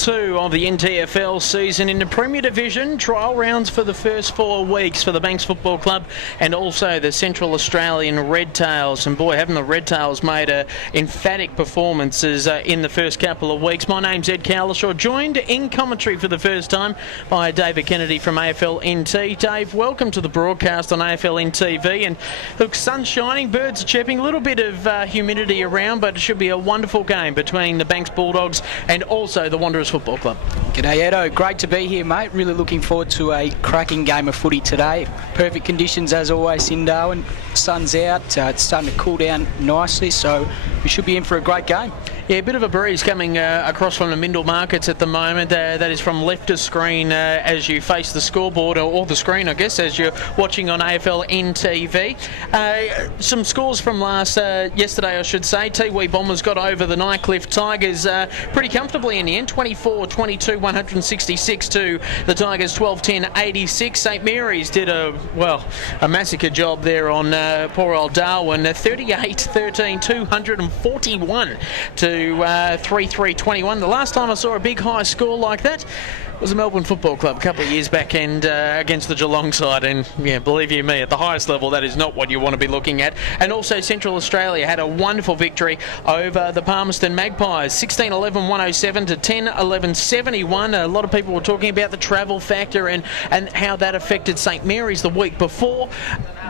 2 of the NTFL season in the Premier Division. Trial rounds for the first 4 weeks for the Banks Football Club and also the Central Australian Redtails. And boy, haven't the Redtails made emphatic performances in the first couple of weeks. My name's Ed Cowlishaw, joined in commentary for the first time by David Kennedy from AFL NT. Dave, welcome to the broadcast on AFL NTV. And look, sun's shining, birds are chirping, a little bit of humidity around, but it should be a wonderful game between the Banks Bulldogs and also the Wanderers Football Club. G'day Edo, great to be here mate, really looking forward to a cracking game of footy today. Perfect conditions as always in Darwin, sun's out, it's starting to cool down nicely, so we should be in for a great game. Yeah, a bit of a breeze coming across from the Mindle markets at the moment. That is from left to screen as you face the scoreboard, or the screen, I guess, as you're watching on AFL NTV. Some scores from yesterday, I should say. Tiwi Bombers got over the Nightcliff Tigers pretty comfortably in the end. 24-22, 166 to the Tigers, 12-10, 86. St Mary's did a massacre job there on poor old Darwin. 38-13, 241 to 3-3-21. The last time I saw a big high score like that was the Melbourne Football Club a couple of years back, and against the Geelong side, and yeah, believe you me, at the highest level that is not what you want to be looking at. And also Central Australia had a wonderful victory over the Palmerston Magpies, 16-11 107 to 10-11 71. A lot of people were talking about the travel factor and how that affected St Mary's the week before.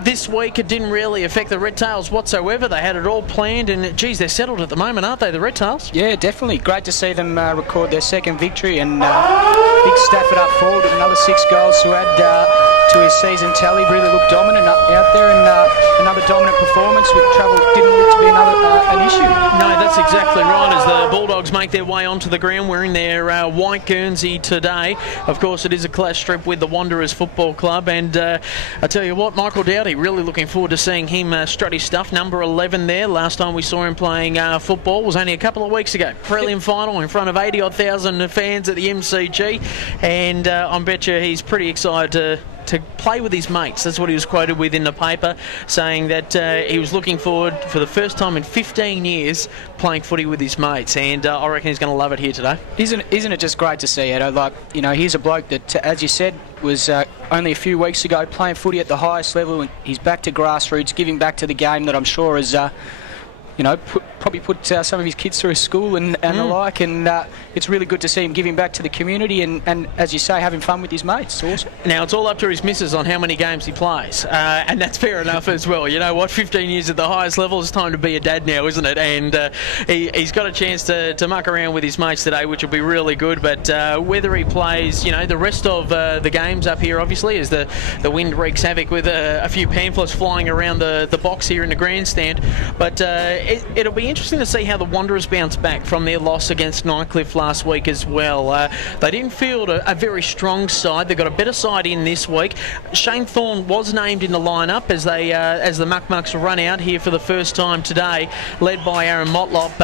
This week it didn't really affect the Redtails whatsoever. They had it all planned, and geez, they're settled at the moment, aren't they, the Redtails? Yeah, definitely. Great to see them record their second victory, and Big Stafford up forward with another 6 goals to add to his season tally. Really looked dominant out there, and another dominant performance with travel didn't look to be an issue. No, that's exactly right. As the Bulldogs make their way onto the ground wearing their white Guernsey today. Of course, it is a clash strip with the Wanderers Football Club, and I tell you what, Michael Dowdy, really looking forward to seeing him strut his stuff. Number 11 there. Last time we saw him playing football was only a couple of weeks ago. Prelim final in front of 80,000 fans at the MCG, and I bet you he's pretty excited to play with his mates. That's what he was quoted with in the paper, saying that he was looking forward for the first time in 15 years playing footy with his mates, and I reckon he's going to love it here today. Isn't it just great to see, Edo? Like, you know, here's a bloke that, as you said, was only a few weeks ago playing footy at the highest level, and he's back to grassroots, giving back to the game that I'm sure is probably put some of his kids through school and the like, and it's really good to see him giving back to the community and as you say, having fun with his mates. It's awesome. Now, it's all up to his missus on how many games he plays, and that's fair enough as well. You know what, 15 years at the highest level, it's time to be a dad now, isn't it? And he's got a chance to muck around with his mates today, which will be really good, but whether he plays, you know, the rest of the games up here, obviously, as the wind wreaks havoc with a few pamphlets flying around the box here in the grandstand, but it'll be interesting to see how the Wanderers bounce back from their loss against Nightcliff last week as well. They didn't field a very strong side. They got a better side in this week. Shane Thorne was named in the lineup as the Muck-Mucks run out here for the first time today, led by Aaron Motlop.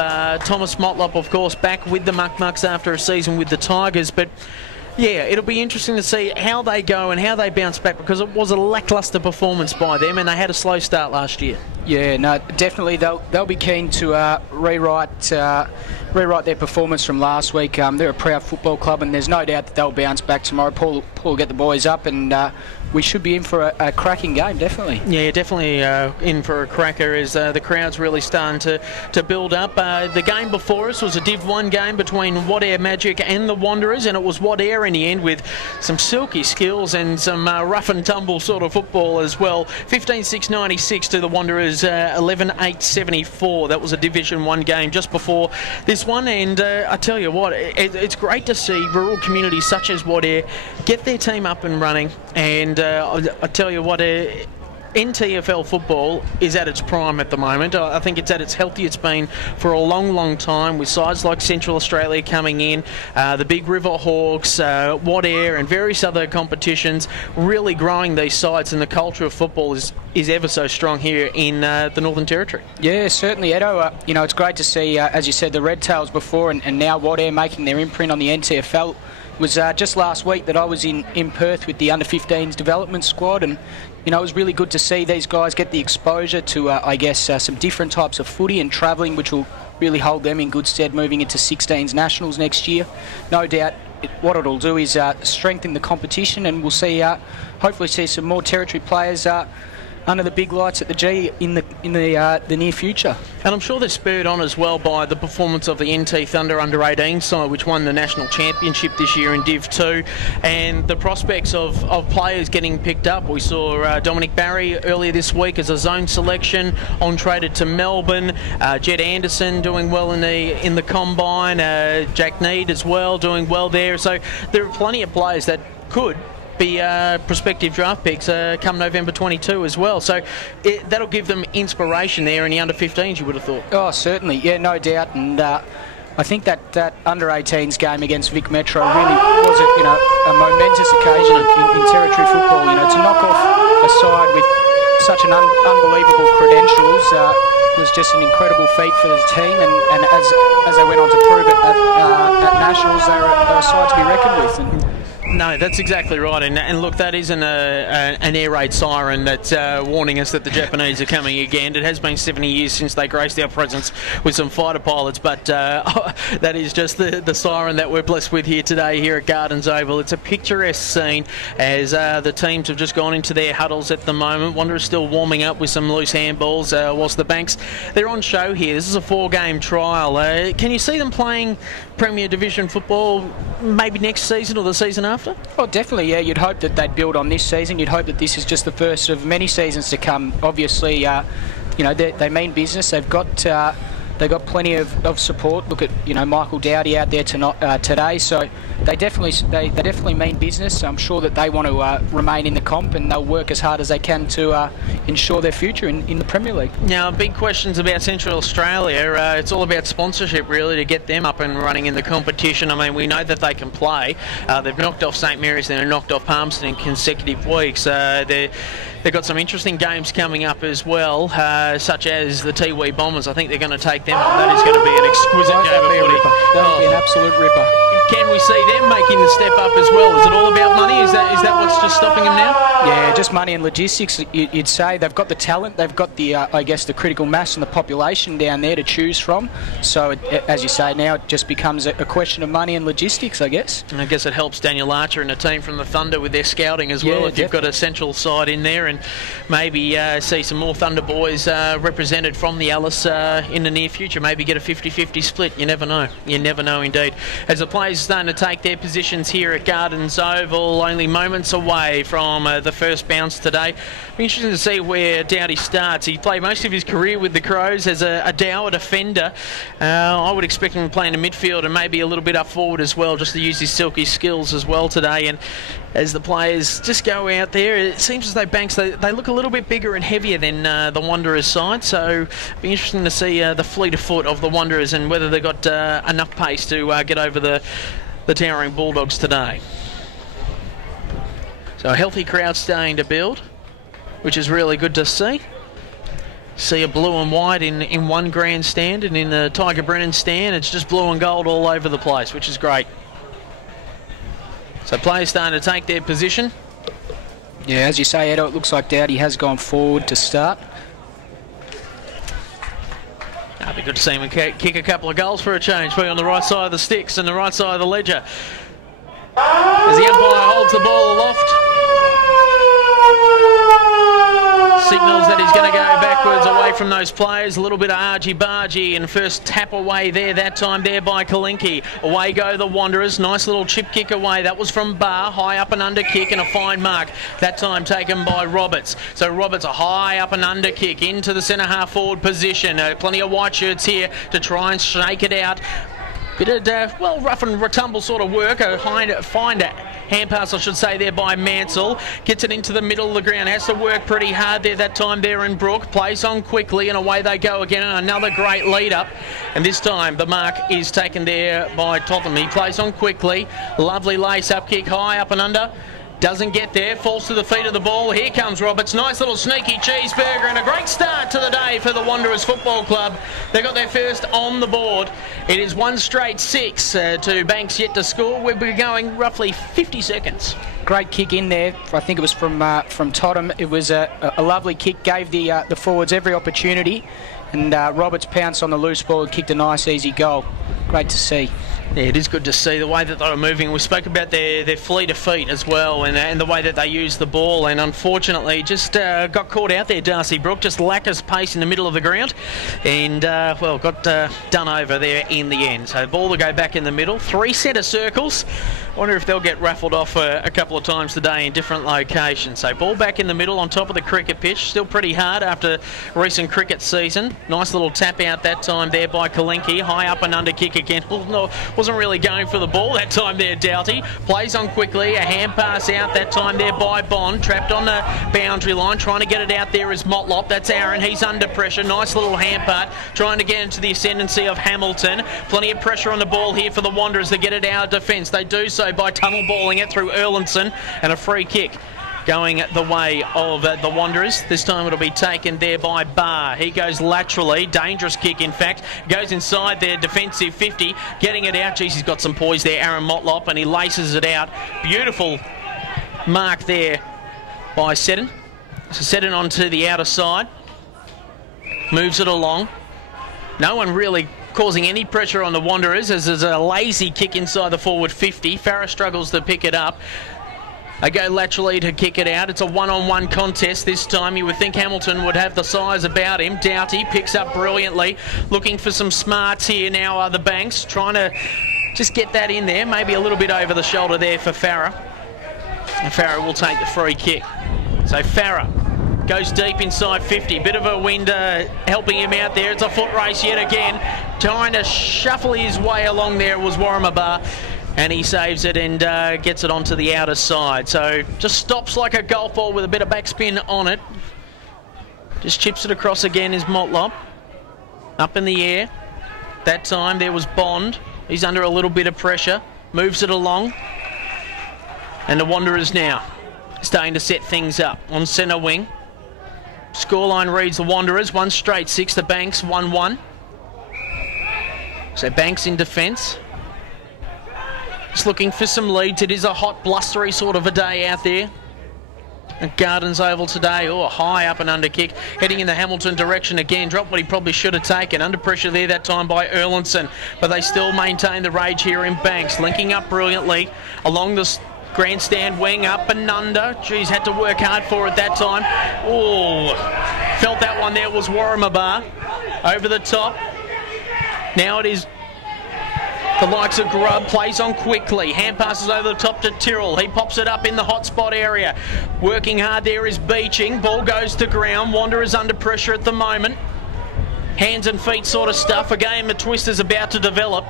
Thomas Motlop, of course, back with the Muck-Mucks after a season with the Tigers, but yeah, it'll be interesting to see how they go and how they bounce back, because it was a lacklustre performance by them and they had a slow start last year. Yeah, no, definitely they'll be keen to rewrite their performance from last week. They're a proud football club, and there's no doubt that they'll bounce back tomorrow. Paul will get the boys up, and we should be in for a cracking game, definitely. Yeah, definitely in for a cracker as the crowd's really starting to build up. The game before us was a Div 1 game between Wadair Magic and the Wanderers, and it was Wadair in the end with some silky skills and some rough and tumble sort of football as well. 15-6 96 to the Wanderers, 11-8 74. That was a Division 1 game just before this one, and I tell you what, it's great to see rural communities such as Wadair get their team up and running, and I tell you what, NTFL football is at its prime at the moment. I think it's at its healthiest it's been for a long, long time, with sides like Central Australia coming in, the Big River Hawks, Wadair and various other competitions, really growing these sides, and the culture of football is ever so strong here in the Northern Territory. Yeah, certainly, Edo. You know, it's great to see, as you said, the Redtails before and now Wadair making their imprint on the NTFL was just last week that I was in Perth with the under-15s development squad, and you know, it was really good to see these guys get the exposure to, I guess, some different types of footy and travelling, which will really hold them in good stead moving into 16s nationals next year. No doubt what it'll do is strengthen the competition, and we'll see, hopefully see some more territory players under the big lights at the G in the near future. And I'm sure they're spurred on as well by the performance of the NT Thunder under-18 side, which won the national championship this year in Div 2, and the prospects of players getting picked up. We saw Dominic Barry earlier this week as a zone selection, on traded to Melbourne. Jed Anderson doing well in the combine. Jack Need as well doing well there. So there are plenty of players that could be prospective draft picks come November 22 as well. So that'll give them inspiration there in the under-15s, you would have thought. Oh, certainly. Yeah, no doubt. And I think that under-18s game against Vic Metro really was a momentous occasion in territory football. You know, to knock off a side with such an unbelievable credentials was just an incredible feat for the team. And as they went on to prove it at nationals, they were a side to be reckoned with. And no, that's exactly right. And look, that isn't an air raid siren that's warning us that the Japanese are coming again. It has been 70 years since they graced our presence with some fighter pilots, but that is just the siren that we're blessed with here today here at Gardens Oval. It's a picturesque scene as the teams have just gone into their huddles at the moment. Wanderers still warming up with some loose handballs, whilst the Banks, they're on show here. This is a 4-game trial. Can you see them playing Premier Division football maybe next season or the season after? Oh, definitely, yeah. You'd hope that they'd build on this season. You'd hope that this is just the first of many seasons to come. Obviously, you know, they mean business. They've got plenty of support. Look at, you know, Michael Dowdy out there today. So they definitely mean business. I'm sure that they want to remain in the comp, and they'll work as hard as they can to ensure their future in the Premier League. Now, big questions about Central Australia. It's all about sponsorship, really, to get them up and running in the competition. I mean, we know that they can play. They've knocked off St Mary's and they've knocked off Palmerston in consecutive weeks. They've got some interesting games coming up as well, such as the Tiwi Bombers. I think they're going to take them on. That is going to be an exquisite game of footy. That'll be an absolute ripper. Can we see them making the step up as well? Is it all about money? Is that what's just stopping them now? Yeah, just money and logistics. You'd say they've got the talent, they've got the, I guess, the critical mass and the population down there to choose from. So, as you say, now it just becomes a question of money and logistics, I guess. And I guess it helps Daniel Archer and the team from the Thunder with their scouting as well. If you've got a central side in there, and maybe see some more Thunder boys represented from the Alice in the near future. Maybe get a 50-50 split. You never know. You never know indeed. As the players are starting to take their positions here at Gardens Oval, only moments away from the first bounce today. Be interesting to see where Dowdy starts. He played most of his career with the Crows as a dour defender. I would expect him to play in the midfield and maybe a little bit up forward as well, just to use his silky skills as well today. And as the players just go out there, it seems as though Banks, they look a little bit bigger and heavier than the Wanderers side, so it'll be interesting to see the fleet of foot of the Wanderers and whether they've got enough pace to get over the towering Bulldogs today. So a healthy crowd starting to build, which is really good to see. See a blue and white in one grandstand, and in the Tiger Brennan stand it's just blue and gold all over the place, which is great. So players starting to take their position. Yeah, as you say, Edo, it looks like Dowdy has gone forward to start. It'd be good to see him kick a couple of goals for a change. Be on the right side of the sticks and the right side of the ledger. As the umpire holds the ball aloft, signals that he's going to go backwards away from those players. A little bit of argy-bargy, and first tap away there, that time there by Kalinke. Away go the Wanderers. Nice little chip kick away. That was from Barr. High up and under kick and a fine mark. That time taken by Roberts. So Roberts, a high up and under kick into the centre half forward position. Plenty of white shirts here to try and shake it out. Bit of, well, rough and tumble sort of work. A fine hand pass, I should say, there by Mansell. Gets it into the middle of the ground. Has to work pretty hard there that time there in Brook. Plays on quickly, and away they go again. And another great lead up. And this time the mark is taken there by Totham. He plays on quickly. Lovely lace up kick, high up and under. Doesn't get there, falls to the feet of the ball. Here comes Roberts. Nice little sneaky cheeseburger and a great start to the day for the Wanderers Football Club. They got their first on the board. It is 1 straight 6 to Banks yet to score. We'll be going roughly 50 seconds. Great kick in there. I think it was from Totham. It was a lovely kick, gave the forwards every opportunity, and Roberts pounced on the loose ball and kicked a nice easy goal. Great to see. Yeah, it is good to see the way that they were moving. We spoke about their fleet of feet as well, and the way that they use the ball, and unfortunately just got caught out there, Darcy Brook, just lack of pace in the middle of the ground, and well, got done over there in the end. So the ball to go back in the middle, 3 centre circles. Wonder if they'll get raffled off a couple of times today in different locations. So ball back in the middle on top of the cricket pitch, still pretty hard after recent cricket season. Nice little tap out that time there by Kalenki, high up and under kick again. No, wasn't really going for the ball that time there, Doughty. Plays on quickly, a hand pass out that time there by Bond, trapped on the boundary line, trying to get it out there is Motlop. That's Aaron, he's under pressure, nice little hand part, trying to get into the ascendancy of Hamilton. Plenty of pressure on the ball here for the Wanderers to get it out of defence. They do so by tunnel balling it through Erlinson, and a free kick going the way of the Wanderers. This time it'll be taken there by Barr. He goes laterally, dangerous kick in fact, goes inside their defensive 50, getting it out. Geez, he's got some poise there, Aaron Motlop, and he laces it out. Beautiful mark there by Seddon. So Seddon onto the outer side, moves it along. No one really causing any pressure on the Wanderers, as there's a lazy kick inside the forward 50. Farah struggles to pick it up. They go laterally to kick it out. It's a one-on-one contest this time. You would think Hamilton would have the size about him. Doughty picks up brilliantly. Looking for some smarts here now are the Banks. Trying to just get that in there. Maybe a little bit over the shoulder there for Farah. And Farah will take the free kick. So Farah goes deep inside 50. Bit of a wind helping him out there. It's a foot race yet again. Trying to shuffle his way along there was Warramabar. And he saves it and gets it onto the outer side. So just stops like a golf ball with a bit of backspin on it. Just chips it across again is Motlop. Up in the air. That time there was Bond. He's under a little bit of pressure. Moves it along. And the Wanderers now starting to set things up on centre wing. Scoreline reads the Wanderers 1 straight 6 to Banks 1-1. So Banks in defence. Just looking for some leads. It is a hot, blustery sort of a day out there at Gardens Oval today. Oh, high up and under kick. Heading in the Hamilton direction again. Dropped what he probably should have taken. Under pressure there that time by Erlinson. But they still maintain the rage here in Banks. Linking up brilliantly along the grandstand wing, up and under. Geez, had to work hard for it that time. Oh, felt that one there was Warramabar. Over the top. Now it is the likes of Grubb, plays on quickly. Hand passes over the top to Tyrrell. He pops it up in the hot spot area. Working hard there is Beeching. Ball goes to ground. Wanderers under pressure at the moment. Hands and feet sort of stuff. Again, the twist is about to develop.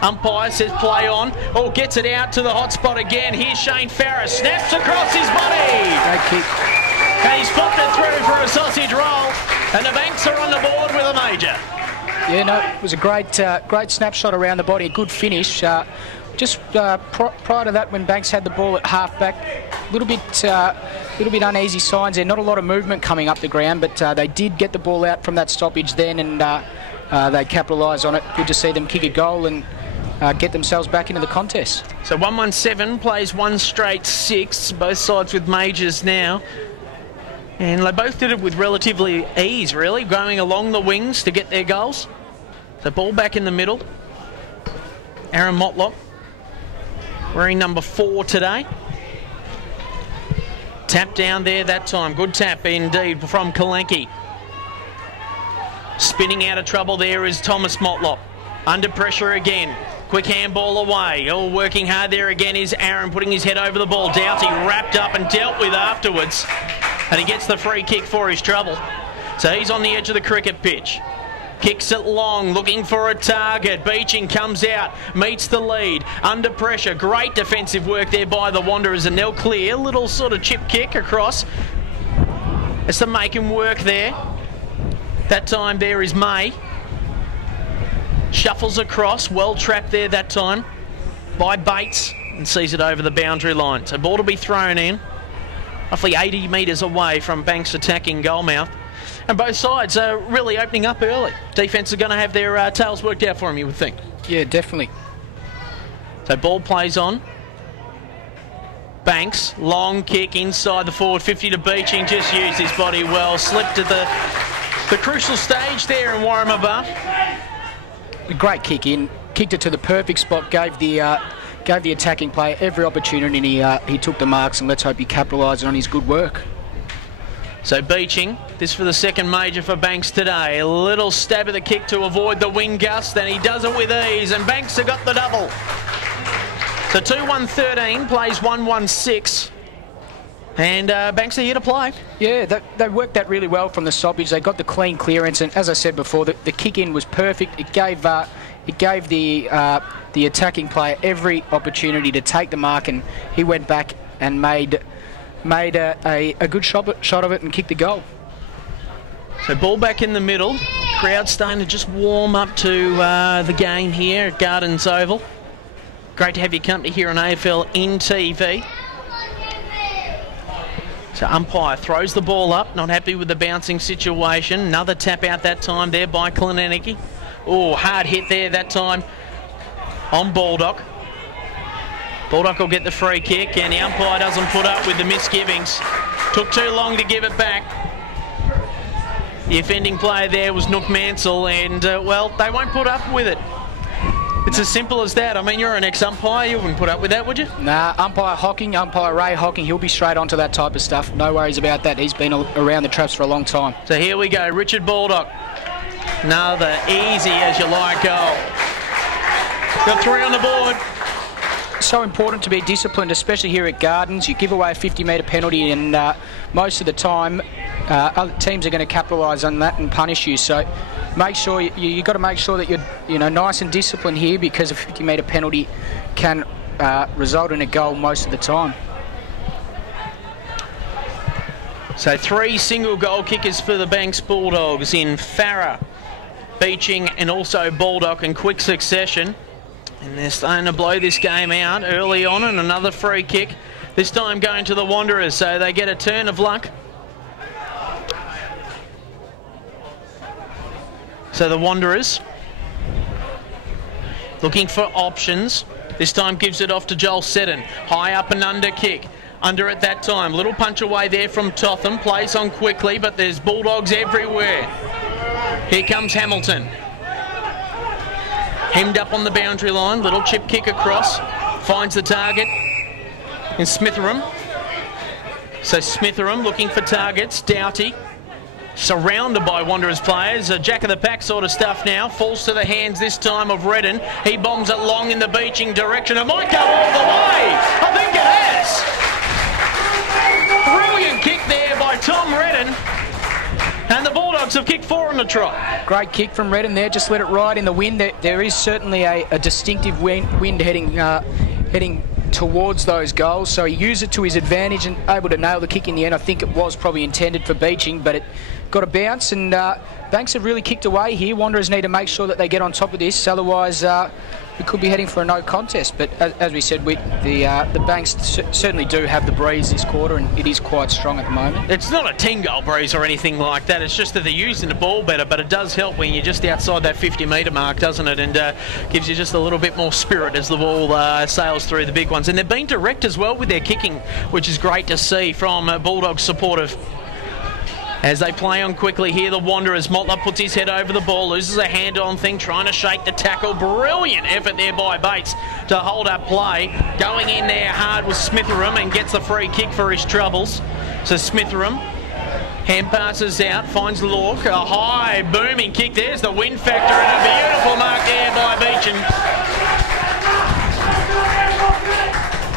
Umpire says play on. Oh, gets it out to the hot spot again. Here's Shane Farris. Snaps across his body. Great kick. And he's flipped it through for a sausage roll. And the Banks are on the board with a major. Yeah, no, it was a great snapshot around the body, a good finish. Just prior to that, when Banks had the ball at half-back, a little bit uneasy signs there. Not a lot of movement coming up the ground, but they did get the ball out from that stoppage then, and they capitalised on it. Good to see them kick a goal and get themselves back into the contest. So 1-1-7 plays 1 straight 6, both sides with majors now. And they both did it with relatively ease, really, going along the wings to get their goals. So ball back in the middle. Aaron Motlop, wearing number 4 today. Tap down there that time. Good tap indeed from Kalenki. Spinning out of trouble there is Thomas Motlop. Under pressure again. Quick handball away. Oh, working hard there again is Aaron, putting his head over the ball. Doughty wrapped up and dealt with afterwards. And he gets the free kick for his trouble. So he's on the edge of the cricket pitch. Kicks it long, looking for a target. Beeching comes out, meets the lead. Under pressure, great defensive work there by the Wanderers, and they'll clear. Little sort of chip kick across. It's to make him work there. That time there is May. Shuffles across, well trapped there that time by Bates. and sees it over the boundary line. So ball to be thrown in, roughly 80 metres away from Banks' attacking goalmouth. And both sides are really opening up early. Defence are going to have their tails worked out for him, you would think. Yeah, definitely. So ball plays on. Banks, long kick inside the forward 50 to Beeching, just used his body well, slipped at the crucial stage there in Warramaba. A great kick in, kicked it to the perfect spot, gave the attacking player every opportunity, and he took the marks, and let's hope he capitalised on his good work. So Beeching, this for the second major for Banks today. A little stab at the kick to avoid the wind gust, and he does it with ease, and Banks have got the double. So 2-1-13 plays 1-1-6, and Banks are here to play. Yeah, they worked that really well from the stoppage. They got the clean clearance, and as I said before, the kick in was perfect. It gave the attacking player every opportunity to take the mark, and he went back and made a good shot of it and kicked the goal. So ball back in the middle. Crowd starting to just warm up to the game here at Gardens Oval. Great to have your company here on AFL NTV. So umpire throws the ball up, not happy with the bouncing situation. Another tap out that time there by Klineniki. Oh, hard hit there that time on Bulldog. Bulldog will get the free kick, and the umpire doesn't put up with the misgivings. Took too long to give it back. The offending player there was Nook Mansell, and well, they won't put up with it. It's as simple as that. I mean, you're an ex-umpire, you wouldn't put up with that, would you? Nah, umpire Ray Hocking, he'll be straight onto that type of stuff. No worries about that. He's been around the traps for a long time. So here we go, Richard Baldock. Another easy as you like goal. Got 3 on the board. So important to be disciplined, especially here at Gardens. You give away a 50-metre penalty, and most of the time other teams are going to capitalise on that and punish you. So make sure you've got to make sure that you're nice and disciplined here, because a 50-metre penalty can result in a goal most of the time. So 3 single goal kickers for the Banks Bulldogs in Farah, Beeching and also Baldock in quick succession. And they're starting to blow this game out early on, and another free kick, this time going to the Wanderers, so they get a turn of luck. So the Wanderers looking for options. This time gives it off to Joel Seddon. High up and under kick. Under at that time. Little punch away there from Totham. Plays on quickly, but there's Bulldogs everywhere. Here comes Hamilton. Hemmed up on the boundary line. Little chip kick across. Finds the target in Smitheram. So Smitheram looking for targets. Doughty. Surrounded by Wanderers players, a jack of the pack sort of stuff now. Falls to the hands this time of Redden. He bombs it long in the Beeching direction. It might go all the way. I think it has. Brilliant kick there by Tom Redden. And the Bulldogs have kicked 4 on the trot. Great kick from Redden there. Just let it ride in the wind. There is certainly a distinctive wind heading towards those goals, so he used it to his advantage and able to nail the kick in the end. I think it was probably intended for Beeching, but it got a bounce, and Banks have really kicked away here. Wanderers need to make sure that they get on top of this, otherwise we could be heading for a no contest. But as we said, the Banks certainly do have the breeze this quarter, and it is quite strong at the moment. It's not a 10-goal breeze or anything like that. It's just that they're using the ball better, but it does help when you're just outside that 50-metre mark, doesn't it? And gives you just a little bit more spirit as the ball sails through the big ones. And they've been direct as well with their kicking, which is great to see from Bulldogs supportive. As they play on quickly here, the Wanderers. Motlop puts his head over the ball, loses a hand-on thing, trying to shake the tackle. Brilliant effort there by Bates to hold up play. Going in there hard with Smitheram and gets the free kick for his troubles. So Smitheram, hand passes out, finds Lork. A high booming kick. There's the win factor, and a beautiful mark there by Beeching.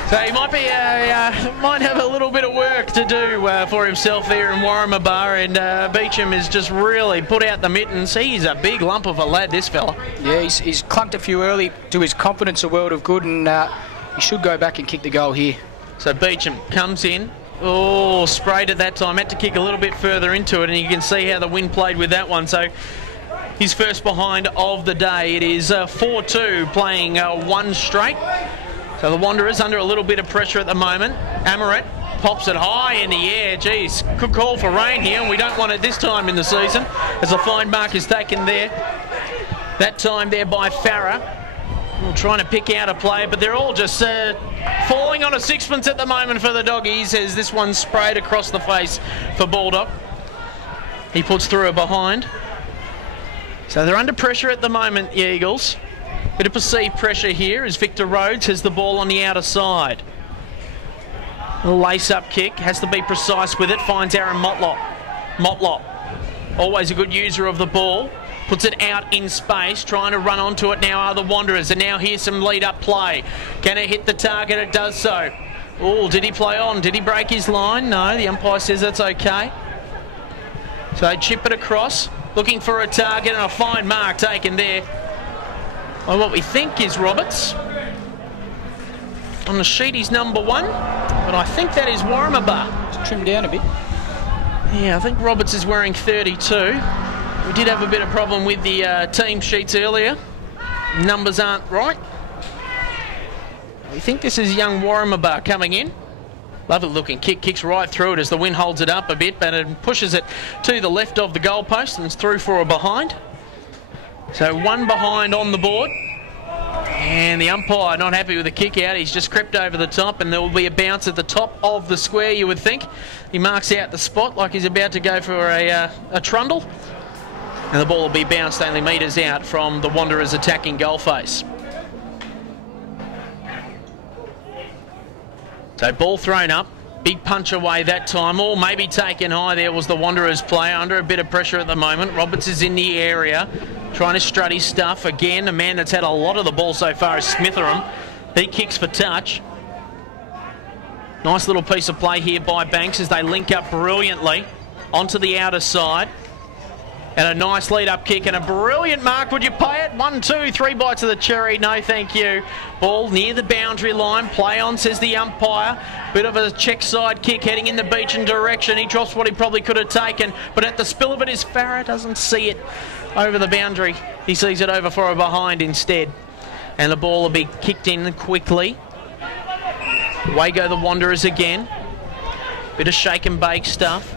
So he might have a little bit of work to do for himself there in Warramaba, and Beecham has just really put out the mittens. He's a big lump of a lad, this fella. Yeah, he's clunked a few early to his confidence a world of good, and he should go back and kick the goal here. So Beecham comes in. Oh, sprayed at that time. Had to kick a little bit further into it, and you can see how the wind played with that one. So his first behind of the day. It is 4-2, playing 1 straight. So the Wanderers under a little bit of pressure at the moment. Amaret pops it high in the air. Geez, could call for rain here, and we don't want it this time in the season, as a fine mark is taken there. That time there by Farah. We're trying to pick out a play, but they're all just falling on a sixpence at the moment for the Doggies, as this one's sprayed across the face for Bulldog. He puts through a behind. So they're under pressure at the moment, the Eagles. Bit of perceived pressure here as Victor Rhodes has the ball on the outer side. A lace-up kick, has to be precise with it, finds Aaron Motlop. Motlop, always a good user of the ball, puts it out in space, trying to run onto it now are the Wanderers, and now here's some lead-up play. Can it hit the target? It does so. Oh, did he play on? Did he break his line? No, the umpire says that's okay. So they chip it across, looking for a target, and a fine mark taken there. Well, what we think is Roberts. On the sheet he's number 1, but I think that is Warramaba. Just trimmed down a bit. Yeah, I think Roberts is wearing 32. We did have a bit of problem with the team sheets earlier. Numbers aren't right. We think this is young Warramaba coming in. Lovely looking kick, kicks right through it as the wind holds it up a bit, but it pushes it to the left of the goalpost and it's through for a behind. So one behind on the board. And the umpire not happy with the kick out. He's just crept over the top, and there will be a bounce at the top of the square, you would think. He marks out the spot like he's about to go for a trundle. And the ball will be bounced only metres out from the Wanderers attacking goal face. So ball thrown up. Big punch away that time, or maybe taken high. There was the Wanderers player under a bit of pressure at the moment. Roberts is in the area, trying to strut his stuff. Again, a man that's had a lot of the ball so far is Smitheram. He kicks for touch. Nice little piece of play here by Banks as they link up brilliantly onto the outer side. And a nice lead-up kick and a brilliant mark. Would you pay it? 1, 2, 3 bites of the cherry. No, thank you. Ball near the boundary line. Play on, says the umpire. Bit of a check side kick heading in the Beechin direction. He drops what he probably could have taken. But at the spill of it is Farah. Doesn't see it over the boundary. He sees it over for a behind instead. And the ball will be kicked in quickly. Away go the Wanderers again. Bit of shake and bake stuff.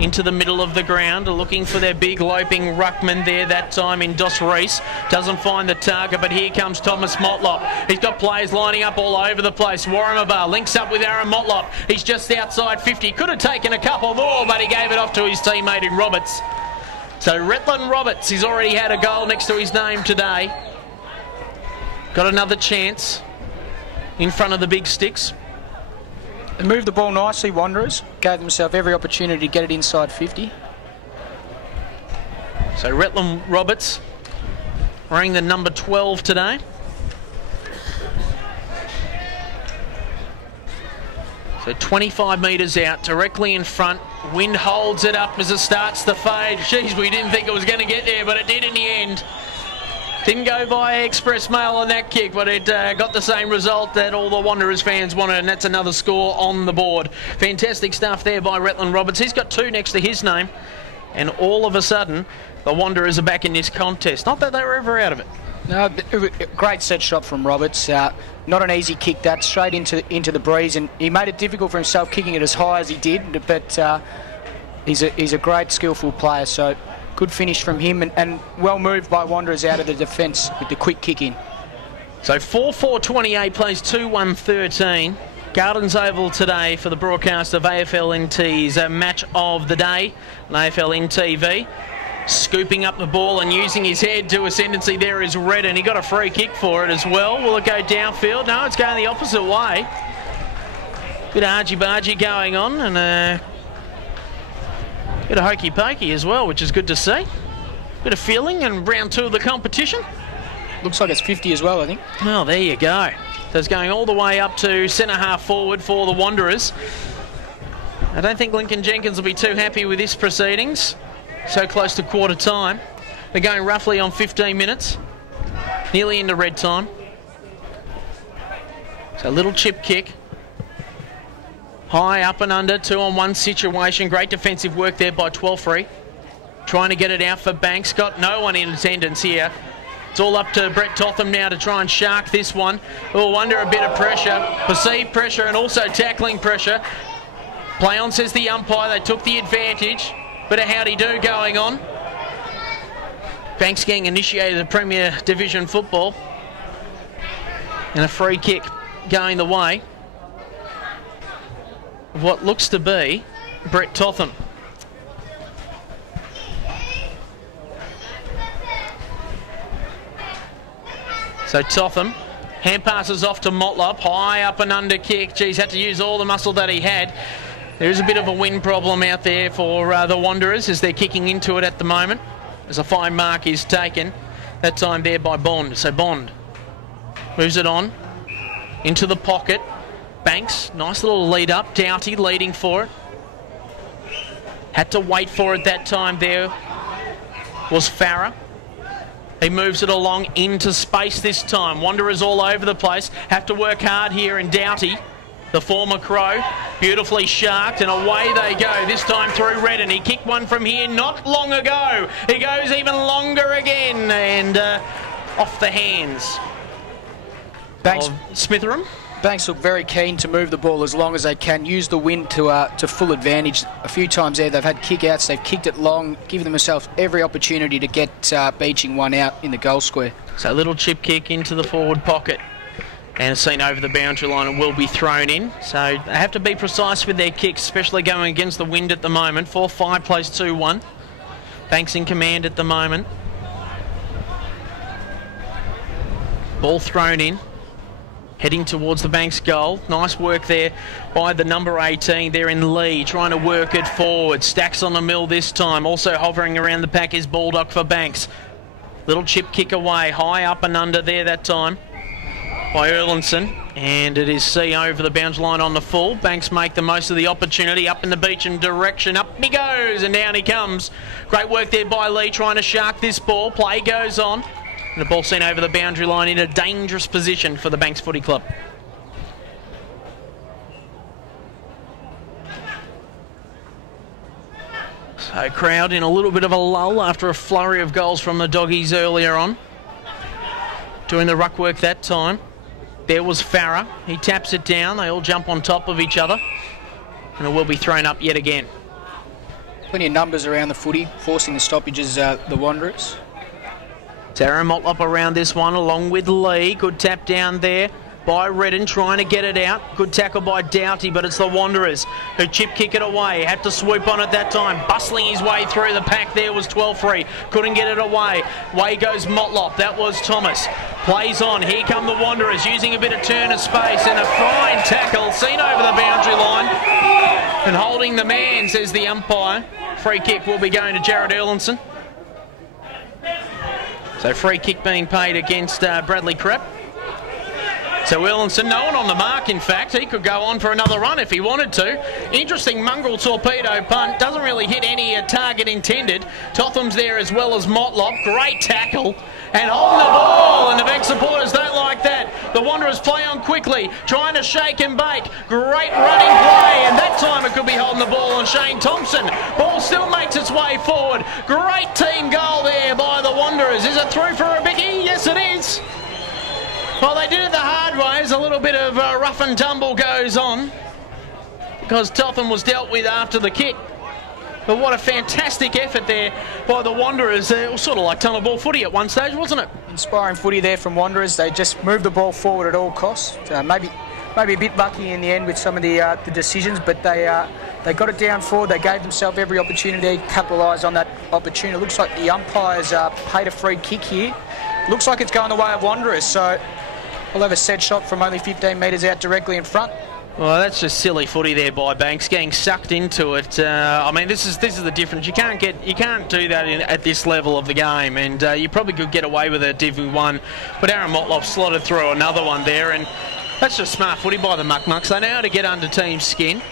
Into the middle of the ground, looking for their big loping ruckman there that time in Dos Reis. Doesn't find the target, but here comes Thomas Motlop. He's got players lining up all over the place. Warramaba links up with Aaron Motlop. He's just outside 50. Could have taken a couple more, but he gave it off to his teammate in Roberts. So Retland Roberts, he's already had a goal next to his name today. Got another chance in front of the big sticks. They moved the ball nicely, Wanderers. Gave themselves every opportunity to get it inside 50. So Retland Roberts wearing the number 12 today. So 25 metres out, directly in front. Wind holds it up as it starts to fade. Jeez, we didn't think it was going to get there, but it did in the end. Didn't go via express mail on that kick, but it got the same result that all the Wanderers fans wanted, and that's another score on the board. Fantastic stuff there by Retland Roberts. He's got 2 next to his name, and all of a sudden, the Wanderers are back in this contest. Not that they were ever out of it. No, great set shot from Roberts. Not an easy kick, that straight into the breeze, and he made it difficult for himself kicking it as high as he did, but he's a great skillful player, so good finish from him, and well moved by Wanderers out of the defence with the quick kick in. So 4-4-28 plays 2-1-13. Gardens Oval today for the broadcast of AFL NT's match of the day on AFL NTV. Scooping up the ball and using his head to ascendancy there is Redden. He got a free kick for it as well. Will it go downfield? No, it's going the opposite way. Bit of argy-bargy going on, and bit of hokey-pokey as well, which is good to see. Bit of feeling in round 2 of the competition. Looks like it's 50 as well, I think. Well, there you go. So it's going all the way up to centre-half forward for the Wanderers. I don't think Lincoln Jenkins will be too happy with this proceedings. So close to quarter time. They're going roughly on 15 minutes. Nearly into red time. So a little chip kick. High up and under, 2-on-1 situation. Great defensive work there by Twelfree. Trying to get it out for Banks. Got no one in attendance here. It's all up to Brett Totham now to try and shark this one. Oh, under a bit of pressure, perceived pressure and also tackling pressure. Play on, says the umpire. They took the advantage. Bit of howdy-do going on. Banks getting initiated of Premier Division football. And a free kick going the way of what looks to be Brett Totham. So Totham, hand passes off to Motlop, high up and under kick. Geez, had to use all the muscle that he had. There is a bit of a wind problem out there for the Wanderers as they're kicking into it at the moment, as a fine mark is taken, that time there by Bond. So Bond moves it on into the pocket. Banks, nice little lead up. Doughty leading for it. Had to wait for it that time there was Farah. He moves it along into space this time. Wanderers all over the place. Have to work hard here, and Doughty, the former Crow, beautifully sharked, and away they go. This time through Redden. He kicked one from here not long ago. He goes even longer again, and off the hands Banks, of Smitheram. Banks look very keen to move the ball as long as they can, use the wind to full advantage. A few times there they've had kick-outs, they've kicked it long, giving themselves every opportunity to get beaching one out in the goal square. So a little chip kick into the forward pocket. And it's seen over the boundary line and will be thrown in. So they have to be precise with their kicks, especially going against the wind at the moment. 4-5 plays 2-1. Banks in command at the moment. Ball thrown in. Heading towards the Banks goal. Nice work there by the number 18 there in Lee, trying to work it forward. Stacks on the mill this time. Also hovering around the pack is Bulldog for Banks. Little chip kick away, high up and under there that time by Erlinson. And it is C over the boundary line on the full. Banks make the most of the opportunity. Up in the Beecham direction. Up he goes and down he comes. Great work there by Lee, trying to shark this ball. Play goes on. And the ball seen over the boundary line in a dangerous position for the Banks Footy Club. So crowd in a little bit of a lull after a flurry of goals from the Doggies earlier on. Doing the ruck work that time. There was Farah. He taps it down. They all jump on top of each other. And it will be thrown up yet again. Plenty of numbers around the footy, forcing the stoppages, the Wanderers. Tara Motlop around this one along with Lee. Good tap down there by Redden, trying to get it out. Good tackle by Doughty, but it's the Wanderers who chip kick it away. Had to swoop on it that time. Bustling his way through the pack there was 12-3. Couldn't get it away. Way goes Motlop. That was Thomas. Plays on. Here come the Wanderers using a bit of turn of space, and a fine tackle seen over the boundary line. And holding the man, says the umpire. Free kick will be going to Jared Erlinson. So free kick being paid against Bradley Krepp. So Erlinson, no one on the mark in fact. He could go on for another run if he wanted to. Interesting mongrel torpedo punt. Doesn't really hit any target intended. Totham's there as well as Motlop. Great tackle. And holding the ball, and the Banks supporters don't like that. The Wanderers play on quickly, trying to shake and bake. Great running play, and that time it could be holding the ball on Shane Thompson. Ball still makes its way forward. Great team goal there by the Wanderers. Is it through for a biggie? Yes, it is. Well, they did it the hard way as a little bit of rough and tumble goes on, because Totham was dealt with after the kick. But what a fantastic effort there by the Wanderers. It was sort of like tunnel ball footy at one stage, wasn't it? Inspiring footy there from Wanderers. They just moved the ball forward at all costs. Maybe a bit lucky in the end with some of the decisions, but they got it down forward. They gave themselves every opportunity, capitalise on that opportunity. It looks like the umpires paid a free kick here. Looks like it's going the way of Wanderers, so we'll have a set shot from only 15 metres out directly in front. Well, that's just silly footy there by Banks, getting sucked into it. I mean, this is the difference. You can't do that at this level of the game, and you probably could get away with it at Div 1. But Aaron Motlop slotted through another one there, and that's just smart footy by the Muck-Mucks. They know how to get under team's skin.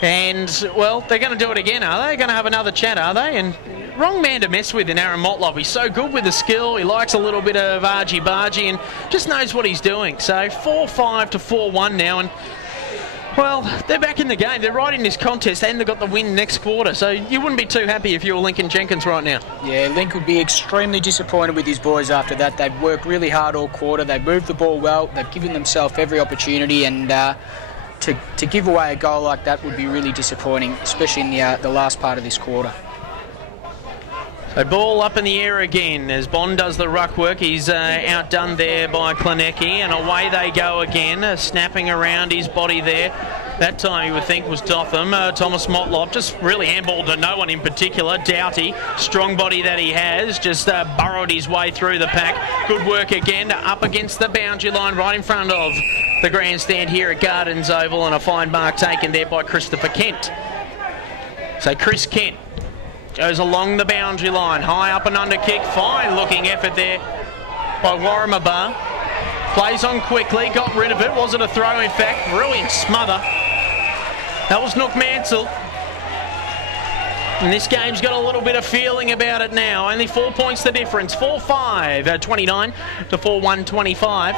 And, well, they're going to do it again, are they? Going to have another chat, are they? And wrong man to mess with in Aaron Motlop. He's so good with the skill. He likes a little bit of argy-bargy and just knows what he's doing. So 4-5 to 4-1 now. And Well, they're back in the game. They're right in this contest and they've got the win next quarter. So you wouldn't be too happy if you were Lincoln Jenkins right now. Yeah, Link would be extremely disappointed with his boys after that. They've worked really hard all quarter. They've moved the ball well. They've given themselves every opportunity, and to give away a goal like that would be really disappointing, especially in the last part of this quarter. So ball up in the air again as Bond does the ruck work. He's outdone there by Klinecki, and away they go again, snapping around his body there. That time you would think was Dotham. Thomas Motlop just really handballed to no one in particular. Doughty, strong body that he has, just burrowed his way through the pack. Good work again, up against the boundary line right in front of the grandstand here at Gardens Oval, and a fine mark taken there by Christopher Kent. So Chris Kent goes along the boundary line, high up and under kick, fine looking effort there by Warramabar. Plays on quickly, got rid of it, wasn't a throw in fact, brilliant smother. That was Nook Mansell. And this game's got a little bit of feeling about it now, only 4 points the difference, 4-5, 29 to 4-1, 25.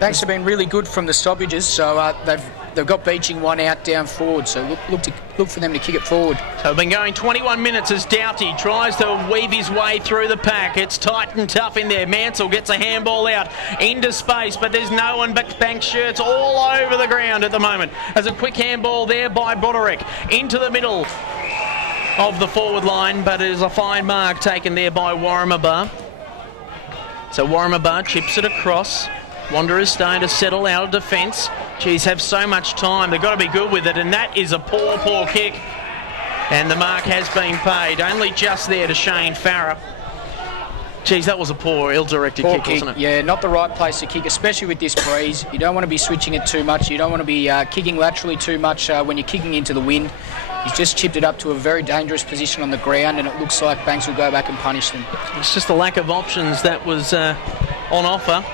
Banks have been really good from the stoppages, so they've got Beeching one out down forward, so look for them to kick it forward. So we've been going 21 minutes as Doughty tries to weave his way through the pack. It's tight and tough in there. Mansell gets a handball out into space, but there's no one but Banks shirts all over the ground at the moment. There's a quick handball there by Broderick into the middle of the forward line, but it is a fine mark taken there by Warramabar. So Warramabar chips it across. Wanderers starting to settle out of defence. Geez, have so much time. They've got to be good with it, and that is a poor, poor kick. And the mark has been paid. Only just there to Shane Farah. Geez, that was a poor, ill-directed kick, wasn't it? Yeah, not the right place to kick, especially with this breeze. You don't want to be switching it too much. You don't want to be kicking laterally too much when you're kicking into the wind. He's just chipped it up to a very dangerous position on the ground, and it looks like Banks will go back and punish them. It's just a lack of options that was on offer.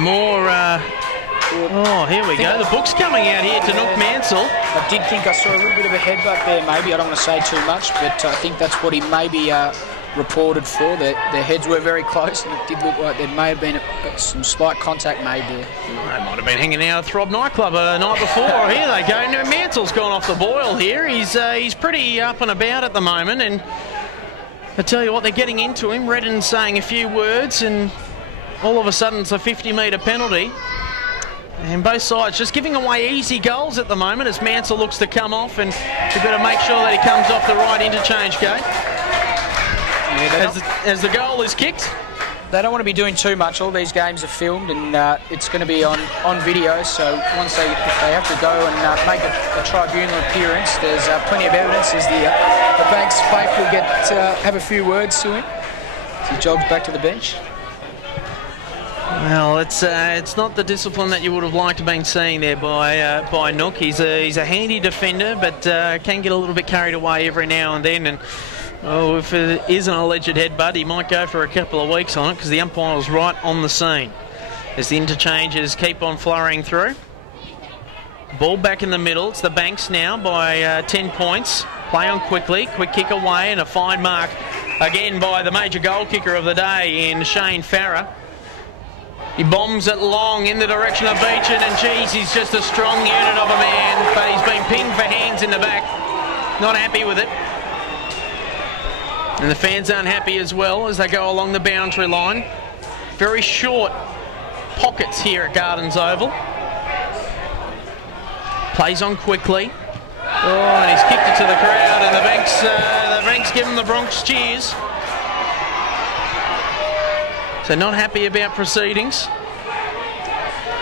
More... oh, here we go. The book's coming out here to Nook Mansell. I did think I saw a little bit of a headbutt there, maybe. I don't want to say too much, but I think that's what he maybe reported for. Their heads were very close, and it did look like there may have been some slight contact made there. They might have been hanging out at Throb nightclub the night before. Here they go. No, Mansell's gone off the boil here. He's pretty up and about at the moment, and I tell you what, they're getting into him. Redden's saying a few words, and all of a sudden it's a 50-metre penalty. And both sides just giving away easy goals at the moment as Mansell looks to come off, and we've got to make sure that he comes off the right interchange gate. Yeah, as the goal is kicked. They don't want to be doing too much. All these games are filmed, and it's going to be on video, so once if they have to go and make a tribunal appearance, there's plenty of evidence as the Banks faithful have a few words to him as he jogs back to the bench. Well, it's not the discipline that you would have liked to have been seeing there by Nook. He's a handy defender, but can get a little bit carried away every now and then. And if it is an alleged headbutt, he might go for a couple of weeks on it because the umpire was right on the scene. As the interchanges keep on flurrying through. Ball back in the middle. It's the Banks now by 10 points. Play on quickly. Quick kick away and a fine mark again by the major goal kicker of the day in Shane Farah. He bombs it long in the direction of Beechin, and geez, he's just a strong unit of a man, but he's been pinged for hands in the back. Not happy with it. And the fans aren't happy as well as they go along the boundary line. Very short pockets here at Gardens Oval. Plays on quickly. Oh, and he's kicked it to the crowd, and the Banks give him the Bronx cheers. So not happy about proceedings.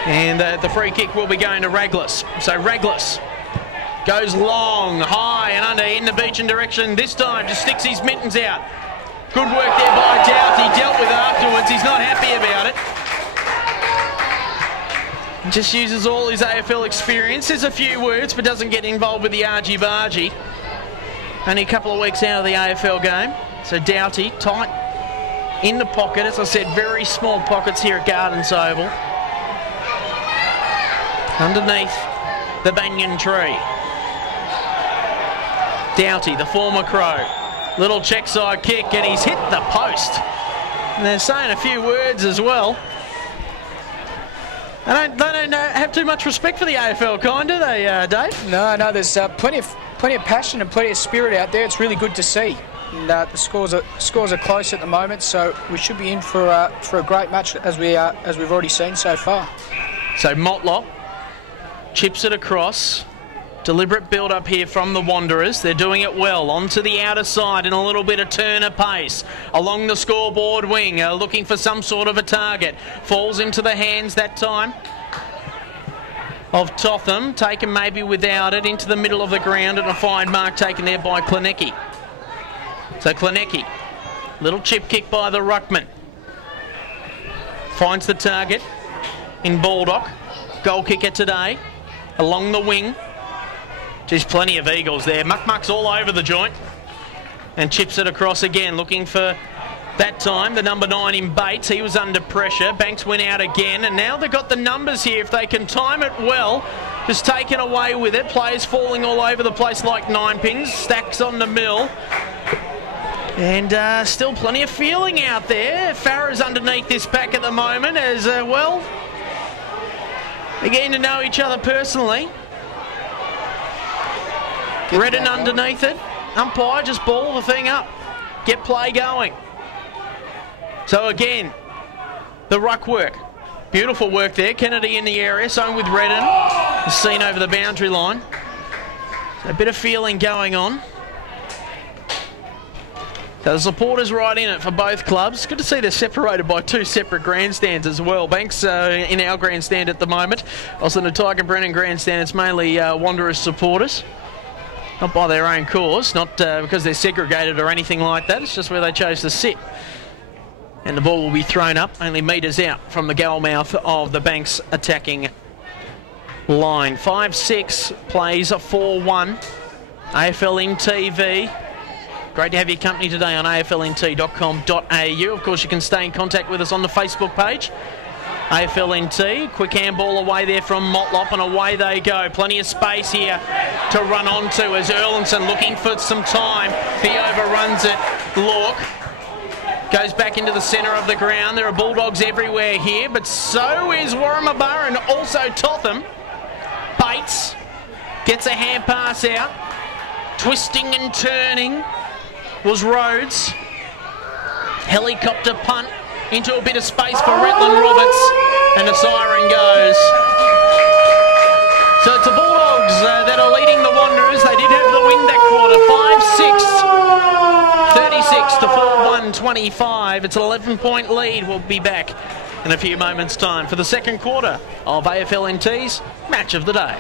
And the free kick will be going to Raglis. So Raglis goes long, high and under in the Beechin direction. This time just sticks his mittens out. Good work there by Doughty. Dealt with it afterwards. He's not happy about it. Just uses all his AFL experience. Says a few words but doesn't get involved with the argy-bargy. Only a couple of weeks out of the AFL game. So Doughty, tight in the pocket. As I said, very small pockets here at Gardens Oval. Underneath the banyan tree. Doughty, the former Crow. Little check side kick, and he's hit the post. And they're saying a few words as well. They don't have too much respect for the AFL kind, do they, Dave? No, there's plenty of passion and plenty of spirit out there. It's really good to see. And the scores are close at the moment, so we should be in for a great match as we've already seen so far. So Motlop chips it across. Deliberate build-up here from the Wanderers. They're doing it well. Onto the outer side and a little bit of turn of pace. Along the scoreboard wing, looking for some sort of a target. Falls into the hands that time of Totham. Taken maybe without it. Into the middle of the ground and a fine mark taken there by Klinecki. So Klinecki, little chip kick by the ruckman. Finds the target in Baldock. Goal kicker today. Along the wing. There's plenty of Eagles there. Muck's all over the joint. And chips it across again, looking for that time the number 9 in Bates. He was under pressure. Banks went out again, and now they've got the numbers here. If they can time it well, just taken away with it. Players falling all over the place like ninepins. Stacks on the mill. And still plenty of feeling out there. Farah's underneath this pack at the moment as well. They're getting to know each other personally. Redden underneath it. Umpire just ball the thing up. Get play going. So again, the ruck work. Beautiful work there. Kennedy in the area. Same with Redden. Seen over the boundary line. So a bit of feeling going on. So the supporters right in it for both clubs. Good to see they're separated by 2 separate grandstands as well. Banks in our grandstand at the moment. Also in the Tiger Brennan grandstand, it's mainly Wanderers supporters. Not by their own cause, not because they're segregated or anything like that. It's just where they chose to sit. And the ball will be thrown up, only metres out from the goal mouth of the Banks attacking line. 5-6 plays 4-1. AFL NTV. Great to have your company today on aflnt.com.au. Of course, you can stay in contact with us on the Facebook page. AFLNT, quick handball away there from Motlop, and away they go. Plenty of space here to run onto as Erlinson looking for some time. He overruns it. Lork goes back into the centre of the ground. There are Bulldogs everywhere here, but so is Warramaba and also Totham. Bates gets a hand pass out. Twisting and turning was Rhodes. Helicopter punt into a bit of space for Retland Roberts, and the siren goes. So it's the Bulldogs that are leading the Wanderers. They did have the win that quarter, 5-6, 36 to 4-1, 25. It's an 11-point lead. We'll be back in a few moments' time for the second quarter of AFLNT's Match of the Day.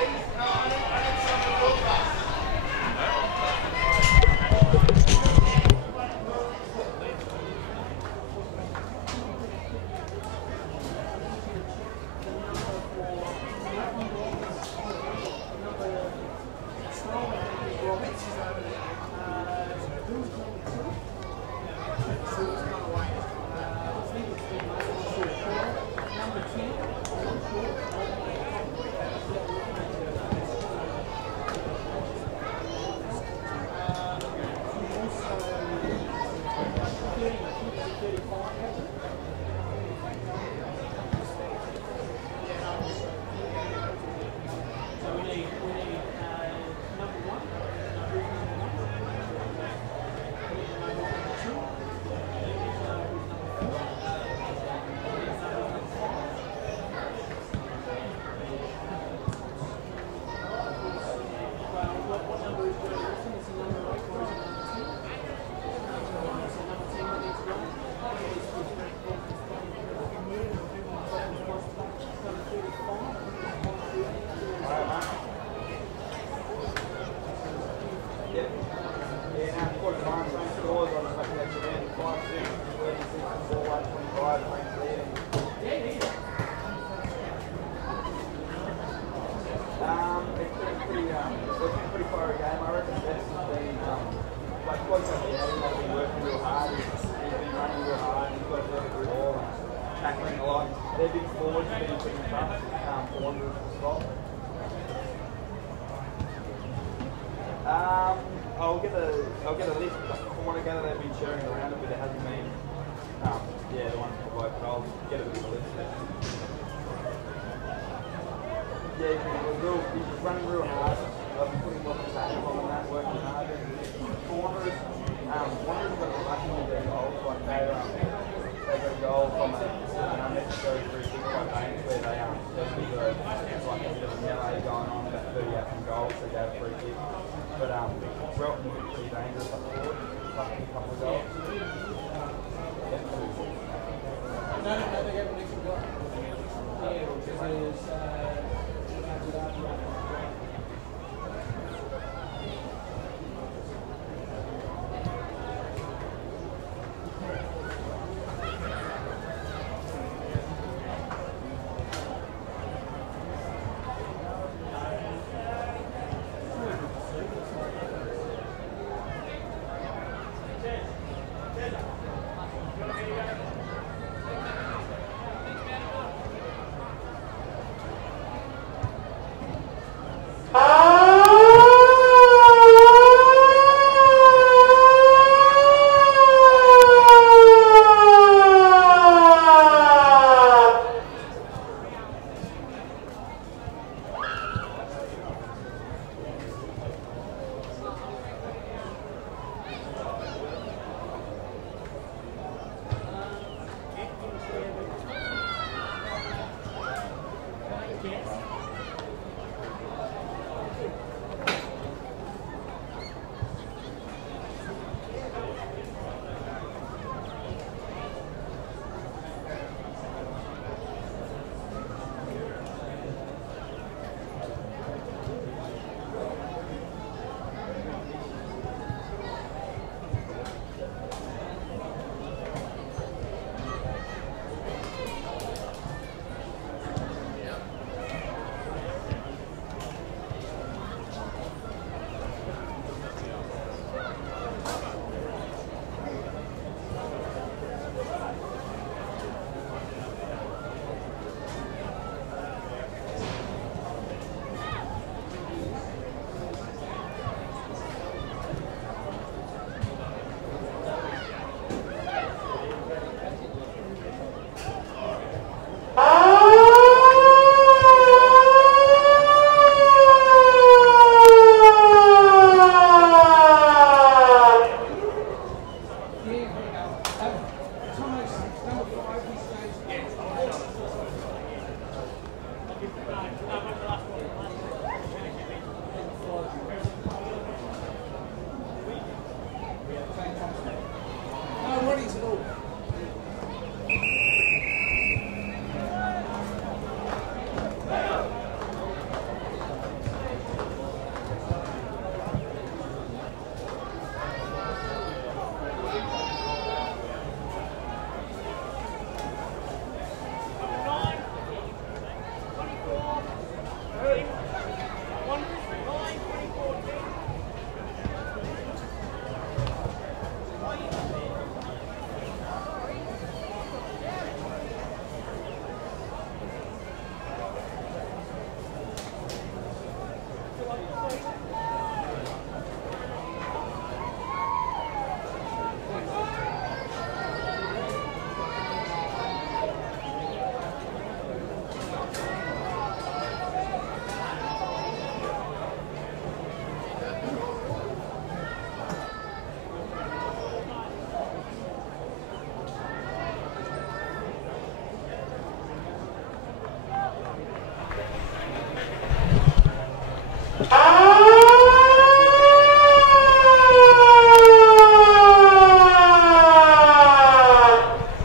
I'll get a list. From what I gather, they've been sharing around a bit. It hasn't been, the one for both, but I'll get a bit of a list. Yeah, he's running real hard. I've been putting lots of tackles on that, working hard. For Wanderers, Wanderers got lucky with their goals. Like they got a goal from an unnecessary free kick by Banks where they there was like a bit of a melee going on about 30 out from goal, so they gave a free kick. But Broughton was pretty dangerous up forward, lucky a couple of goals.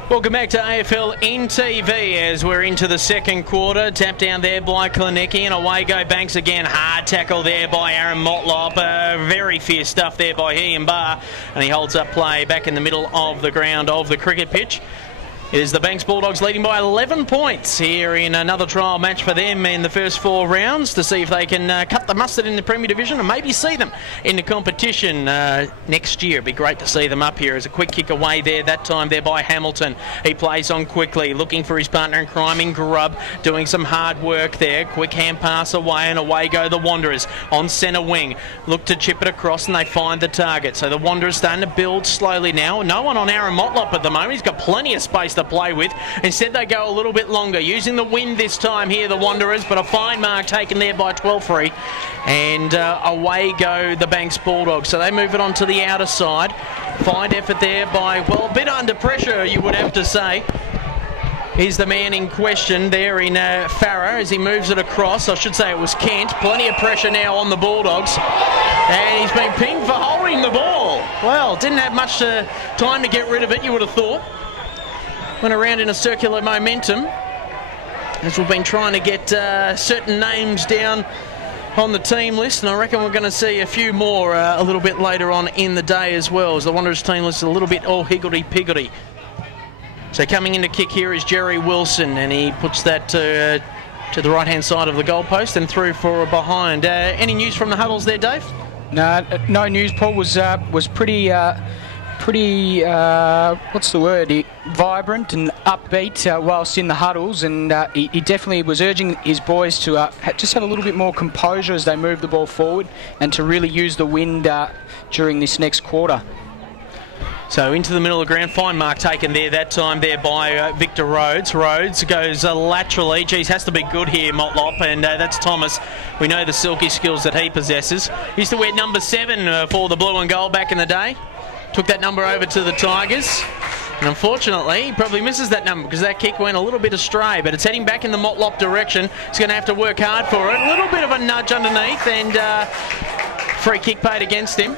Welcome back to AFL NTV as we're into the second quarter. Tap down there by Klinecki and away go Banks again. Hard tackle there by Aaron Motlop. Very fierce stuff there by Ian Barr. And he holds up play back in the middle of the ground of the cricket pitch. It is the Banks Bulldogs leading by 11 points here in another trial match for them in the first 4 rounds to see if they can cut the mustard in the Premier Division and maybe see them in the competition next year. It'd be great to see them up here. As a quick kick away there, that time there by Hamilton. He plays on quickly, looking for his partner in crime in Grubb, doing some hard work there. Quick hand pass away and away go the Wanderers on centre wing. Look to chip it across and they find the target. So the Wanderers starting to build slowly now. No one on Aaron Motlop at the moment. He's got plenty of space to to play with. Instead, they go a little bit longer, using the wind this time here, the Wanderers, but a fine mark taken there by 12-3. And away go the Banks Bulldogs. So they move it on to the outer side. Fine effort there by, well, a bit under pressure, you would have to say. He's the man in question there in Farah as he moves it across. I should say it was Kent. Plenty of pressure now on the Bulldogs. And he's been pinged for holding the ball. Well, didn't have much time to get rid of it, you would have thought. Went around in a circular momentum as we've been trying to get certain names down on the team list, and I reckon we're going to see a few more a little bit later on in the day as well, as the Wanderers team list is a little bit all higgledy-piggledy. So coming in to kick here is Jerry Wilson, and he puts that to the right-hand side of the goalpost and through for a behind. Any news from the huddles there, Dave? No news. Paul was pretty what's the word? Vibrant and upbeat whilst in the huddles, and he definitely was urging his boys to just have a little bit more composure as they move the ball forward and to really use the wind during this next quarter. So into the middle of the ground, fine mark taken there that time there by Victor Rhodes. Rhodes goes laterally. Geez, has to be good here, Motlop, and that's Thomas. We know the silky skills that he possesses. Used to wear number 7 for the blue and gold back in the day. Took that number over to the Tigers. And unfortunately, he probably misses that number because that kick went a little bit astray, but it's heading back in the Motlop direction. He's going to have to work hard for it. A little bit of a nudge underneath, and free kick paid against him.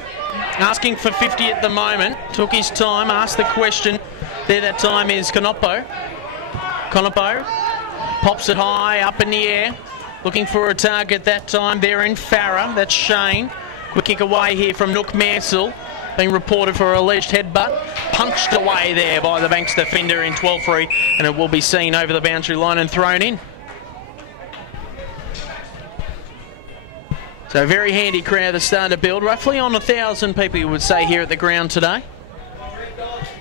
Asking for 50 at the moment. Took his time, asked the question. There that time is Konopo. Konopo pops it high up in the air. Looking for a target that time there in Farah. That's Shane. Quick kick away here from Nook Mansell. Being reported for alleged headbutt. Punched away there by the Banks defender in 12-3. And it will be seen over the boundary line and thrown in. So a very handy crowd that's starting to build. Roughly on 1,000 people, you would say, here at the ground today.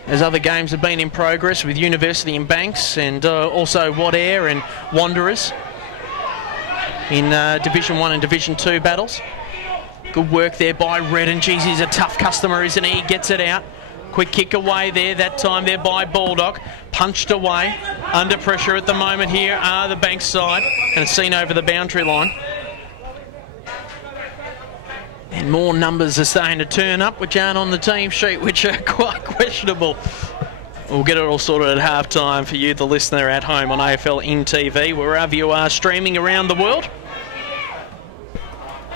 As other games have been in progress with University and Banks, and also Wadair and Wanderers in Division 1 and Division 2 battles. Good work there by Redden. Geez, he's a tough customer, isn't he? He gets it out. Quick kick away there, that time there by Bulldog. Punched away. Under pressure at the moment here are the Banks side. And it's seen over the boundary line. And more numbers are starting to turn up, which aren't on the team sheet, which are quite questionable. We'll get it all sorted at halftime for you, the listener at home on AFL NTV, wherever you are streaming around the world.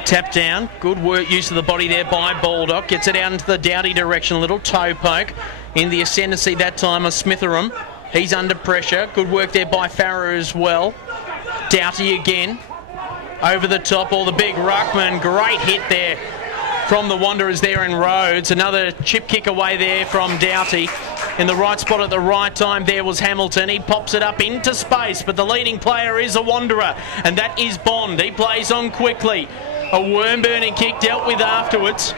Tap down, good work, use of the body there by Baldock. Gets it out into the Doughty direction, a little toe poke. In the ascendancy that time of Smitheram. He's under pressure. Good work there by Farrer as well. Doughty again. Over the top, all the big ruckman. Great hit there from the Wanderers there in Rhodes. Another chip kick away there from Doughty. In the right spot at the right time there was Hamilton. He pops it up into space, but the leading player is a Wanderer, and that is Bond. He plays on quickly. A worm-burning kick dealt with afterwards.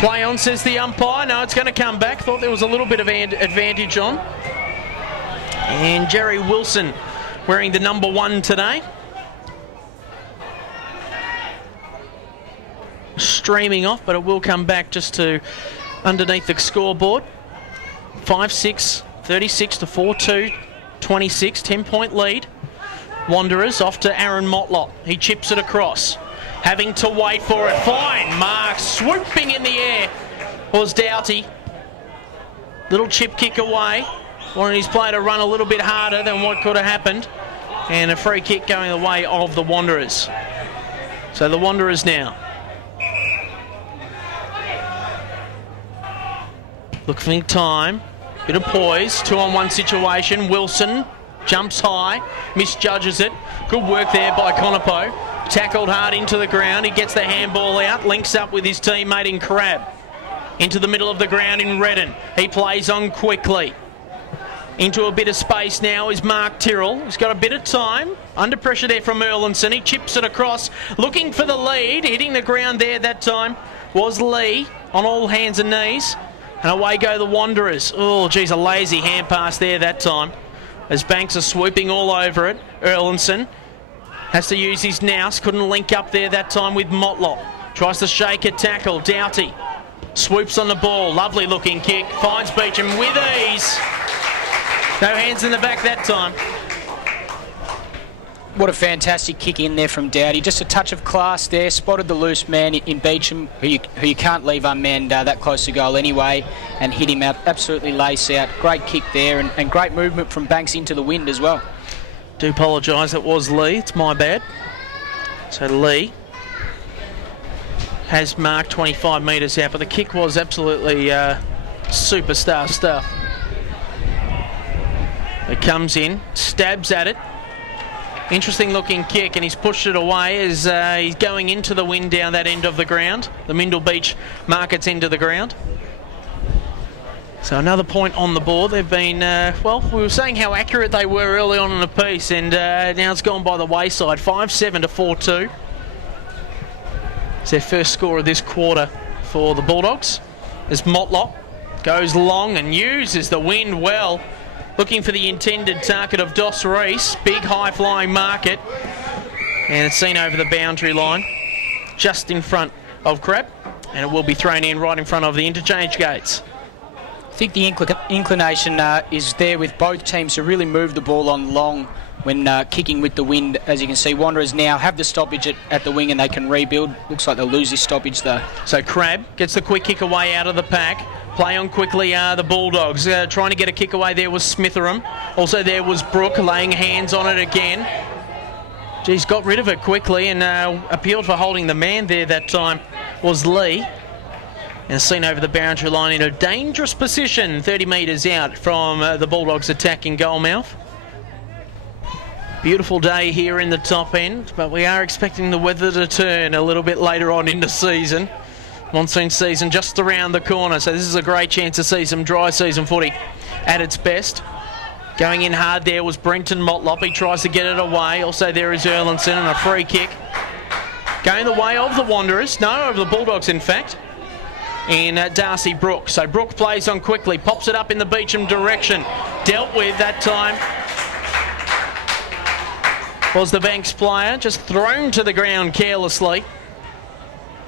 Play on, says the umpire. No, it's going to come back. Thought there was a little bit of advantage on. And Jerry Wilson wearing the number 1 today. Streaming off, but it will come back just to underneath the scoreboard. 5-6, 36 to 4-2, 26, 10-point lead. Wanderers off to Aaron Motlop. He chips it across. Having to wait for it. Fine mark. Swooping in the air was Doughty. Little chip kick away. Wanted his player to run a little bit harder than what could have happened. And a free kick going the way of the Wanderers. So the Wanderers now. Looking time. Bit of poise. 2-on-1 situation. Wilson jumps high, misjudges it. Good work there by Konopo. Tackled hard into the ground. He gets the handball out, links up with his teammate in Crab. Into the middle of the ground in Redden. He plays on quickly. Into a bit of space now is Mark Tyrrell. He's got a bit of time. Under pressure there from Erlinson. He chips it across, looking for the lead. Hitting the ground there that time was Lee on all hands and knees. And away go the Wanderers. Oh, geez, a lazy hand pass there that time. As Banks are swooping all over it. Erlinson has to use his nous. Couldn't link up there that time with Motlop. Tries to shake a tackle. Doughty swoops on the ball. Lovely looking kick. Finds Beecham with ease. No hands in the back that time. What a fantastic kick in there from Dowdy. Just a touch of class there. Spotted the loose man in Beecham, who you can't leave unmanned that close to goal anyway, and hit him out. Absolutely lace out. Great kick there, and great movement from Banks into the wind as well. Do apologise, it was Lee. It's my bad. So Lee has marked 25 metres out, but the kick was absolutely superstar stuff. It comes in, stabs at it. Interesting looking kick, and he's pushed it away as he's going into the wind down that end of the ground, the Mindle Beach Market's end of the ground. So another point on the board. They've been, well, we were saying how accurate they were early on in the piece, and now it's gone by the wayside. 5-7 to 4-2. It's their first score of this quarter for the Bulldogs. As Motlop goes long and uses the wind well, looking for the intended target of Dos Reese. Big high-flying market. And it's seen over the boundary line, just in front of Crab. And it will be thrown in right in front of the interchange gates. I think the inclination is there with both teams to really move the ball on long when kicking with the wind. As you can see, Wanderers now have the stoppage at the wing and they can rebuild. Looks like they'll lose this stoppage though. So Crab gets the quick kick away out of the pack. Play on quickly the Bulldogs. Trying to get a kick away there was Smitheram. Also there was Brooke laying hands on it again. Geez, got rid of it quickly and appealed for holding the man there that time was Lee. And seen over the boundary line in a dangerous position, 30 metres out from the Bulldogs attacking goalmouth. Beautiful day here in the top end, but we are expecting the weather to turn a little bit later on in the season. Monsoon season just around the corner, so this is a great chance to see some dry season footy at its best. Going in hard there was Brenton Motlop. He tries to get it away. Also there is Erlinson and a free kick. Going the way of the Wanderers, no, of the Bulldogs in fact. And Darcy Brooke. So Brooke plays on quickly, pops it up in the Beecham direction. Dealt with that time was the Banks player, just thrown to the ground carelessly.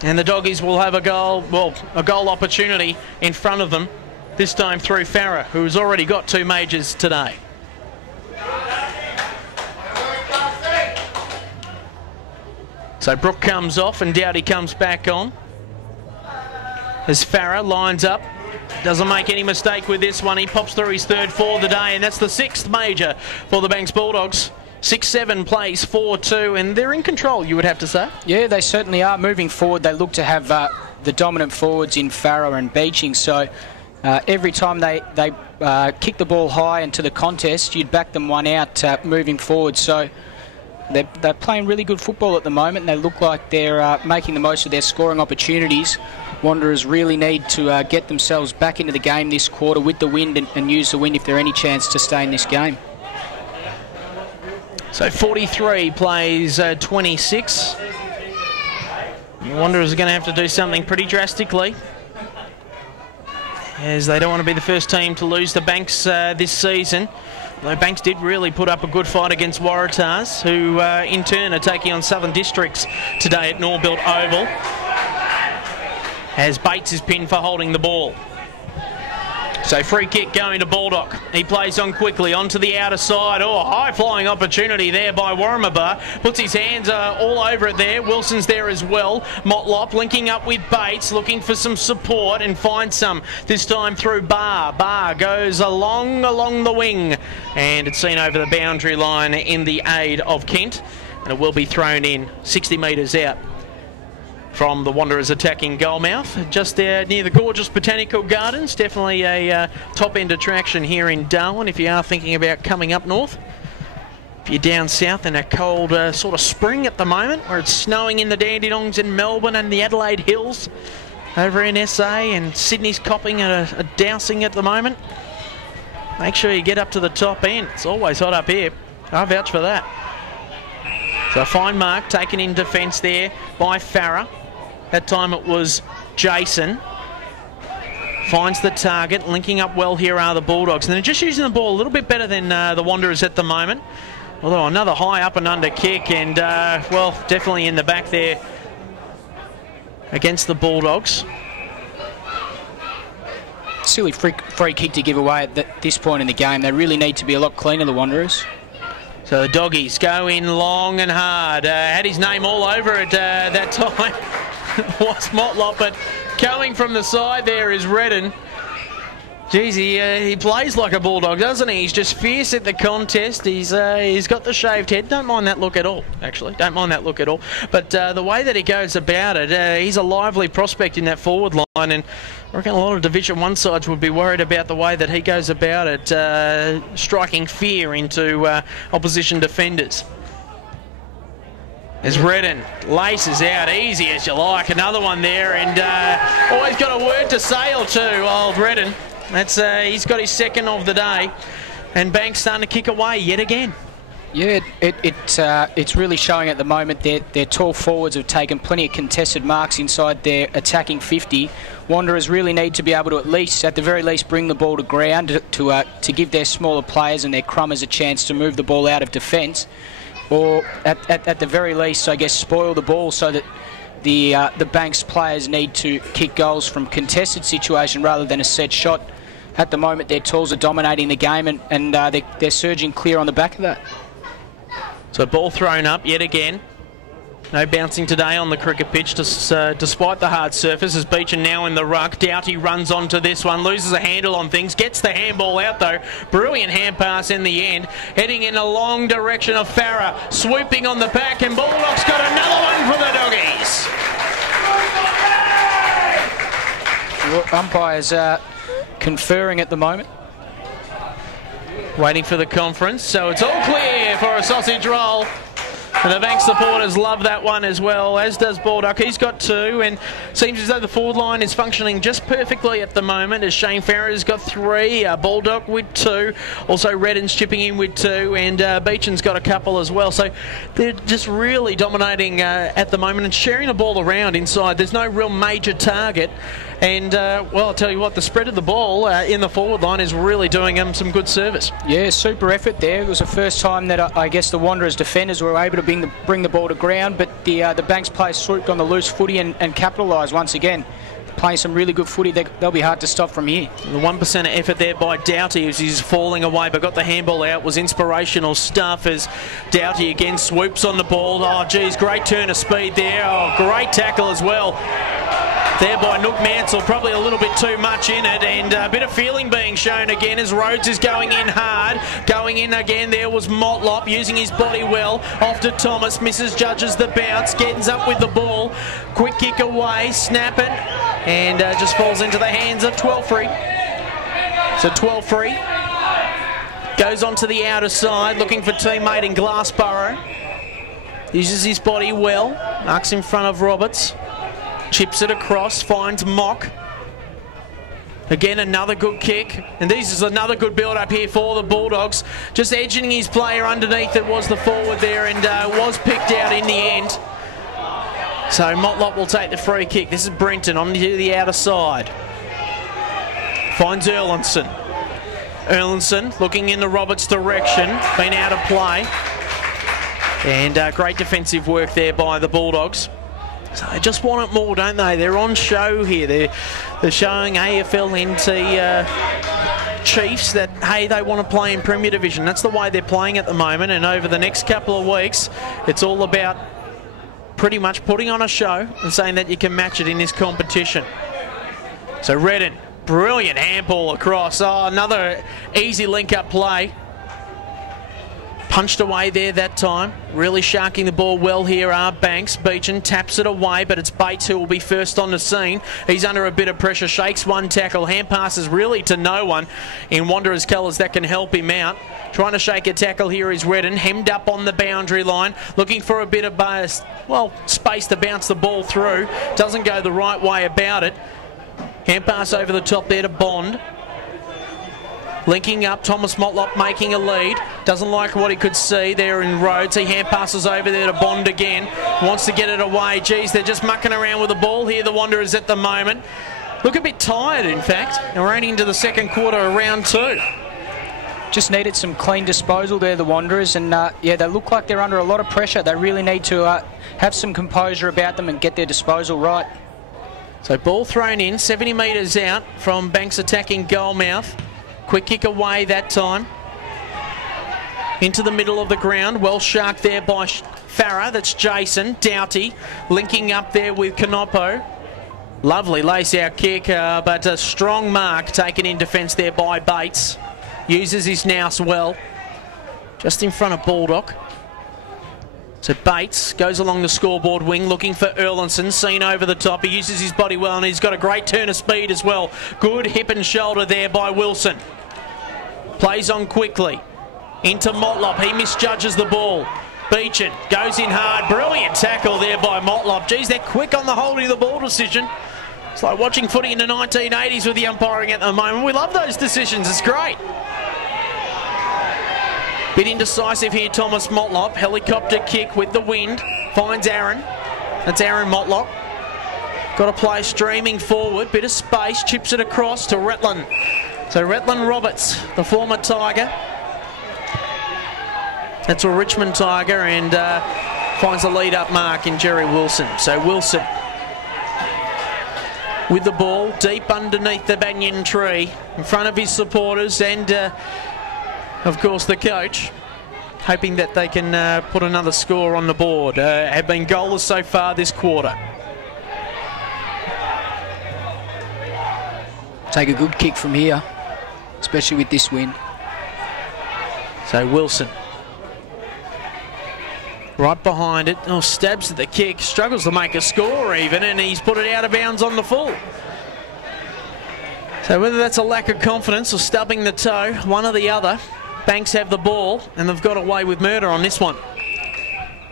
And the Doggies will have a goal, well, a goal opportunity in front of them, this time through Farah, who's already got 2 majors today. So Brooke comes off and Dowdy comes back on. As Farah lines up, doesn't make any mistake with this one. He pops through his 3rd for the day, and that's the 6th major for the Banks Bulldogs. 6-7 plays 4-2, and they're in control, you would have to say. Yeah, they certainly are. Moving forward, they look to have the dominant forwards in Farah and Beeching. So every time they kick the ball high into the contest, you'd back them one out moving forward. So they're playing really good football at the moment. They look like they're making the most of their scoring opportunities. Wanderers really need to get themselves back into the game this quarter with the wind and use the wind if there's any chance to stay in this game. So 43 plays 26. The Wanderers are going to have to do something pretty drastically, as they don't want to be the first team to lose to Banks this season. Although Banks did really put up a good fight against Waratahs, who in turn are taking on Southern Districts today at Norbuilt Oval, as Bates is pinned for holding the ball. So free kick going to Baldock. He plays on quickly onto the outer side. Oh, high flying opportunity there by Warramaba. Puts his hands all over it there. Wilson's there as well. Motlop linking up with Bates, looking for some support and finds some. This time through Barr. Barr goes along the wing, and it's seen over the boundary line in the aid of Kent, and it will be thrown in 60 metres out from the Wanderers attacking goalmouth, just there near the gorgeous Botanical Gardens. Definitely a top-end attraction here in Darwin if you are thinking about coming up north. If you're down south in a cold sort of spring at the moment, where it's snowing in the Dandenongs in Melbourne and the Adelaide Hills over in SA, and Sydney's copping a dousing at the moment, make sure you get up to the top end. It's always hot up here. I vouch for that. So a fine mark taken in defence there by Farah. That time it was Jason. Finds the target, linking up well here are the Bulldogs. And they're just using the ball a little bit better than the Wanderers at the moment. Although another high up and under kick, and well, definitely in the back there against the Bulldogs. silly free kick to give away at this point in the game. They really need to be a lot cleaner, the Wanderers. So the Doggies go in long and hard. Had his name all over it that time. Was Motlop, but coming from the side there is Redden. Geez, he plays like a Bulldog, doesn't he? He's just fierce at the contest. He's got the shaved head. Don't mind that look at all, actually. Don't mind that look at all. But the way that he goes about it, he's a lively prospect in that forward line, and I reckon a lot of Division 1 sides would be worried about the way that he goes about it, striking fear into opposition defenders. As Redden laces out easy as you like. Another one there, and always got a word to say or two, old Redden. That's he's got his second of the day, and Banks starting to kick away yet again. Yeah, it's really showing at the moment. Their tall forwards have taken plenty of contested marks inside their attacking 50. Wanderers really need to be able to at the very least, bring the ball to ground to give their smaller players and their crummers a chance to move the ball out of defence, or at the very least, I guess, spoil the ball so that the Banks players need to kick goals from contested situation rather than a set shot. At the moment, their tools are dominating the game, and they're surging clear on the back of that. So ball thrown up yet again. No bouncing today on the cricket pitch, despite the hard surface. As Beechin now in the ruck. Doughty runs onto this one, loses a handle on things, gets the handball out though. Brilliant hand pass in the end. Heading in a long direction of Farah, swooping on the back, and Bulldogs got another one for the Doggies. Umpires conferring at the moment. Waiting for the conference, so it's all clear for a sausage roll. And the Banks supporters love that one as well, as does Baldock. He's got two, and seems as though the forward line is functioning just perfectly at the moment, as Shane Farrer's got three, Baldock with two, also Redden's chipping in with two, and Beechin's got a couple as well. So they're just really dominating at the moment and sharing the ball around inside. There's no real major target. And, well, I'll tell you what, the spread of the ball in the forward line is really doing them some good service. Yeah, super effort there. It was the first time that I guess the Wanderers defenders were able to bring the ball to ground, but the Banks players swooped on the loose footy and capitalised once again. Playing some really good footy. They'll be hard to stop from here. The 1% effort there by Doughty as he's falling away, but got the handball out. Was inspirational stuff as Doughty again swoops on the ball. Oh, geez, great turn of speed there. Oh, great tackle as well. There by Nook Mansell, probably a little bit too much in it, and a bit of feeling being shown again as Rhodes is going in hard. Going in again, there was Motlop using his body well. Off to Thomas, misses, judges the bounce, gets up with the ball. Quick kick away, snap it, and just falls into the hands of Twelfree. So Twelfree goes onto the outer side, looking for teammate in Glassborough. Uses his body well, marks in front of Roberts. Chips it across, finds Mock. Again, another good kick. And this is another good build-up here for the Bulldogs. Just edging his player underneath. It was the forward there, and was picked out in the end. So Motlop will take the free kick. This is Brenton on to the outer side. Finds Erlinson. Erlinson looking in the Roberts direction. Been out of play. And great defensive work there by the Bulldogs. So they just want it more, don't they? They're on show here. They're showing AFL NT Chiefs that, hey, they want to play in Premier Division. That's the way they're playing at the moment. And over the next couple of weeks, it's all about pretty much putting on a show and saying that you can match it in this competition. So Redden, brilliant handball across. Oh, another easy link-up play. Punched away there that time. Really sharking the ball well here are Banks. Beechin taps it away, but it's Bates who will be first on the scene. He's under a bit of pressure, shakes one tackle. Hand passes really to no one in Wanderers colours that can help him out. Trying to shake a tackle here is Redden, hemmed up on the boundary line, looking for a bit of space to bounce the ball through. Doesn't go the right way about it. Hand pass over the top there to Bond. Linking up, Thomas Motlop making a lead. Doesn't like what he could see there in Rhodes. He hand passes over there to Bond again. Wants to get it away. Geez, they're just mucking around with the ball here, the Wanderers at the moment. Look a bit tired, in fact. And we're only into the second quarter of round two. Just needed some clean disposal there, the Wanderers. And, yeah, they look like they're under a lot of pressure. They really need to have some composure about them and get their disposal right. So ball thrown in, 70 metres out from Banks attacking goal mouth. Quick kick away that time. Into the middle of the ground. Well sharked there by Farah. That's Jason. Doughty linking up there with Canopo. Lovely lace-out kick, but a strong mark taken in defence there by Bates. Uses his nous well. Just in front of Baldock. So Bates goes along the scoreboard wing looking for Erlinson, seen over the top. He uses his body well and he's got a great turn of speed as well. Good hip and shoulder there by Wilson. Plays on quickly. Into Motlop. He misjudges the ball. Beechin goes in hard. Brilliant tackle there by Motlop. Geez, they're quick on the holding of the ball decision. It's like watching footy in the 1980s with the umpiring at the moment. We love those decisions. It's great. Bit indecisive here, Thomas Motlop. Helicopter kick with the wind. Finds Aaron. That's Aaron Motlop. Got a play streaming forward. Bit of space. Chips it across to Retland. So Retland Roberts, the former Tiger. That's a Richmond Tiger, and finds a lead-up mark in Jerry Wilson. So Wilson with the ball deep underneath the banyan tree in front of his supporters and of course the coach, hoping that they can put another score on the board. Have been goalless so far this quarter. Take a good kick from here, especially with this wind. So Wilson right behind it. Oh, stabs at the kick, struggles to make a score even, and he's put it out of bounds on the full. So whether that's a lack of confidence or stubbing the toe, one or the other, Banks have the ball and they've got away with murder on this one.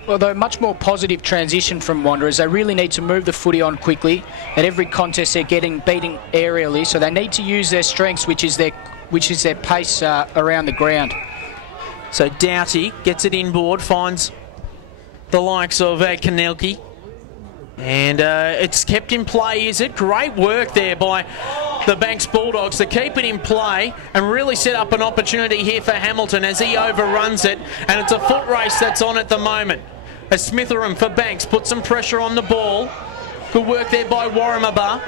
Well, though, much more positive transition from Wanderers. They really need to move the footy on quickly. At every contest they're beating aerially, so they need to use their strengths, which is their pace around the ground. So Doughty gets it inboard, finds the likes of Kanelke. And it's kept in play, is it? Great work there by the Banks Bulldogs to keep it in play and really set up an opportunity here for Hamilton as he overruns it. And it's a foot race that's on at the moment. As Smitheram for Banks puts some pressure on the ball. Good work there by Warramaba.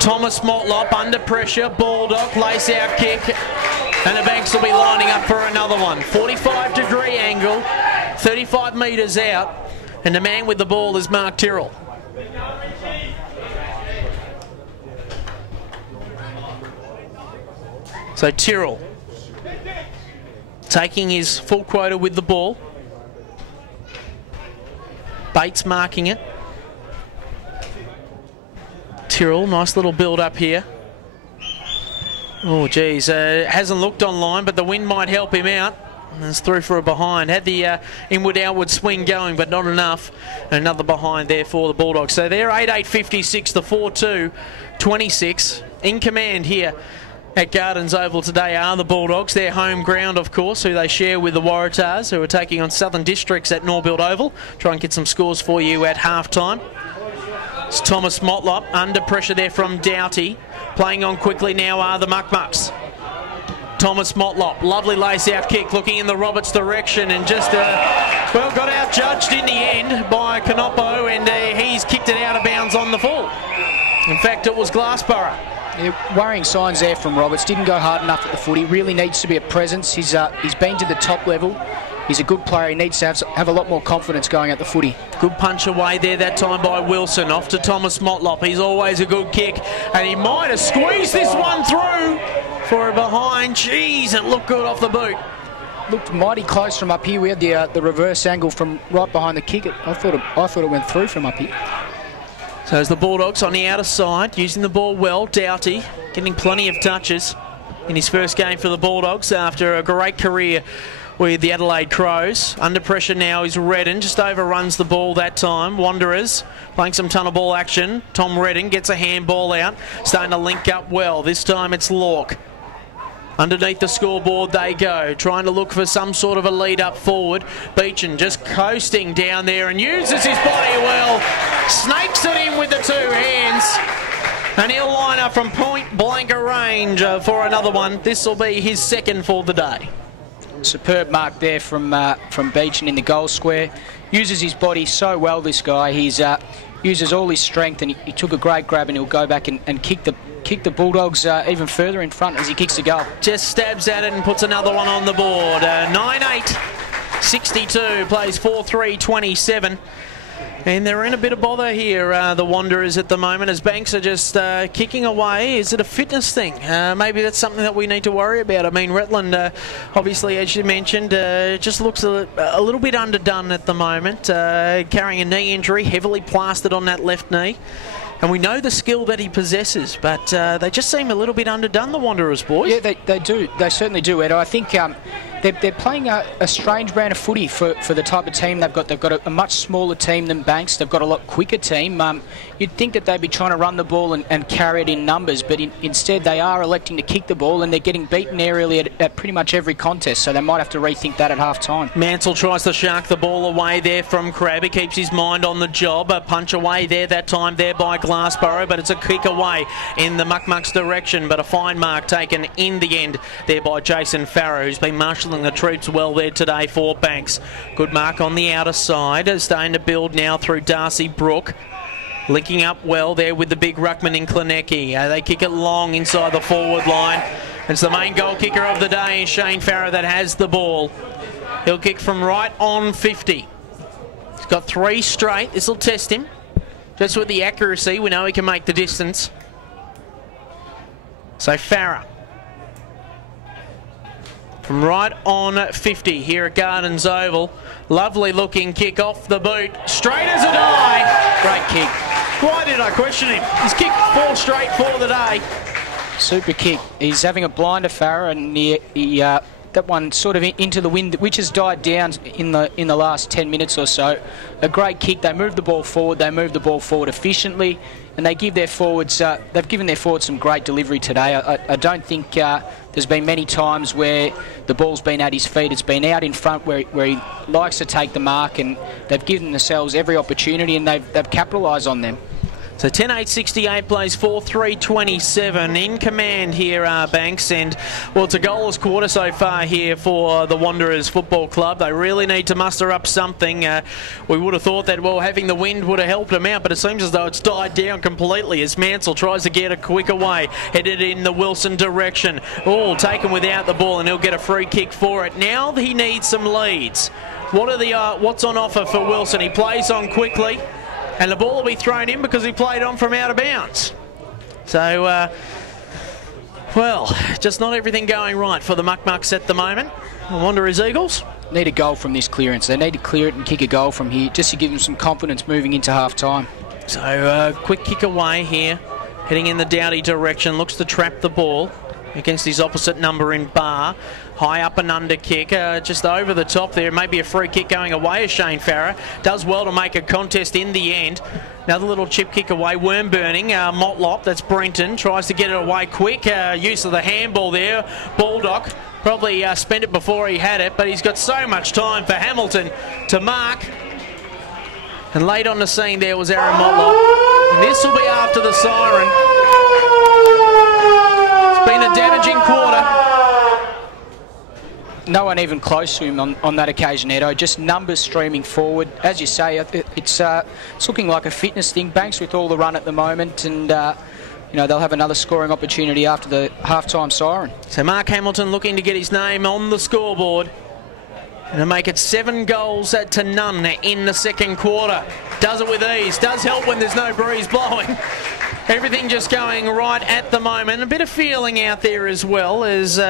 Thomas Motlop under pressure. Baldock, lace-out kick. And the Banks will be lining up for another one. 45-degree angle, 35 metres out. And the man with the ball is Mark Tyrrell. So Tyrrell taking his full quota with the ball. Bates marking it. Tyrrell, nice little build up here. Oh, geez, hasn't looked online, but the wind might help him out. And it's through for a behind. Had the inward-outward swing going, but not enough. Another behind there for the Bulldogs. So they're 8-8-56, the 4-2-26. In command here at Gardens Oval today are the Bulldogs. Their home ground, of course, who they share with the Waratahs, who are taking on Southern Districts at Norbuild Oval. Try and get some scores for you at halftime. It's Thomas Motlop under pressure there from Doughty. Playing on quickly now are the Muck-Mucks. Thomas Motlop, lovely lace-out kick, looking in the Roberts direction and just, well, got out-judged in the end by Canopo, and he's kicked it out of bounds on the full. In fact, it was Glassborough. Yeah, worrying signs there from Roberts. Didn't go hard enough at the footy. Really needs to be a presence. He's been to the top level. He's a good player. He needs to have a lot more confidence going at the footy. Good punch away there that time by Wilson. Off to Thomas Motlop. He's always a good kick. And he might have squeezed this one through for a behind. Jeez, it looked good off the boot. Looked mighty close from up here. We had the reverse angle from right behind the kick. I thought it went through from up here. So as the Bulldogs on the outer side, using the ball well. Doughty getting plenty of touches in his first game for the Bulldogs after a great career with the Adelaide Crows. Under pressure now is Redden, just overruns the ball that time. Wanderers playing some tunnel ball action. Tom Redden gets a handball out, starting to link up well. This time it's Lork. Underneath the scoreboard they go, trying to look for some sort of a lead up forward. Beechin just coasting down there and uses his body well. Snakes it in with the two hands. And he'll line up from point blank range for another one. This will be his second for the day. Superb mark there from Beechin in the goal square. Uses his body so well, this guy. He's uses all his strength, and he took a great grab, and he'll go back and kick the Bulldogs even further in front as he kicks the goal. Just stabs at it and puts another one on the board. 9-8, 62, plays 4-3, 27. And they're in a bit of bother here, the Wanderers at the moment, as Banks are just kicking away. Is it a fitness thing? Maybe that's something that we need to worry about. I mean, Retland, obviously, as you mentioned, just looks a little bit underdone at the moment, carrying a knee injury, heavily plastered on that left knee. And we know the skill that he possesses, but they just seem a little bit underdone, the Wanderers, boys. Yeah, they do. They certainly do, Edo. I think they're playing a strange brand of footy for the type of team they've got. They've got a much smaller team than Banks. They've got a lot quicker team. You'd think that they'd be trying to run the ball and carry it in numbers, but instead they are electing to kick the ball, and they're getting beaten aerially at pretty much every contest, so they might have to rethink that at half-time. Mansell tries to shark the ball away there from Crabb. He keeps his mind on the job. A punch away there that time there by Glassborough, but it's a kick away in the Muck-Muck's direction, but a fine mark taken in the end there by Jason Farrow, who's been marshalling the troops well there today for Banks. Good mark on the outer side, starting to build now through Darcy Brook. Linking up well there with the big ruckman in Klinecki. They kick it long inside the forward line. It's the main goal kicker of the day, Shane Farrow, that has the ball. He'll kick from right on 50. He's got 3 straight. This will test him. Just with the accuracy, we know he can make the distance. So Farrow. From right on 50 here at Gardens Oval. Lovely looking kick off the boot. Straight as a die. Great kick. Why did I question him? He's kicked 4 straight for the day. Super kick. He's having a blinder, Farrow, and that one sort of into the wind, which has died down in the last 10 minutes or so. A great kick. They move the ball forward. They move the ball forward efficiently, and they give their forwards. They've given their forwards some great delivery today. I don't think there's been many times where the ball's been at his feet. It's been out in front where he likes to take the mark, and they've given themselves every opportunity, and they've capitalised on them. So 10-8-68 plays 4-3-27 in command here, Banks, and well, it's a goalless quarter so far here for the Wanderers Football Club. They really need to muster up something. We would have thought that, well, having the wind would have helped them out, but it seems as though it's died down completely as Mansell tries to get a quick away, headed in the Wilson direction. Oh, taken without the ball, and he'll get a free kick for it. Now he needs some leads. What's on offer for Wilson? He plays on quickly, and the ball will be thrown in because he played on from out of bounds. So, well, just not everything going right for the Muck-Mucks at the moment. The Wanderers Eagles need a goal from this clearance. They need to clear it and kick a goal from here just to give them some confidence moving into half-time. So, quick kick away here, heading in the Dowdy direction, looks to trap the ball against his opposite number in Bar. High up and under kick, just over the top there. Maybe a free kick going away as Shane Farrow does well to make a contest in the end. Another little chip kick away, worm burning. Motlop, that's Brenton, tries to get it away quick. Use of the handball there. Baldock probably spent it before he had it, but he's got so much time for Hamilton to mark. And late on the scene there was Aaron Motlop. And this will be after the siren. It's been a damaging quarter. No one even close to him on that occasion, Edo. Just numbers streaming forward. As you say, it's looking like a fitness thing. Banks with all the run at the moment, and they'll have another scoring opportunity after the half-time siren. So Mark Hamilton looking to get his name on the scoreboard and to make it 7 goals to none in the second quarter. Does it with ease. Does help when there's no breeze blowing. Everything just going right at the moment. A bit of feeling out there as well as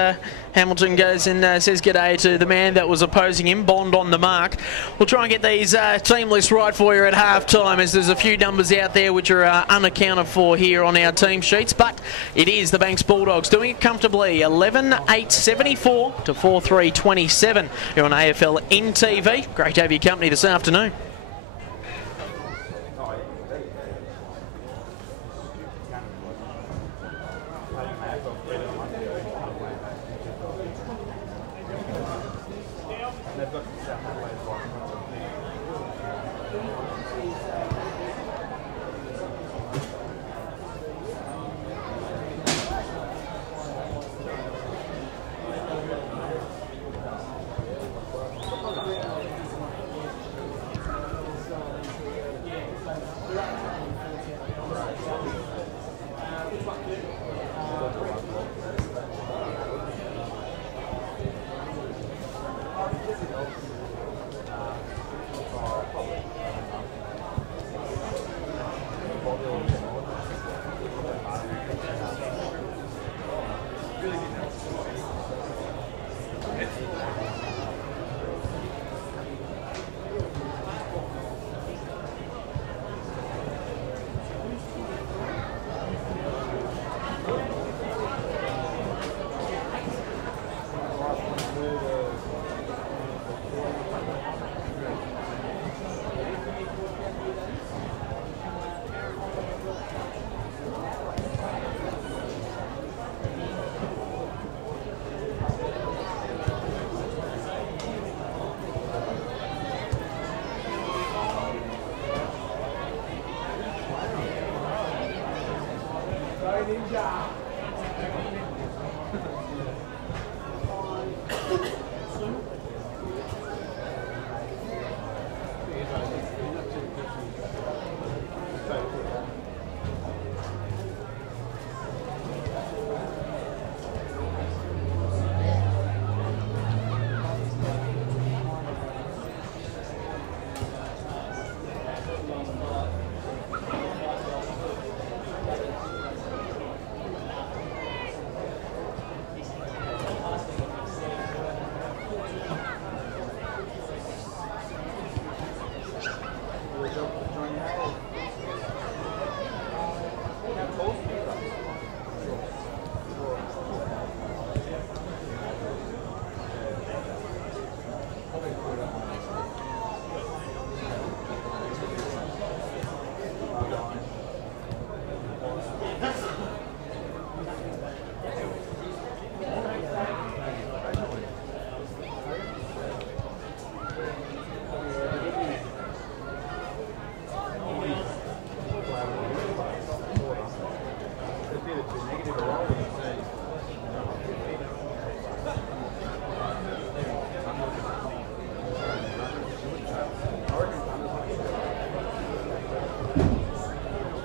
Hamilton goes and says g'day to the man that was opposing him, Bond on the mark. We'll try and get these team lists right for you at half-time, as there's a few numbers out there which are unaccounted for here on our team sheets, but it is the Banks Bulldogs doing it comfortably, 11-8-74 to 4-3-27 here on AFL NTV. Great to have your company this afternoon.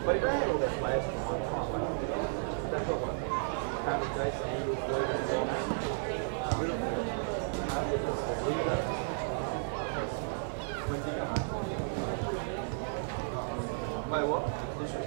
But if I had all that players from one time, like, that's what Jason Eagles wait, what? This was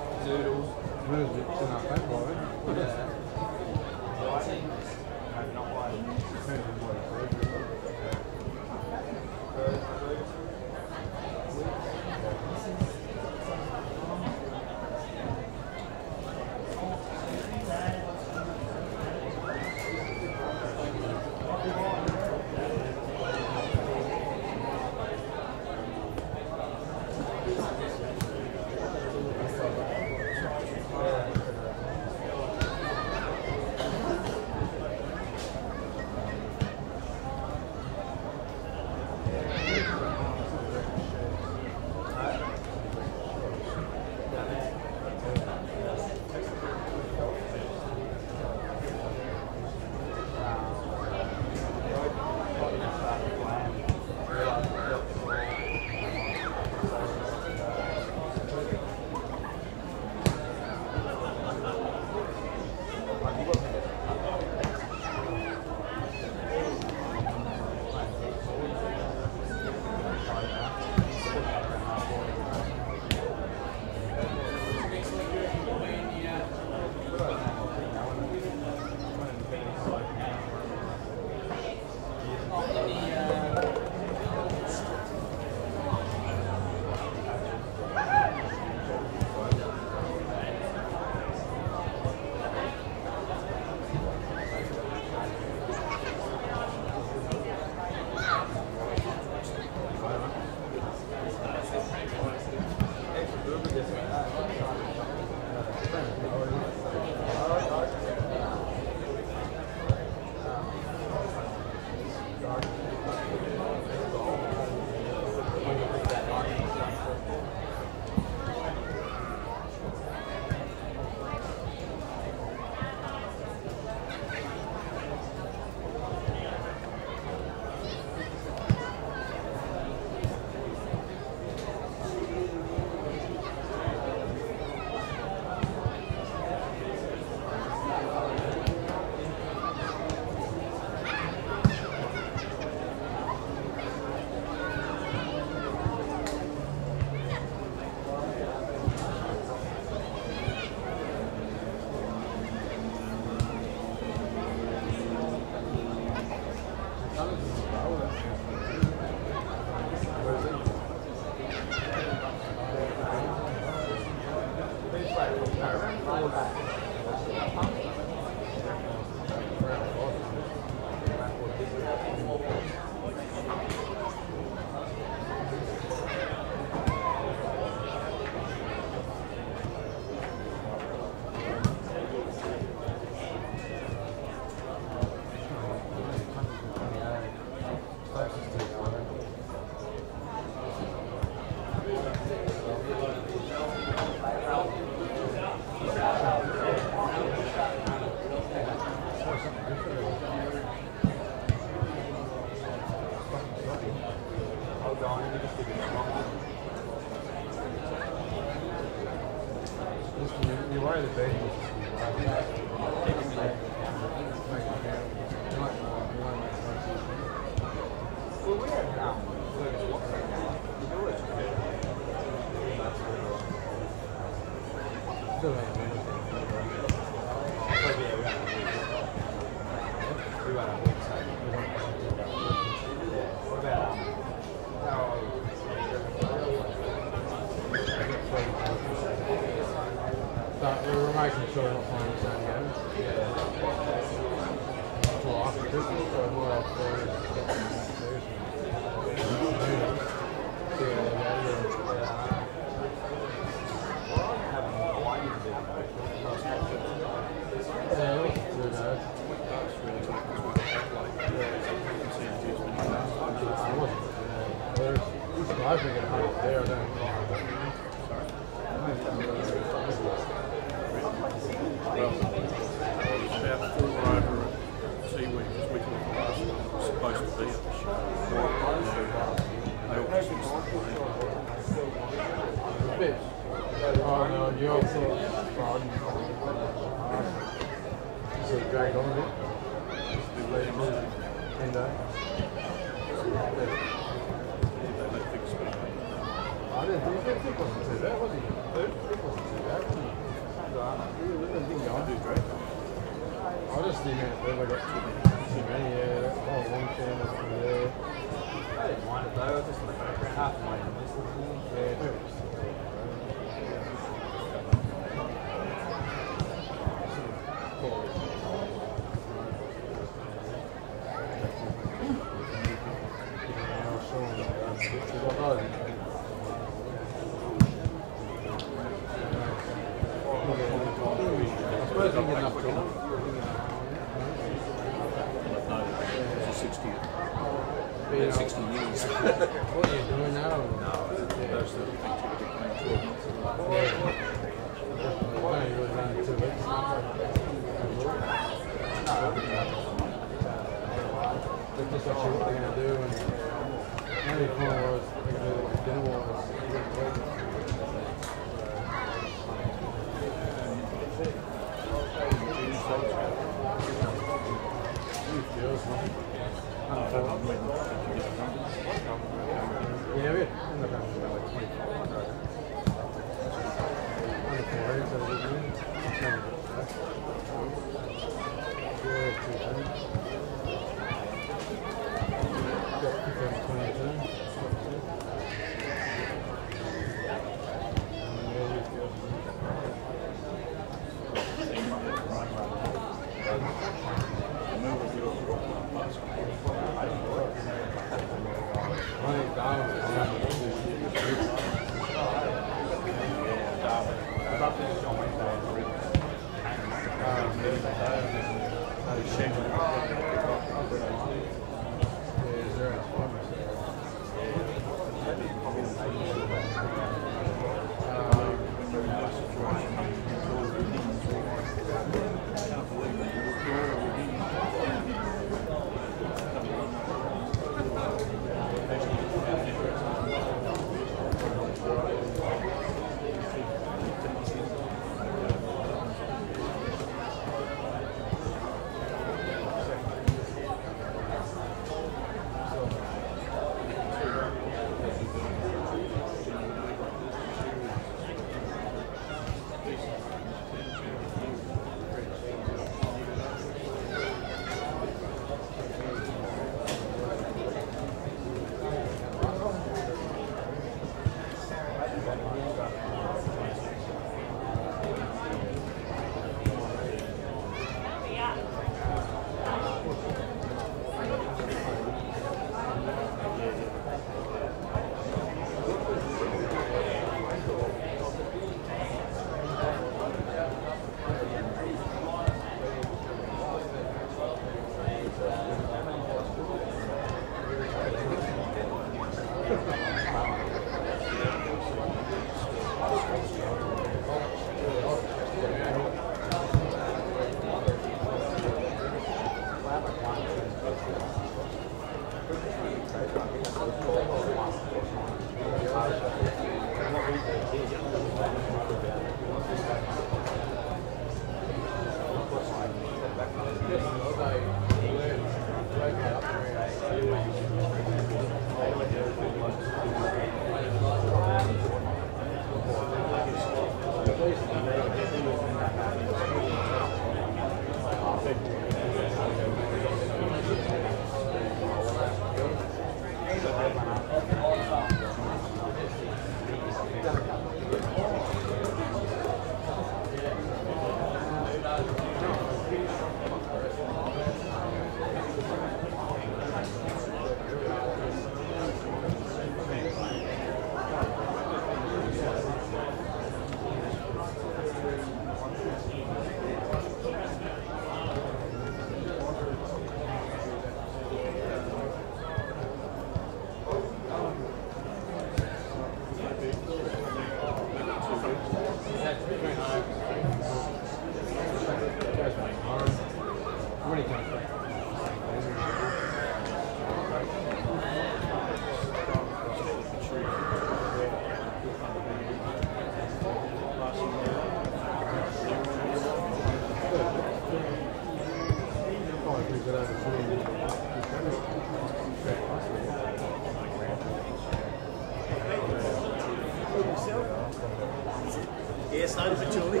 Yeah, slowly but surely.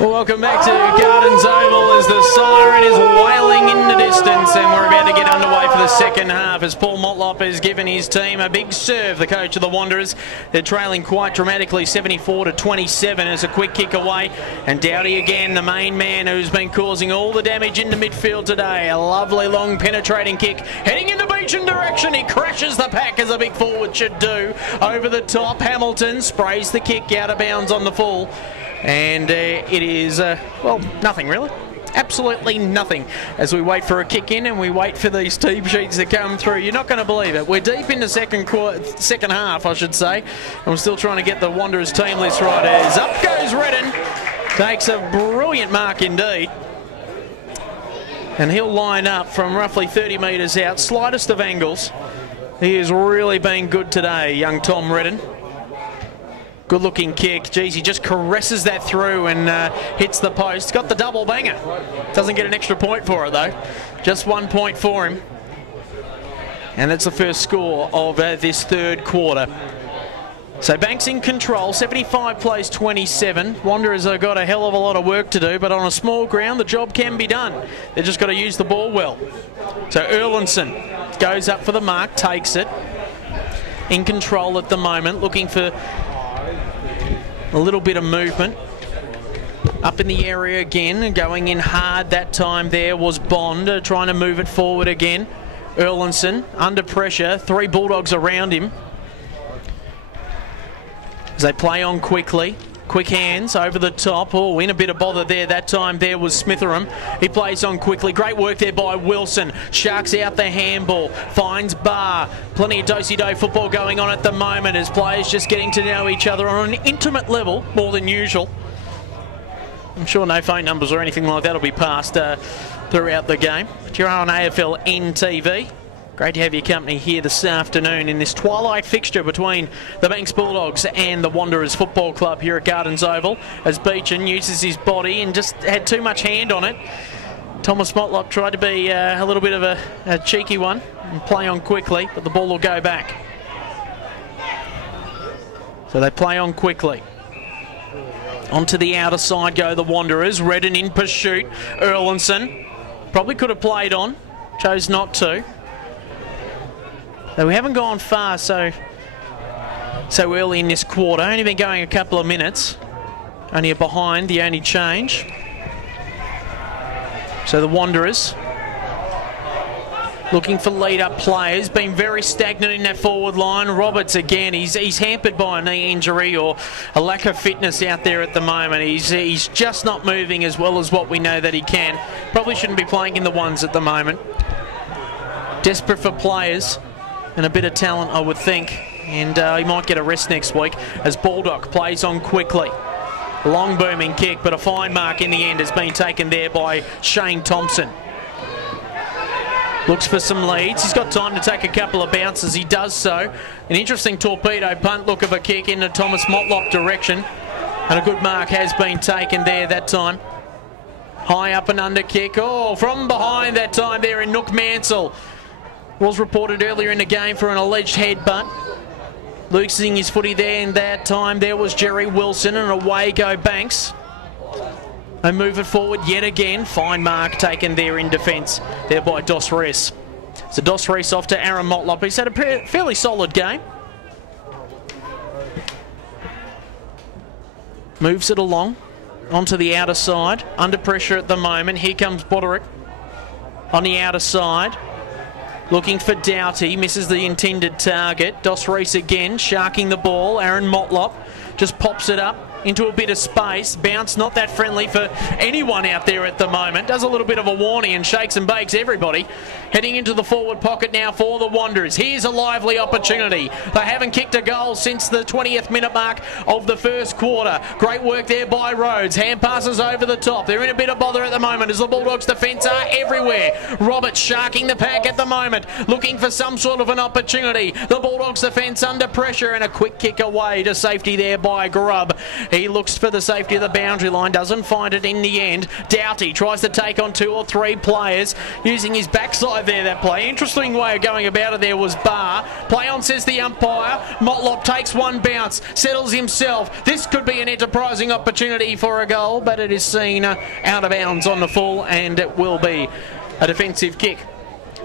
Welcome back to Gardens Oval as the siren is wailing in the distance, and we're about to get underway for the second half as Paul Motlop has given his team a big serve, the coach of the Wanderers. They're trailing quite dramatically, 74-27 as a quick kick away, and Dowdy again, the main man who's been causing all the damage in the midfield today. A lovely long penetrating kick heading in the Beecham direction. He crashes the pack as a big forward should do. Over the top, Hamilton sprays the kick out of bounds on the full. And it is, well, nothing really. Absolutely nothing as we wait for a kick in and we wait for these team sheets to come through. You're not going to believe it. We're deep in the second half, I should say. And we're still trying to get the Wanderers team list right. As up goes Redden. Takes a brilliant mark indeed. And he'll line up from roughly 30 metres out. Slightest of angles. He has really been good today, young Tom Redden. Good looking kick. Geez, he just caresses that through and hits the post. Got the double banger. Doesn't get an extra point for it though. Just 1 point for him. And that's the first score of this third quarter. So Banks in control, 75 plays 27. Wanderers have got a hell of a lot of work to do, but on a small ground the job can be done. They've just got to use the ball well. So Erlinson goes up for the mark, takes it. In control at the moment, looking for a little bit of movement. Up in the area again and going in hard that time there was Bond, trying to move it forward again. Erlinson under pressure, 3 Bulldogs around him. As they play on quickly. Quick hands over the top. Oh, in a bit of bother there. That time there was Smitheram. He plays on quickly. Great work there by Wilson. Sharks out the handball. Finds Barr. Plenty of do-si-do football going on at the moment as players just getting to know each other on an intimate level, more than usual. I'm sure no phone numbers or anything like that will be passed throughout the game. But you're on AFL NTV. Great to have your company here this afternoon in this twilight fixture between the Banks Bulldogs and the Wanderers Football Club here at Gardens Oval, as Beechin uses his body and just had too much hand on it. Thomas Motlop tried to be a little bit of a cheeky one and play on quickly, but the ball will go back. So they play on quickly. Onto the outer side go the Wanderers. Redden in pursuit. Erlinson probably could have played on, chose not to. So we haven't gone far so early in this quarter. Only been going a couple of minutes. Only a behind, the only change. So the Wanderers looking for lead-up players. Been very stagnant in that forward line. Roberts again, he's hampered by a knee injury or a lack of fitness out there at the moment. He's just not moving as well as what we know that he can. Probably shouldn't be playing in the ones at the moment. Desperate for players. And a bit of talent, I would think. And he might get a rest next week as Baldock plays on quickly. Long booming kick, but a fine mark in the end has been taken there by Shane Thompson. Looks for some leads. He's got time to take a couple of bounces. He does so. An interesting torpedo punt look of a kick into Thomas Motlop direction. And a good mark has been taken there that time. High up and under kick. Oh, from behind that time there in Nook Mansell. Was reported earlier in the game for an alleged headbutt. Losing his footy there in that time. There was Jerry Wilson and away go Banks. They move it forward yet again. Fine mark taken there in defence there by Dos Reis. So Dos Reis off to Aaron Motlop. He's had a fairly solid game. Moves it along onto the outer side. Under pressure at the moment. Here comes Boderick on the outer side. Looking for Doughty, misses the intended target. Dos Reis again, sharking the ball. Aaron Motlop just pops it up into a bit of space. Bounce not that friendly for anyone out there at the moment. Does a little bit of a warning and shakes and bakes everybody. Heading into the forward pocket now for the Wanderers. Here's a lively opportunity. They haven't kicked a goal since the 20th minute mark of the first quarter. Great work there by Rhodes. Hand passes over the top. They're in a bit of bother at the moment as the Bulldogs defence are everywhere. Roberts sharking the pack at the moment. Looking for some sort of an opportunity. The Bulldogs defence under pressure and a quick kick away to safety there by Grubb. He looks for the safety of the boundary line. Doesn't find it in the end. Doughty tries to take on 2 or 3 players using his backside there, that play. Interesting way of going about it there was Barr. Play on, says the umpire. Motlop takes one bounce, settles himself. This could be an enterprising opportunity for a goal, but it is seen out of bounds on the full, and it will be a defensive kick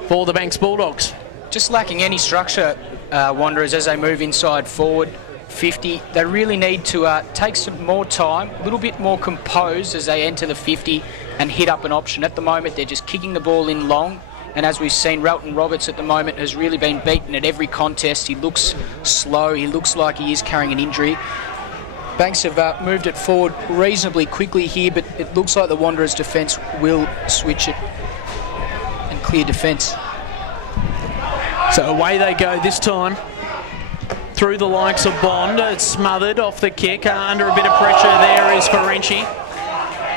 for the Banks Bulldogs. Just lacking any structure, Wanderers, as they move inside forward 50. They really need to take some more time, a little bit more composed as they enter the 50 and hit up an option. At the moment, they're just kicking the ball in long. And as we've seen, Relton Roberts at the moment has really been beaten at every contest. He looks slow. He looks like he is carrying an injury. Banks have moved it forward reasonably quickly here, but it looks like the Wanderers' defence will switch it and clear defence. So away they go this time. Through the likes of Bond. It's smothered off the kick. Under a bit of pressure there is Ferenczi.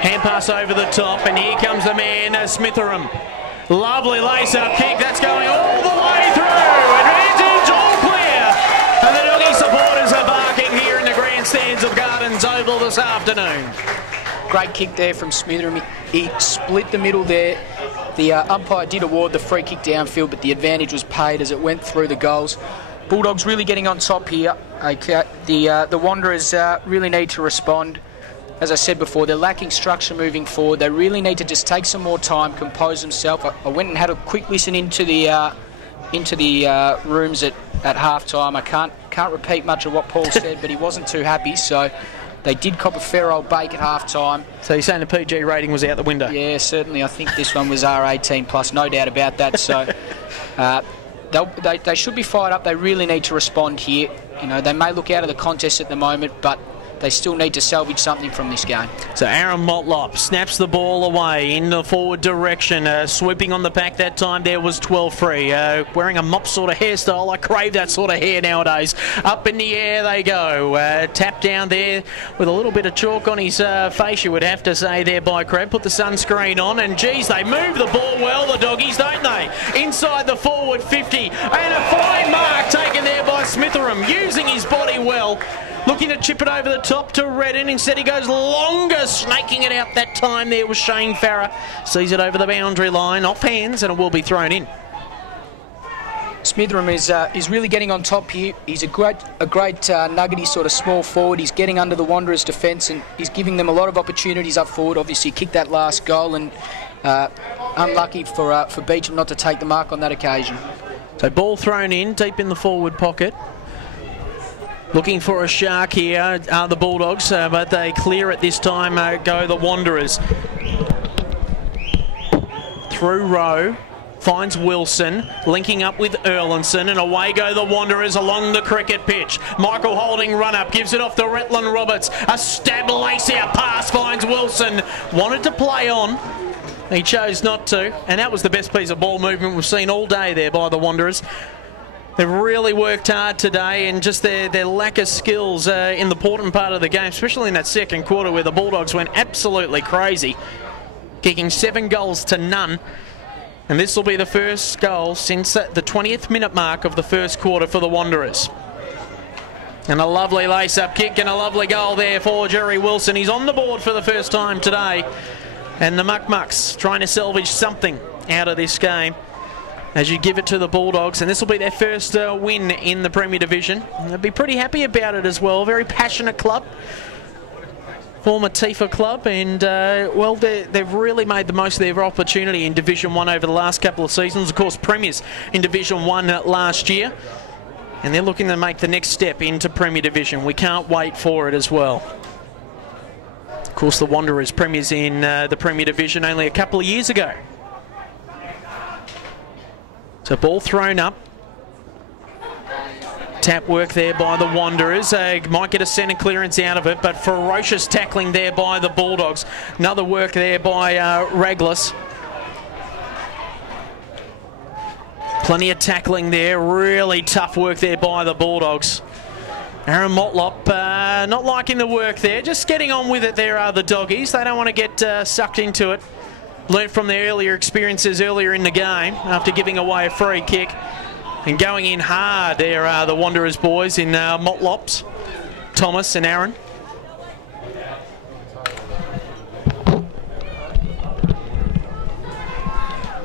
Hand pass over the top, and here comes the man, Smitheram. Lovely lace-up kick, that's going all the way through. Advantage, all clear. And the Doggy supporters are barking here in the grandstands of Gardens Oval this afternoon. Great kick there from Smitheram. He split the middle there. The umpire did award the free kick downfield, but the advantage was paid as it went through the goals. Bulldogs really getting on top here. Okay, the Wanderers really need to respond. As I said before, they're lacking structure moving forward. They really need to just take some more time, compose themselves. I went and had a quick listen into the rooms at half time. I can't repeat much of what Paul said, but he wasn't too happy. So they did cop a fair old bake at half time. So you're saying the PG rating was out the window? Yeah, certainly. I think this one was R18 plus, no doubt about that. So they should be fired up. They really need to respond here. You know, they may look out of the contest at the moment, but they still need to salvage something from this game. So Aaron Motlop snaps the ball away in the forward direction. Swooping on the pack that time there was 12-3. Wearing a mop sort of hairstyle. I crave that sort of hair nowadays. Up in the air they go. Tap down there with a little bit of chalk on his face, you would have to say there by Crab. Put the sunscreen on, and geez, they move the ball well, the doggies, don't they? Inside the forward 50. And a fine mark taken there by Smitheram, using his body well. Looking to chip it over the top to Redden. Instead he goes longer, snaking it out that time there was Shane Farrer. Sees it over the boundary line, off hands, and it will be thrown in. Smitheram is really getting on top here. He's a great nuggety sort of small forward. He's getting under the Wanderers' defence and he's giving them a lot of opportunities up forward. Obviously he kicked that last goal and unlucky for Beecham not to take the mark on that occasion. So ball thrown in, deep in the forward pocket. Looking for a shark here are the Bulldogs, but they clear it this time, go the Wanderers. Through row, finds Wilson, linking up with Erlinson, and away go the Wanderers along the cricket pitch. Michael Holding run up, gives it off to Retland Roberts. A stab lace out pass finds Wilson. Wanted to play on. He chose not to, and that was the best piece of ball movement we've seen all day there by the Wanderers. They've really worked hard today, and just their lack of skills in the important part of the game, especially in that second quarter where the Bulldogs went absolutely crazy, kicking 7 goals to none. And this will be the first goal since the 20th minute mark of the first quarter for the Wanderers. And a lovely lace-up kick and a lovely goal there for Jerry Wilson. He's on the board for the first time today. And the Muck-Mucks trying to salvage something out of this game as you give it to the Bulldogs, and this will be their first win in the Premier Division. They'll be pretty happy about it as well. Very passionate club, former TIFA club, and well, they've really made the most of their opportunity in Division 1 over the last couple of seasons. Of course, premiers in Division 1 last year, and they're looking to make the next step into Premier Division. We can't wait for it as well. Of course, the Wanderers premiers in the Premier Division only a couple of years ago. So ball thrown up. Tap work there by the Wanderers. Might get a centre clearance out of it, but ferocious tackling there by the Bulldogs. Another work there by Raglis. Plenty of tackling there. Really tough work there by the Bulldogs. Aaron Motlop not liking the work there. Just getting on with it there are the doggies. They don't want to get sucked into it. Learnt from their earlier experiences earlier in the game after giving away a free kick. And going in hard there are the Wanderers boys in Motlops, Thomas and Aaron.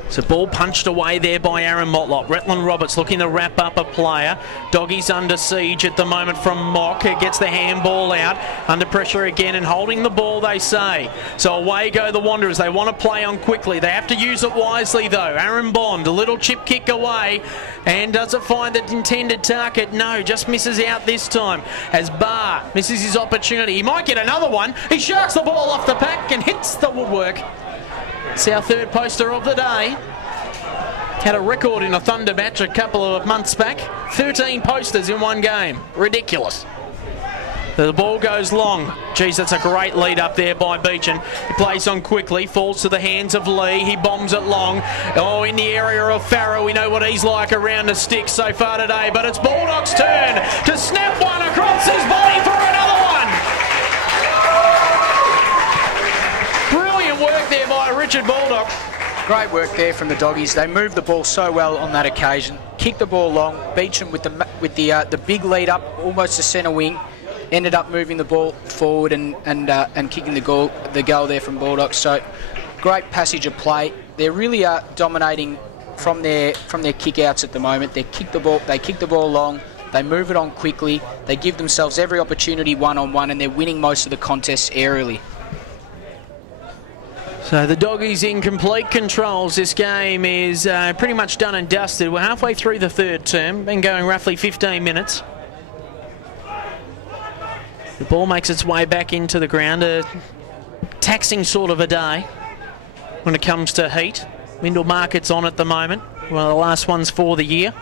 So ball punched away there by Aaron Motlop. Retland Roberts looking to wrap up a player. Doggies under siege at the moment from Mock. Gets the handball out. Under pressure again and holding the ball, they say. So away go the Wanderers. They want to play on quickly. They have to use it wisely though. Aaron Bond, a little chip kick away. And does it find the intended target? No, just misses out this time. As Barr misses his opportunity. He might get another one. He sharks the ball off the pack and hits the woodwork. It's our third poster of the day. Had a record in a Thunder match a couple of months back. 13 posters in one game. Ridiculous. The ball goes long. Geez, that's a great lead up there by Beechin. He plays on quickly, falls to the hands of Lee. He bombs it long. Oh, in the area of Farrow, we know what he's like around the stick so far today. But it's Bulldogs' turn to snap one across his body for another one. Brilliant work there by Richard Baldock. Great work there from the doggies. They moved the ball so well on that occasion. Kicked the ball long. Beecham with the big lead up, almost to centre wing. Ended up moving the ball forward and kicking the goal there from Bulldogs. So great passage of play. They really are dominating from their kick outs at the moment. They kick the ball long. They move it on quickly. They give themselves every opportunity one-on-one, and they're winning most of the contests aerially. So the Doggies in complete controls. This game is pretty much done and dusted. We're halfway through the third term, been going roughly 15 minutes. The ball makes its way back into the ground. A taxing sort of a day when it comes to heat. Mindle Market's on at the moment. One of the last ones for the year.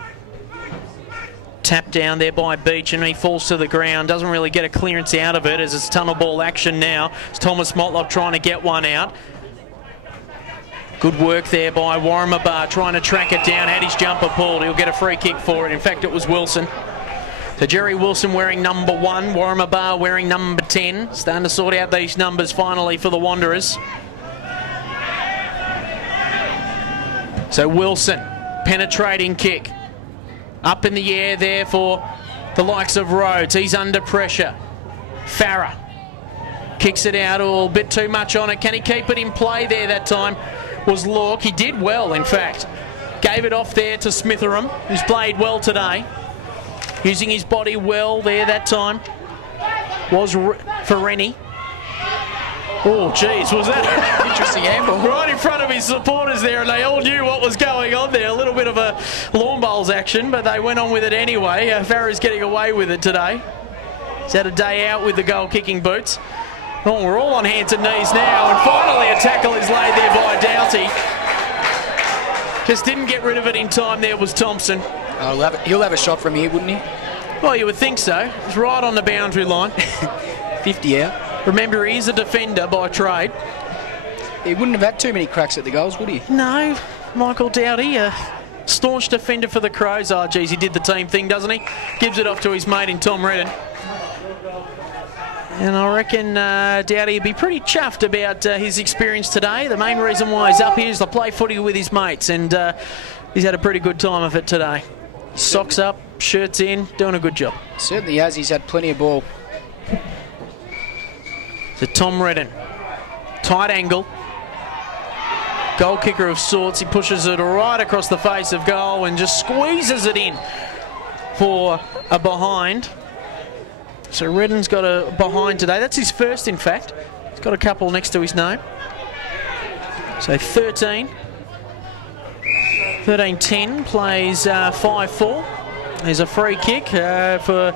Tap down there by Beach, and he falls to the ground. Doesn't really get a clearance out of it as it's tunnel ball action now. It's Thomas Motlop trying to get one out. Good work there by Warramabar trying to track it down. Had his jumper pulled. He'll get a free kick for it. In fact, it was Wilson. So Jerry Wilson wearing number 1. Warramabar wearing number 10. Starting to sort out these numbers finally for the Wanderers. So Wilson, penetrating kick. Up in the air there for the likes of Rhodes. He's under pressure. Farah kicks it out a bit too much on it. Can he keep it in play there that time? Was Lork. He did well, in fact. Gave it off there to Smitheram, who's played well today. Using his body well there that time. Was for Rennie. Oh, geez, was that interesting angle? Right in front of his supporters there, and they all knew what was going on there. A little bit of a lawn bowls action, but they went on with it anyway. Farah's getting away with it today. He's had a day out with the goal-kicking boots. Oh, we're all on hands and knees now, and finally a tackle is laid there by Doughty. Just didn't get rid of it in time there was Thompson. Oh, he'll have a shot from here, wouldn't he? Well, you would think so. He's right on the boundary line. 50 out. Remember, he is a defender by trade. He wouldn't have had too many cracks at the goals, would he? No, Michael Doughty, a staunch defender for the Crows. Oh, geez, he did the team thing, doesn't he? Gives it off to his mate in Tom Redden. And I reckon Doughty would be pretty chuffed about his experience today. The main reason why he's up here is to play footy with his mates, and he's had a pretty good time of it today. Socks up, shirts in, doing a good job. Certainly has. He's had plenty of ball. So Tom Redden, tight angle. Goal kicker of sorts. He pushes it right across the face of goal and just squeezes it in for a behind. So Redden's got a behind today. That's his first, in fact. He's got a couple next to his name. So 13. 13-10 plays 5-4. There's a free kick for,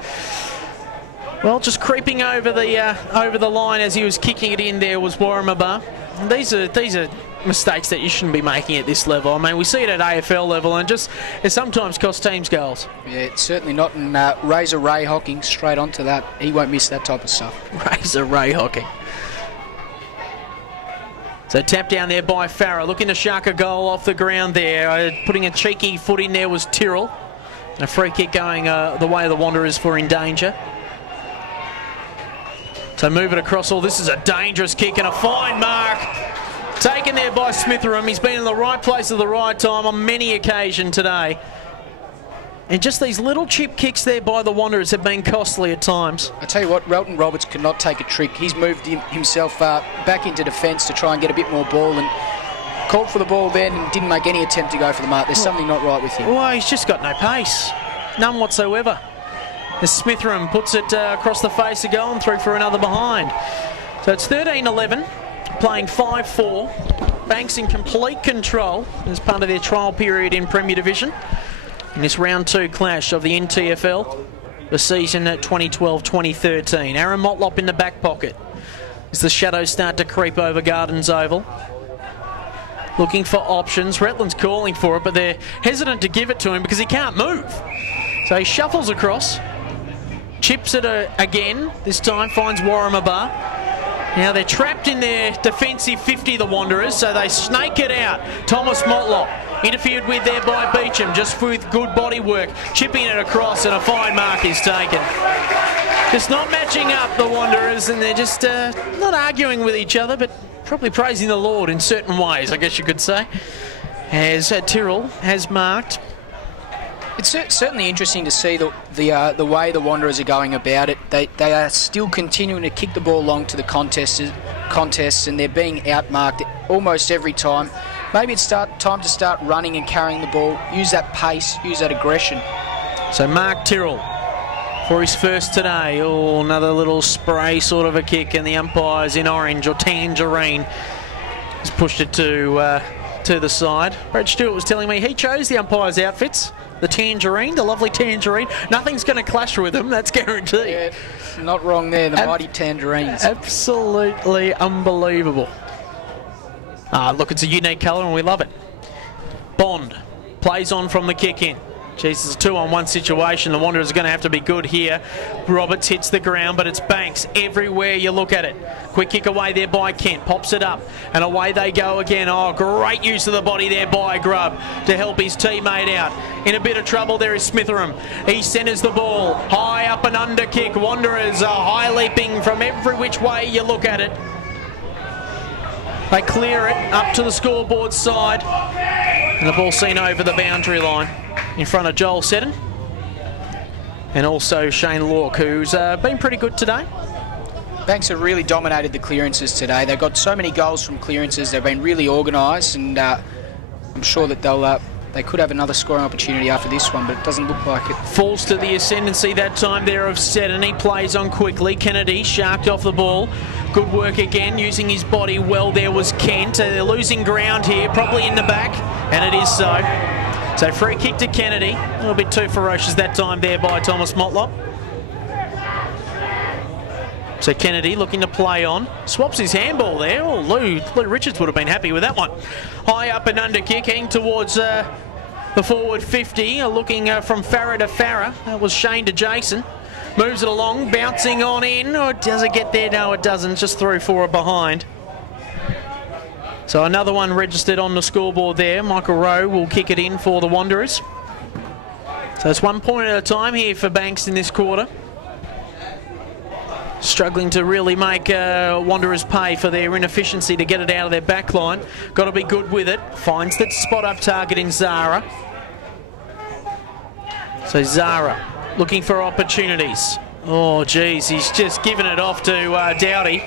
well, just creeping over the line as he was kicking it in there was Warramabar. These are mistakes that you shouldn't be making at this level. I mean, we see it at AFL level, and it sometimes costs teams goals. Yeah, it's certainly not. And Razor Ray Hocking straight onto that. He won't miss that type of stuff. Razor Ray Hocking. So tap down there by Farah, looking to shark a goal off the ground there. Putting a cheeky foot in there was Tyrrell. And a free kick going the way of the Wanderers for in danger. So move it across all. This is a dangerous kick and a fine mark. Taken there by Smitheram. He's been in the right place at the right time on many occasions today. And just these little chip kicks there by the Wanderers have been costly at times. I tell you what, Relton Roberts cannot take a trick. He's moved himself back into defence to try and get a bit more ball, and called for the ball then and didn't make any attempt to go for the mark. There's something not right with him. Well, he's just got no pace. None whatsoever. As Smitheram puts it across the face of goal and through for another behind. So it's 13-11. Playing 5-4. Banks in complete control as part of their trial period in Premier Division in this round 2 clash of the NTFL, the season at 2012-2013. Aaron Motlop in the back pocket as the shadows start to creep over Gardens Oval. Looking for options. Retland's calling for it, but they're hesitant to give it to him because he can't move. So he shuffles across, chips it again. This time finds Warramabar. Now they're trapped in their defensive 50, the Wanderers, so they snake it out. Thomas Motlop interfered with there by Beecham, just with good body work, chipping it across, and a fine mark is taken. Just not matching up, the Wanderers, and they're just not arguing with each other, but probably praising the Lord in certain ways, I guess you could say. As Tyrrell has marked. It's certainly interesting to see the way the Wanderers are going about it. They are still continuing to kick the ball long to the contests, and they're being outmarked almost every time. Maybe it's time to start running and carrying the ball, use that pace, use that aggression. So Mark Tyrrell for his first today. Oh, another little spray sort of a kick, and the umpire's in orange or tangerine. He's pushed it to the side. Brad Stewart was telling me he chose the umpire's outfits. The tangerine, the lovely tangerine. Nothing's going to clash with them, that's guaranteed. Yeah, not wrong there, the mighty tangerines. Absolutely unbelievable. Look, it's a unique colour and we love it. Bond plays on from the kick in. Jeez, it's a 2-on-1 situation. The Wanderers are going to have to be good here. Roberts hits the ground, but it's Banks everywhere you look at it. Quick kick away there by Kent. Pops it up, and away they go again. Oh, great use of the body there by Grubb to help his teammate out. In a bit of trouble there is Smitheram. He centres the ball. High up and under kick. Wanderers are high leaping from every which way you look at it. They clear it up to the scoreboard side. And the ball seen over the boundary line in front of Joel Seddon. And also Shane Lork, who's been pretty good today. Banks have really dominated the clearances today. They've got so many goals from clearances. They've been really organised, and I'm sure that they could have another scoring opportunity after this one, but it doesn't look like it. Falls to the ascendancy that time there of Seddon. He plays on quickly. Kennedy sharked off the ball. Good work again, using his body well. There was Kent. They're losing ground here, probably in the back, and it is so. So free kick to Kennedy. A little bit too ferocious that time there by Thomas Motlop. So Kennedy looking to play on. Swaps his handball there. Oh, Lou Richards would have been happy with that one. High up and under kick, heading towards the forward 50. Looking from Farah to Farah. That was Shane to Jason. Moves it along, bouncing on in. Or does it get there? No, it doesn't. Just through for a behind. So another one registered on the scoreboard there. Michael Rowe will kick it in for the Wanderers. So it's 1 point at a time here for Banks in this quarter. Struggling to really make Wanderers pay for their inefficiency to get it out of their back line. Got to be good with it. Finds that spot up target in Zara. So Zara looking for opportunities. Oh, geez, he's just given it off to Doughty.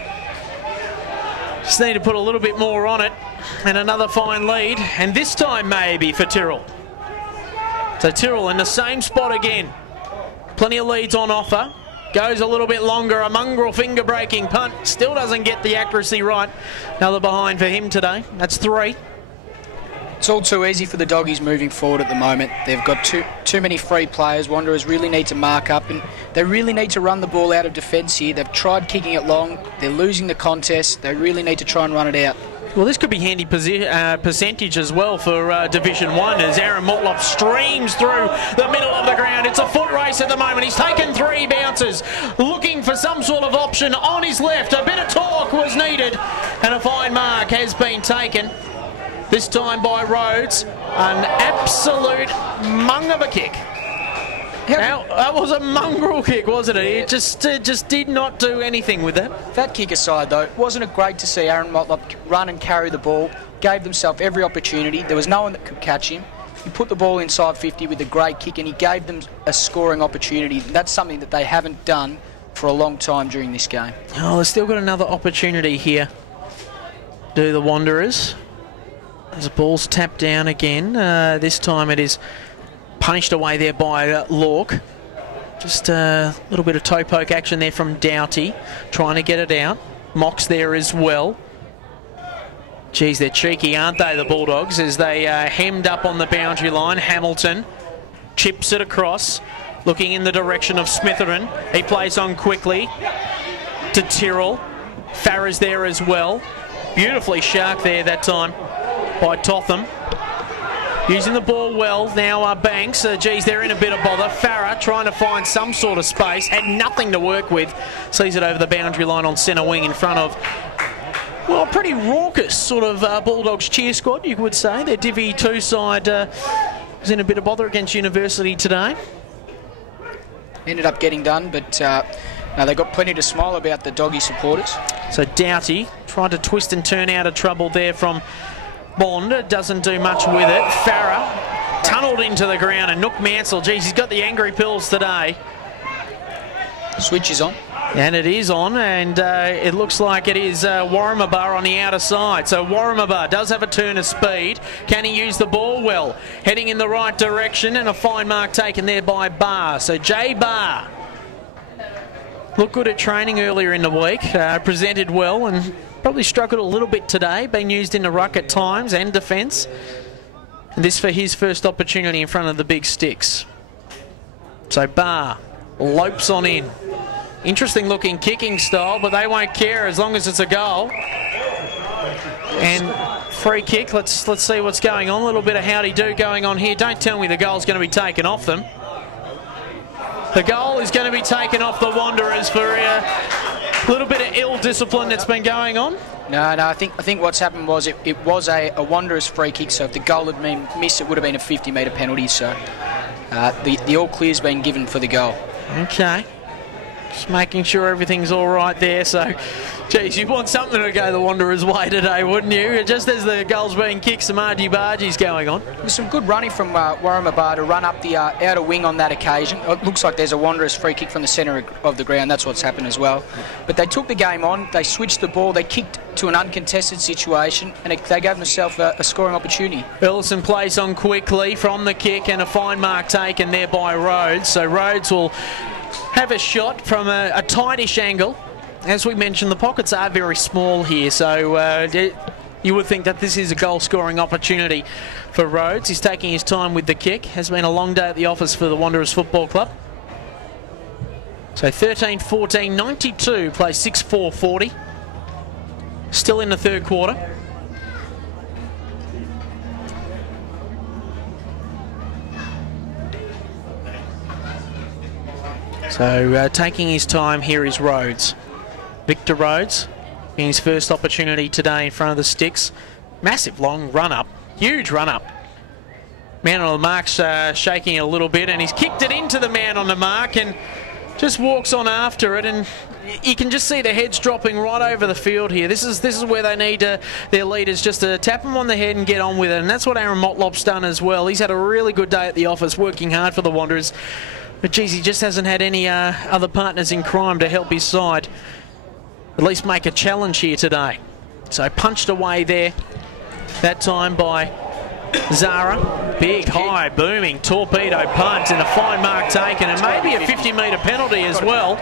Just need to put a little bit more on it. And another fine lead. And this time maybe for Tyrrell. So Tyrrell in the same spot again. Plenty of leads on offer. Goes a little bit longer. A mongrel finger breaking punt. Still doesn't get the accuracy right. Another behind for him today. That's 3. It's all too easy for the Doggies moving forward at the moment. They've got too many free players. Wanderers really need to mark up, and they really need to run the ball out of defence here. They've tried kicking it long. They're losing the contest. They really need to try and run it out. Well, this could be handy percentage as well for Division 1 as Aaron Motlop streams through the middle of the ground. It's a foot race at the moment. He's taken 3 bounces, looking for some sort of option on his left. A bit of torque was needed, and a fine mark has been taken. This time by Rhodes. An absolute mung of a kick. That was a mongrel kick, wasn't it? It just did not do anything with that. That kick aside, though, wasn't it great to see Aaron Motlop run and carry the ball? Gave themselves every opportunity. There was no one that could catch him. He put the ball inside 50 with a great kick, and he gave them a scoring opportunity. That's something that they haven't done for a long time during this game. Oh, they've still got another opportunity here. Do the Wanderers. As the ball's tapped down again. This time it is punished away there by Lork. Just a little bit of toe poke action there from Doughty, trying to get it out. Mox there as well. Geez, they're cheeky, aren't they, the Bulldogs, as they hemmed up on the boundary line. Hamilton chips it across, looking in the direction of Smitherin. He plays on quickly to Tyrrell. Farah's there as well. Beautifully shark there that time by Totham. Using the ball well now, Banks. Geez, they're in a bit of bother. Farah trying to find some sort of space. Had nothing to work with. Sees it over the boundary line on centre wing in front of, well, a pretty raucous sort of Bulldogs cheer squad, you would say. Their Divi 2 side was in a bit of bother against University today. Ended up getting done, but no, they've got plenty to smile about, the Doggy supporters. So Doughty tried to twist and turn out of trouble there from Bond. Doesn't do much with it. Farah tunnelled into the ground, and Nook Mansell, geez, he's got the angry pills today. Switch is on. And it is on, and it looks like it is Warramabar on the outer side. So Warramabar does have a turn of speed. Can he use the ball well? Heading in the right direction, and a fine mark taken there by Barr. So Jay Barr looked good at training earlier in the week, presented well, and probably struggled a little bit today, being used in the ruck at times and defence. And this for his first opportunity in front of the big sticks. So Barr lopes on in. Interesting looking kicking style, but they won't care as long as it's a goal. And free kick, let's see what's going on. A little bit of howdy-do going on here. Don't tell me the goal's going to be taken off them. The goal is going to be taken off the Wanderers for a little bit of ill discipline that's been going on. No, I think what's happened was it was a Wanderers free kick, so if the goal had been missed, it would have been a 50-metre penalty, so the all clear's been given for the goal. Okay. Just making sure everything's all right there. So, geez, you want something to go the Wanderers' way today, wouldn't you? Just as the goal's being kicked, some argy-bargy's going on. There's some good running from Warramaba to run up the outer wing on that occasion. It looks like there's a Wanderers free kick from the centre of the ground. That's what's happened as well. But they took the game on. They switched the ball. They kicked to an uncontested situation, and they gave themselves a scoring opportunity. Ellison plays on quickly from the kick, and a fine mark taken there by Rhodes. So Rhodes will have a shot from a tightish angle. As we mentioned, the pockets are very small here, so you would think that this is a goal-scoring opportunity for Rhodes. He's taking his time with the kick. Has been a long day at the office for the Wanderers Football Club. So 13-14, 92, plays 6-4-40. Still in the third quarter. So taking his time here is Rhodes. Victor Rhodes, in his first opportunity today in front of the sticks. Massive long run-up, huge run-up. Man on the mark's shaking a little bit, and he's kicked it into the man on the mark and just walks on after it, and you can just see the heads dropping right over the field here. This is where they need their leaders just to tap them on the head and get on with it, and that's what Aaron Motlop's done as well. He's had a really good day at the office, working hard for the Wanderers. But geez, he just hasn't had any other partners in crime to help his side at least make a challenge here today. So punched away there, that time by Zara. Big, high, booming torpedo punt and a fine mark taken, and maybe a 50-metre penalty as well.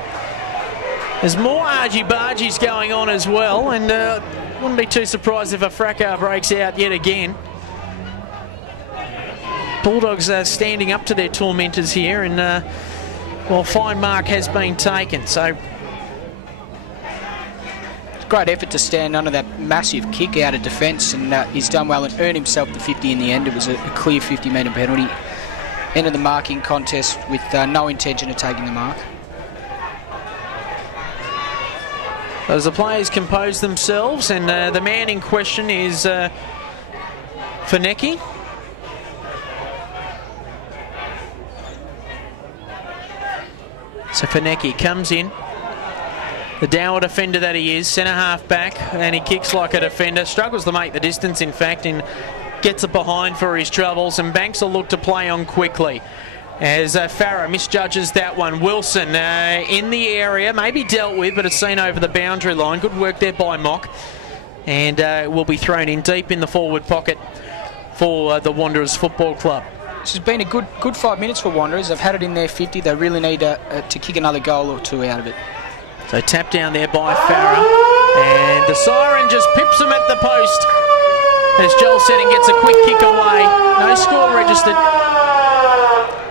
There's more argy-bargies going on as well, and wouldn't be too surprised if a fracas breaks out yet again. Bulldogs are standing up to their tormentors here, and well, fine mark has been taken. So great effort to stand under that massive kick out of defence, and he's done well and earned himself the 50 in the end. It was a clear 50-metre penalty. End of the marking contest with no intention of taking the mark. As the players compose themselves, and the man in question is Fanecki. So Fanecki comes in, the dour defender that he is, centre half back, and he kicks like a defender, struggles to make the distance in fact, and gets it behind for his troubles, and Banks will look to play on quickly. As Farah misjudges that one. Wilson in the area, maybe dealt with, but it's seen over the boundary line. Good work there by Mock, and will be thrown in deep in the forward pocket for the Wanderers Football Club. This has been a good 5 minutes for Wanderers. They've had it in their 50. They really need to kick another goal or two out of it. So tap down there by Farah, and the siren just pips him at the post as Joel Setting gets a quick kick away. No score registered.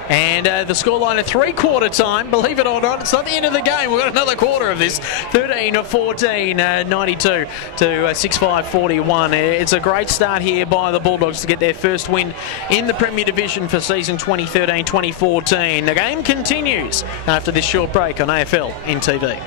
And the scoreline at three-quarter time, believe it or not, it's not the end of the game. We've got another quarter of this. 13-14, 92 to 6-5-41. It's a great start here by the Bulldogs to get their first win in the Premier Division for season 2013-2014. The game continues after this short break on AFL NTV.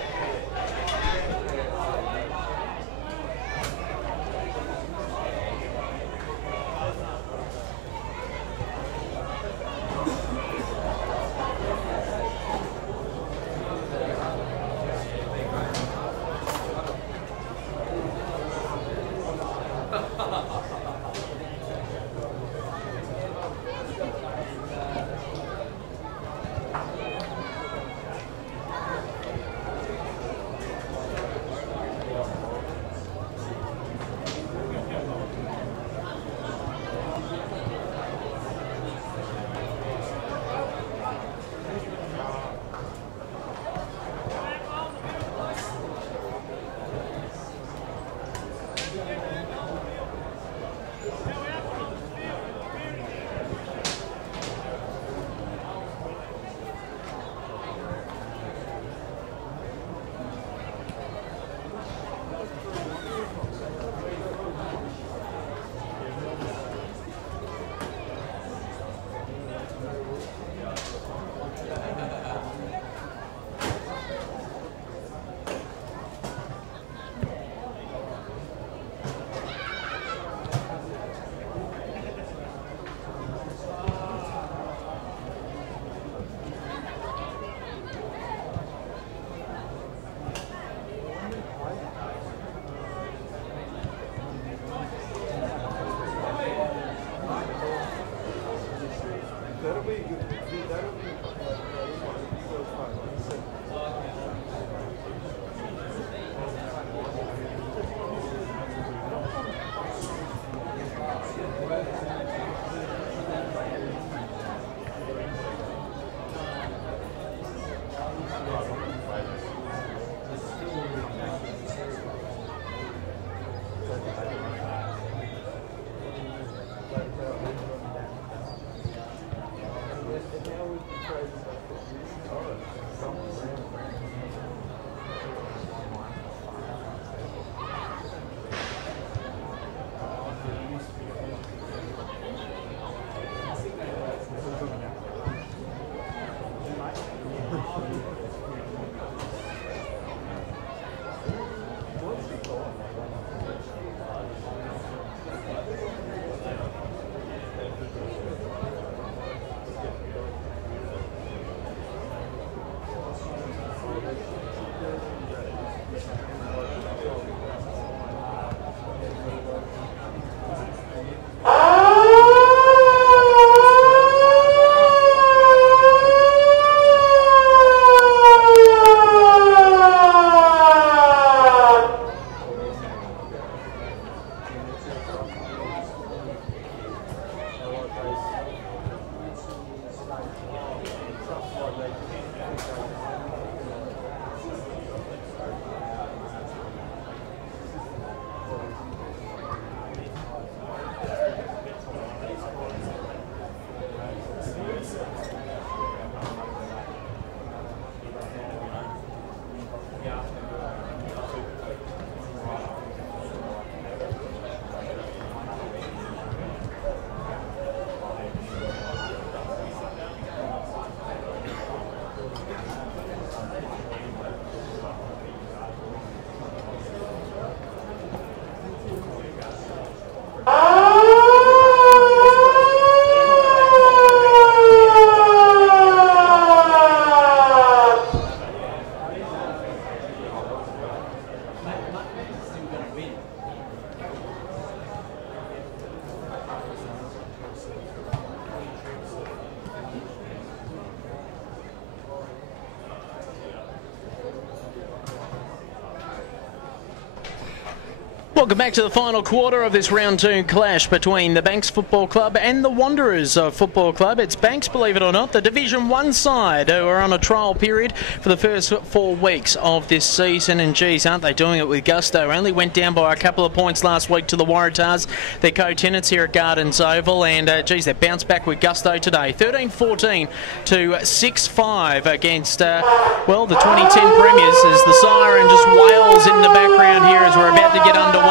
Welcome back to the final quarter of this round 2 clash between the Banks Football Club and the Wanderers Football Club. It's Banks, believe it or not, the Division 1 side who are on a trial period for the first 4 weeks of this season. And geez, aren't they doing it with gusto? Only went down by a couple of points last week to the Waratahs, their co-tenants here at Gardens Oval. And geez, they bounced back with gusto today. 13-14 to 6-5 against, well, the 2010 premiers, as the siren just wails in the background here as we're about to get underway.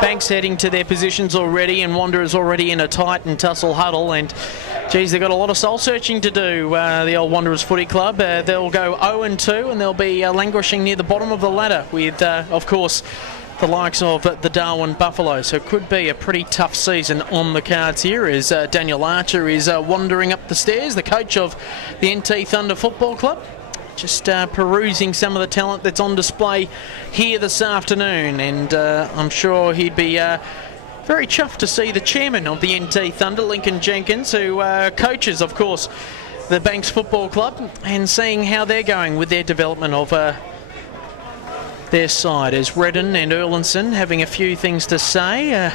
Banks heading to their positions already, and Wanderers already in a tight and tussle huddle. And geez, they've got a lot of soul searching to do, the old Wanderers Footy Club. They'll go 0-2 and they'll be languishing near the bottom of the ladder with, of course, the likes of the Darwin Buffaloes. So it could be a pretty tough season on the cards here as Daniel Archer is wandering up the stairs, the coach of the NT Thunder Football Club. Just perusing some of the talent that's on display here this afternoon, and I'm sure he'd be very chuffed to see the chairman of the NT Thunder, Lincoln Jenkins, who coaches, of course, the Banks Football Club, and seeing how they're going with their development of their side. As Redden and Erlinson having a few things to say.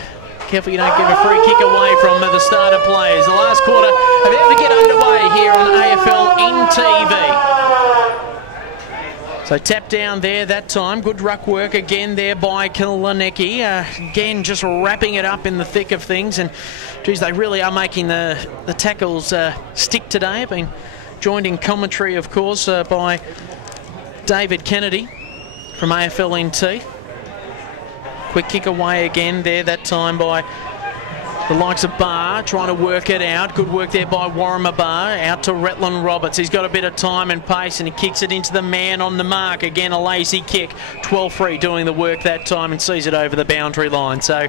Careful you don't give a free kick away from the starter players. The last quarter about to get underway here on AFL NTV. So tap down there that time. Good ruck work again there by Kalanecki. Again, just wrapping it up in the thick of things. And geez, they really are making the tackles stick today. Been joined in commentary, of course, by David Kennedy from AFL NT. Quick kick away again there that time by the likes of Barr, trying to work it out. Good work there by Warren Barr. Out to Retland Roberts. He's got a bit of time and pace, and he kicks it into the man on the mark. Again, a lazy kick. 12-3 doing the work that time and sees it over the boundary line. So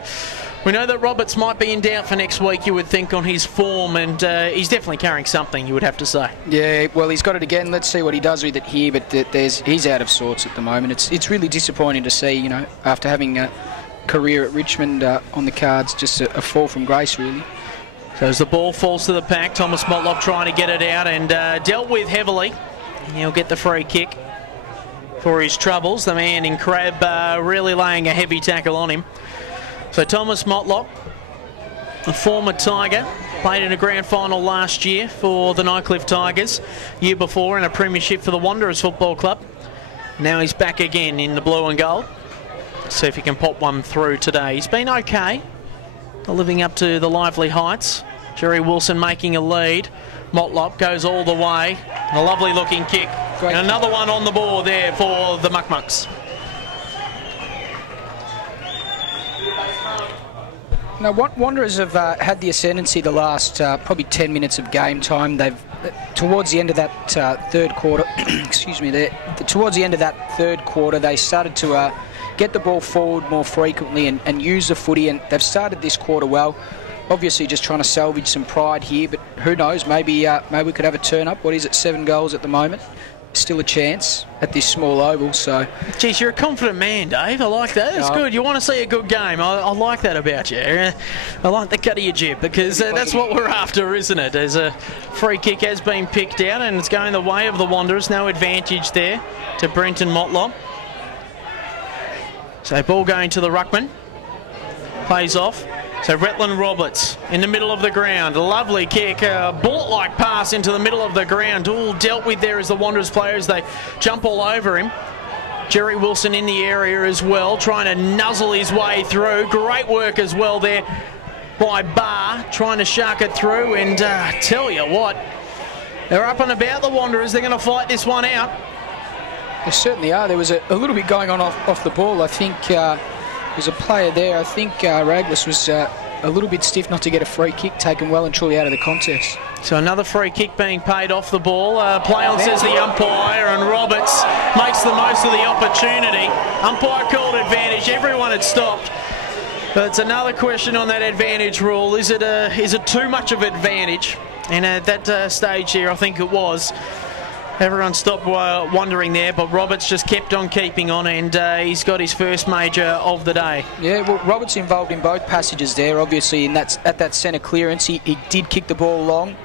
we know that Roberts might be in doubt for next week, you would think, on his form, and he's definitely carrying something, you would have to say. Yeah, well, he's got it again. Let's see what he does with it here, but he's out of sorts at the moment. It's really disappointing to see, you know, after having a career at Richmond on the cards, just a fall from grace, really. So as the ball falls to the pack, Thomas Motlop trying to get it out and dealt with heavily. He'll get the free kick for his troubles. The man in Crab really laying a heavy tackle on him. So Thomas Motlop, a former Tiger, played in a grand final last year for the Nightcliff Tigers, year before in a premiership for the Wanderers Football Club. Now he's back again in the blue and gold. See if he can pop one through today. He's been okay, living up to the lively heights. Jerry Wilson making a lead. Motlop goes all the way. A lovely looking kick. Great. And another one on the board there for the Muckmucks. Now, Wanderers have had the ascendancy the last probably 10 minutes of game time. They've towards the end of that third quarter, excuse me, towards the end of that third quarter, they started to get the ball forward more frequently and use the footy, and they've started this quarter well. Obviously just trying to salvage some pride here, but who knows, maybe we could have a turn up. What is it, 7 goals at the moment? Still a chance at this small oval, so... Geez, you're a confident man, Dave. I like that. That's good. You want to see a good game. I like that about you. I like the cut of your jib, because that's what we're after, isn't it? As a free kick has been picked out, and it's going the way of the Wanderers. No advantage there to Brenton Motlop. So ball going to the ruckman. Plays off. So Retland Roberts in the middle of the ground. A lovely kick. A bullet-like pass into the middle of the ground. All dealt with there as the Wanderers players. They jump all over him. Jerry Wilson in the area as well, trying to nuzzle his way through. Great work as well there by Barr, trying to shark it through. And tell you what, they're up and about, the Wanderers. They're going to fight this one out. They certainly are. There was a little bit going on off the ball. I think there's a player there. I think Raglis was a little bit stiff not to get a free kick, taken well and truly out of the contest. So another free kick being paid off the ball. Play on, says the umpire, and Roberts makes the most of the opportunity. Umpire called advantage. Everyone had stopped. But it's another question on that advantage rule. Is it too much of advantage? And at that stage here, I think it was. Everyone stopped wondering there, but Roberts just kept on keeping on, and he's got his first major of the day. Yeah, well, Roberts involved in both passages there, obviously, and that's at that centre clearance. He did kick the ball long,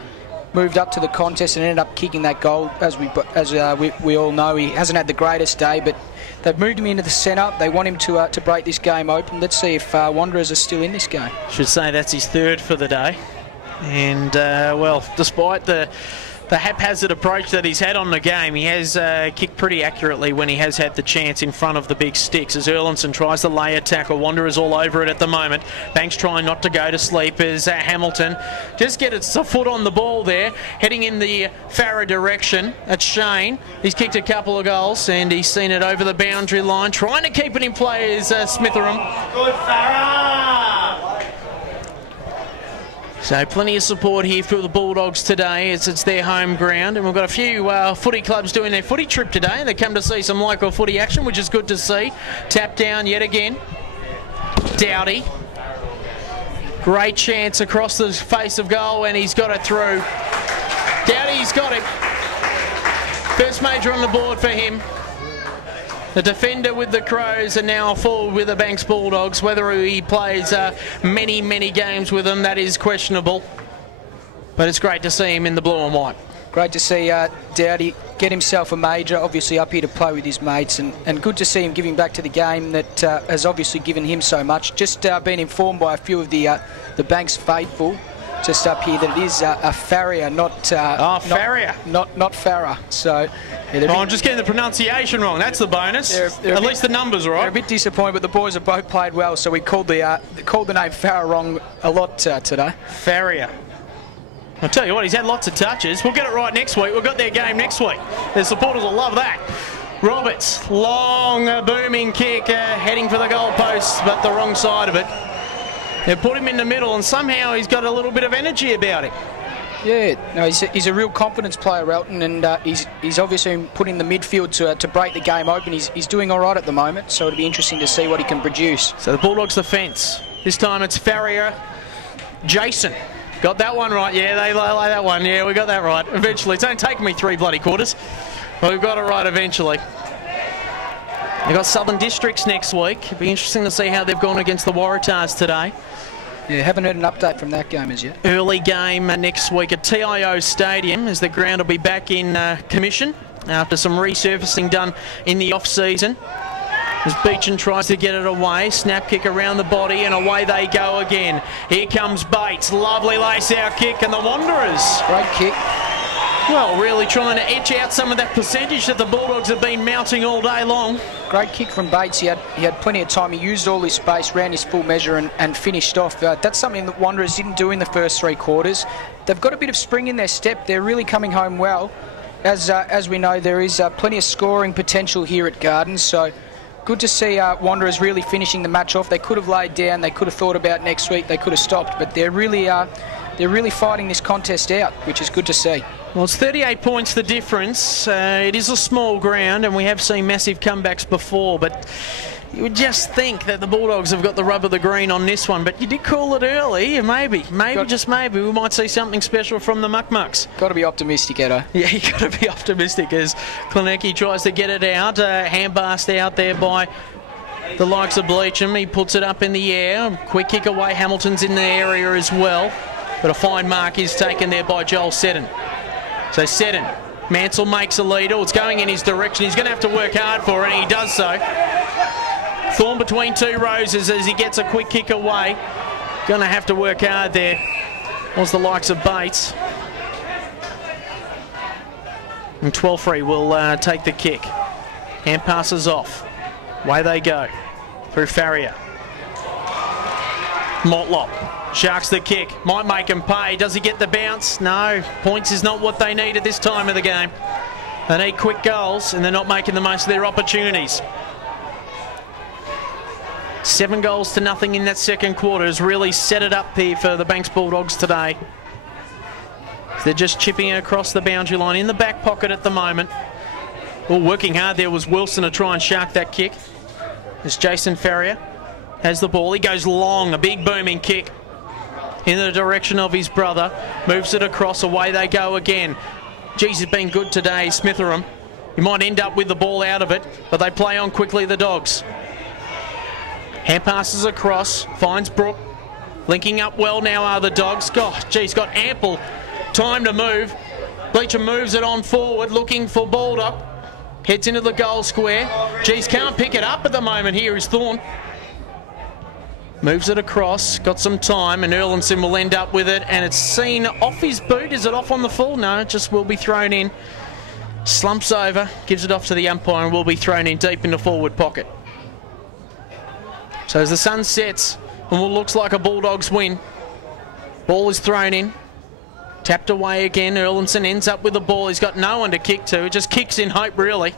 moved up to the contest and ended up kicking that goal. As we all know, he hasn't had the greatest day, but they've moved him into the centre. They want him to break this game open. Let's see if Wanderers are still in this game. Should say that's his third for the day. And, well, despite the haphazard approach that he's had on the game, he has kicked pretty accurately when he has had the chance in front of the big sticks. As Erlinson tries to lay a tackle, Wanderers all over it at the moment. Banks trying not to go to sleep as Hamilton just gets a foot on the ball there, heading in the Farah direction. That's Shane. He's kicked a couple of goals and he's seen it over the boundary line. Trying to keep it in play is Smitheram. Good Farah! So plenty of support here for the Bulldogs today as it's their home ground, and we've got a few footy clubs doing their footy trip today. They come to see some local footy action, which is good to see. Tap down yet again. Dowdy. Great chance across the face of goal, and he's got it through. Dowdy's got it. First major on the board for him. The defender with the Crows and now forward with the Banks Bulldogs. Whether he plays many games with them, that is questionable. But it's great to see him in the blue and white. Great to see Dowdy get himself a major, obviously up here to play with his mates, and good to see him giving back to the game that has obviously given him so much. Just been informed by a few of the Banks faithful just up here that it is a Farrier, Farrier. Not Farah. So yeah, I'm just getting the pronunciation wrong. That's the bonus. At least the numbers are right. They're a bit disappointed, but the boys have both played well, so we called the name Farah wrong a lot today. Farrier. I'll tell you what, he's had lots of touches. We'll get it right next week. We've got their game next week. Their supporters will love that. Roberts, long booming kick, heading for the goal post, but the wrong side of it. They put him in the middle, and somehow he's got a little bit of energy about him. Yeah, no, he's a real confidence player, Elton, and he's obviously put in the midfield to break the game open. He's doing all right at the moment, so it'll be interesting to see what he can produce. So the Bulldogs defence. This time it's Farrier. Jason. Got that one right. Yeah, they lay that one. Yeah, we got that right. Eventually. It's only taken me 3 bloody quarters. But we've got it right eventually. They've got Southern Districts next week. It'll be interesting to see how they've gone against the Waratahs today. Yeah, haven't heard an update from that game as yet. Early game next week at TIO Stadium as the ground will be back in commission after some resurfacing done in the off-season. As Beechin tries to get it away, snap kick around the body and away they go again. Here comes Bates, lovely lace-out kick and the Wanderers. Great kick. Well, really trying to etch out some of that percentage that the Bulldogs have been mounting all day long. Great kick from Bates. He had plenty of time. He used all his space, ran his full measure and finished off. That's something that Wanderers didn't do in the first 3 quarters. They've got a bit of spring in their step. They're really coming home well. As we know, there is plenty of scoring potential here at Gardens. So good to see Wanderers really finishing the match off. They could have laid down. They could have thought about next week. They could have stopped. But they're really fighting this contest out, which is good to see. Well, it's 38 points the difference. It is a small ground and we have seen massive comebacks before, but you would just think that the Bulldogs have got the rub of the green on this one, but you did call it early. Maybe, just maybe, we might see something special from the Muck-Mucks. Got to be optimistic, Edo. Yeah, you got to be optimistic as Klinecki tries to get it out. Hand-passed out there by the likes of Bleacham. He puts it up in the air. Quick kick away. Hamilton's in the area as well, but a fine mark is taken there by Joel Seddon. So Seddon, Mansell makes a lead. It's going in his direction. He's going to have to work hard for it, and he does so. Thorn between 2 roses as he gets a quick kick away. Going to have to work hard there. Was the likes of Bates. And 12-3 will take the kick. Hand passes off. Away they go. Through Farrier. Motlop. Sharks the kick. Might make him pay. Does he get the bounce? No. Points is not what they need at this time of the game. They need quick goals and they're not making the most of their opportunities. 7 goals to nothing in that second quarter has really set it up here for the Banks Bulldogs today. They're just chipping across the boundary line in the back pocket at the moment. Well, working hard there was Wilson to try and shark that kick. As Jason Farrier has the ball. He goes long, a big booming kick in the direction of his brother. Moves it across, away they go again. Geez, he's been good today, Smitheram. He might end up with the ball out of it, but they play on quickly, the Dogs. Hand passes across, finds Brook. Linking up well now are the Dogs. God, geez, got ample time to move. Bleacher moves it on forward, looking for Baldock. Heads into the goal square. Geez, can't pick it up at the moment here is Thorne. Moves it across, got some time, and Erlinson will end up with it, and it's seen off his boot. Is it off on the full? No, it just will be thrown in. Slumps over, gives it off to the umpire, and will be thrown in deep in the forward pocket. So as the sun sets, and what looks like a Bulldogs win, ball is thrown in. Tapped away again. Erlinson ends up with the ball. He's got no one to kick to. It just kicks in hope, really.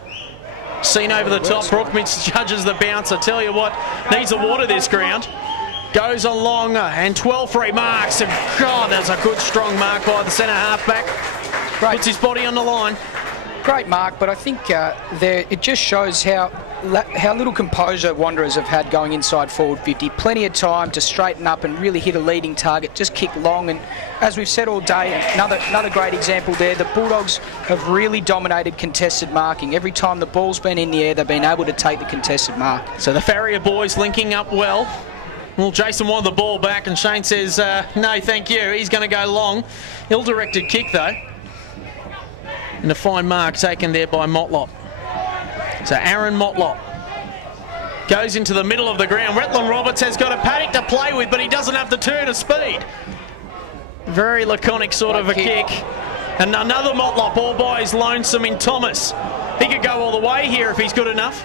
Seen over the top. Brookmich judges the bounce. I tell you what, needs the water this ground. Goes along and 12-free marks. And God, that's a good strong mark by the centre halfback. Puts his body on the line. Great mark, but I think it just shows how little composure Wanderers have had going inside forward 50. Plenty of time to straighten up and really hit a leading target, just kick long. And as we've said all day, another great example there, the Bulldogs have really dominated contested marking. Every time the ball's been in the air, they've been able to take the contested mark. So the Farrier boys linking up well. Well, Jason wanted the ball back, and Shane says, no, thank you. He's going to go long. Ill-directed kick, though. And a fine mark taken there by Motlop. So Aaron Motlop goes into the middle of the ground. Retland Roberts has got a paddock to play with, but he doesn't have the turn of speed. Very laconic sort of a kick. And another Motlop all by his lonesome in Thomas. He could go all the way here if he's good enough.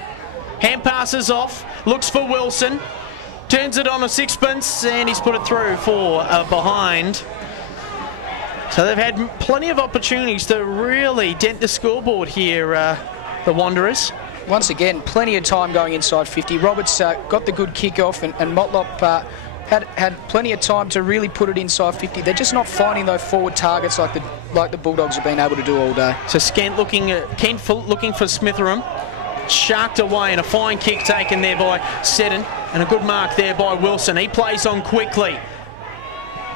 Hand passes off, looks for Wilson. Turns it on a sixpence, and he's put it through for a behind. So they've had plenty of opportunities to really dent the scoreboard here, the Wanderers. Once again, plenty of time going inside 50. Roberts got the good kick off, and Motlop had plenty of time to really put it inside 50. They're just not finding those forward targets like the Bulldogs have been able to do all day. So Kent looking for Smitheram. Sharked away, and a fine kick taken there by Seddon, and a good mark there by Wilson. He plays on quickly.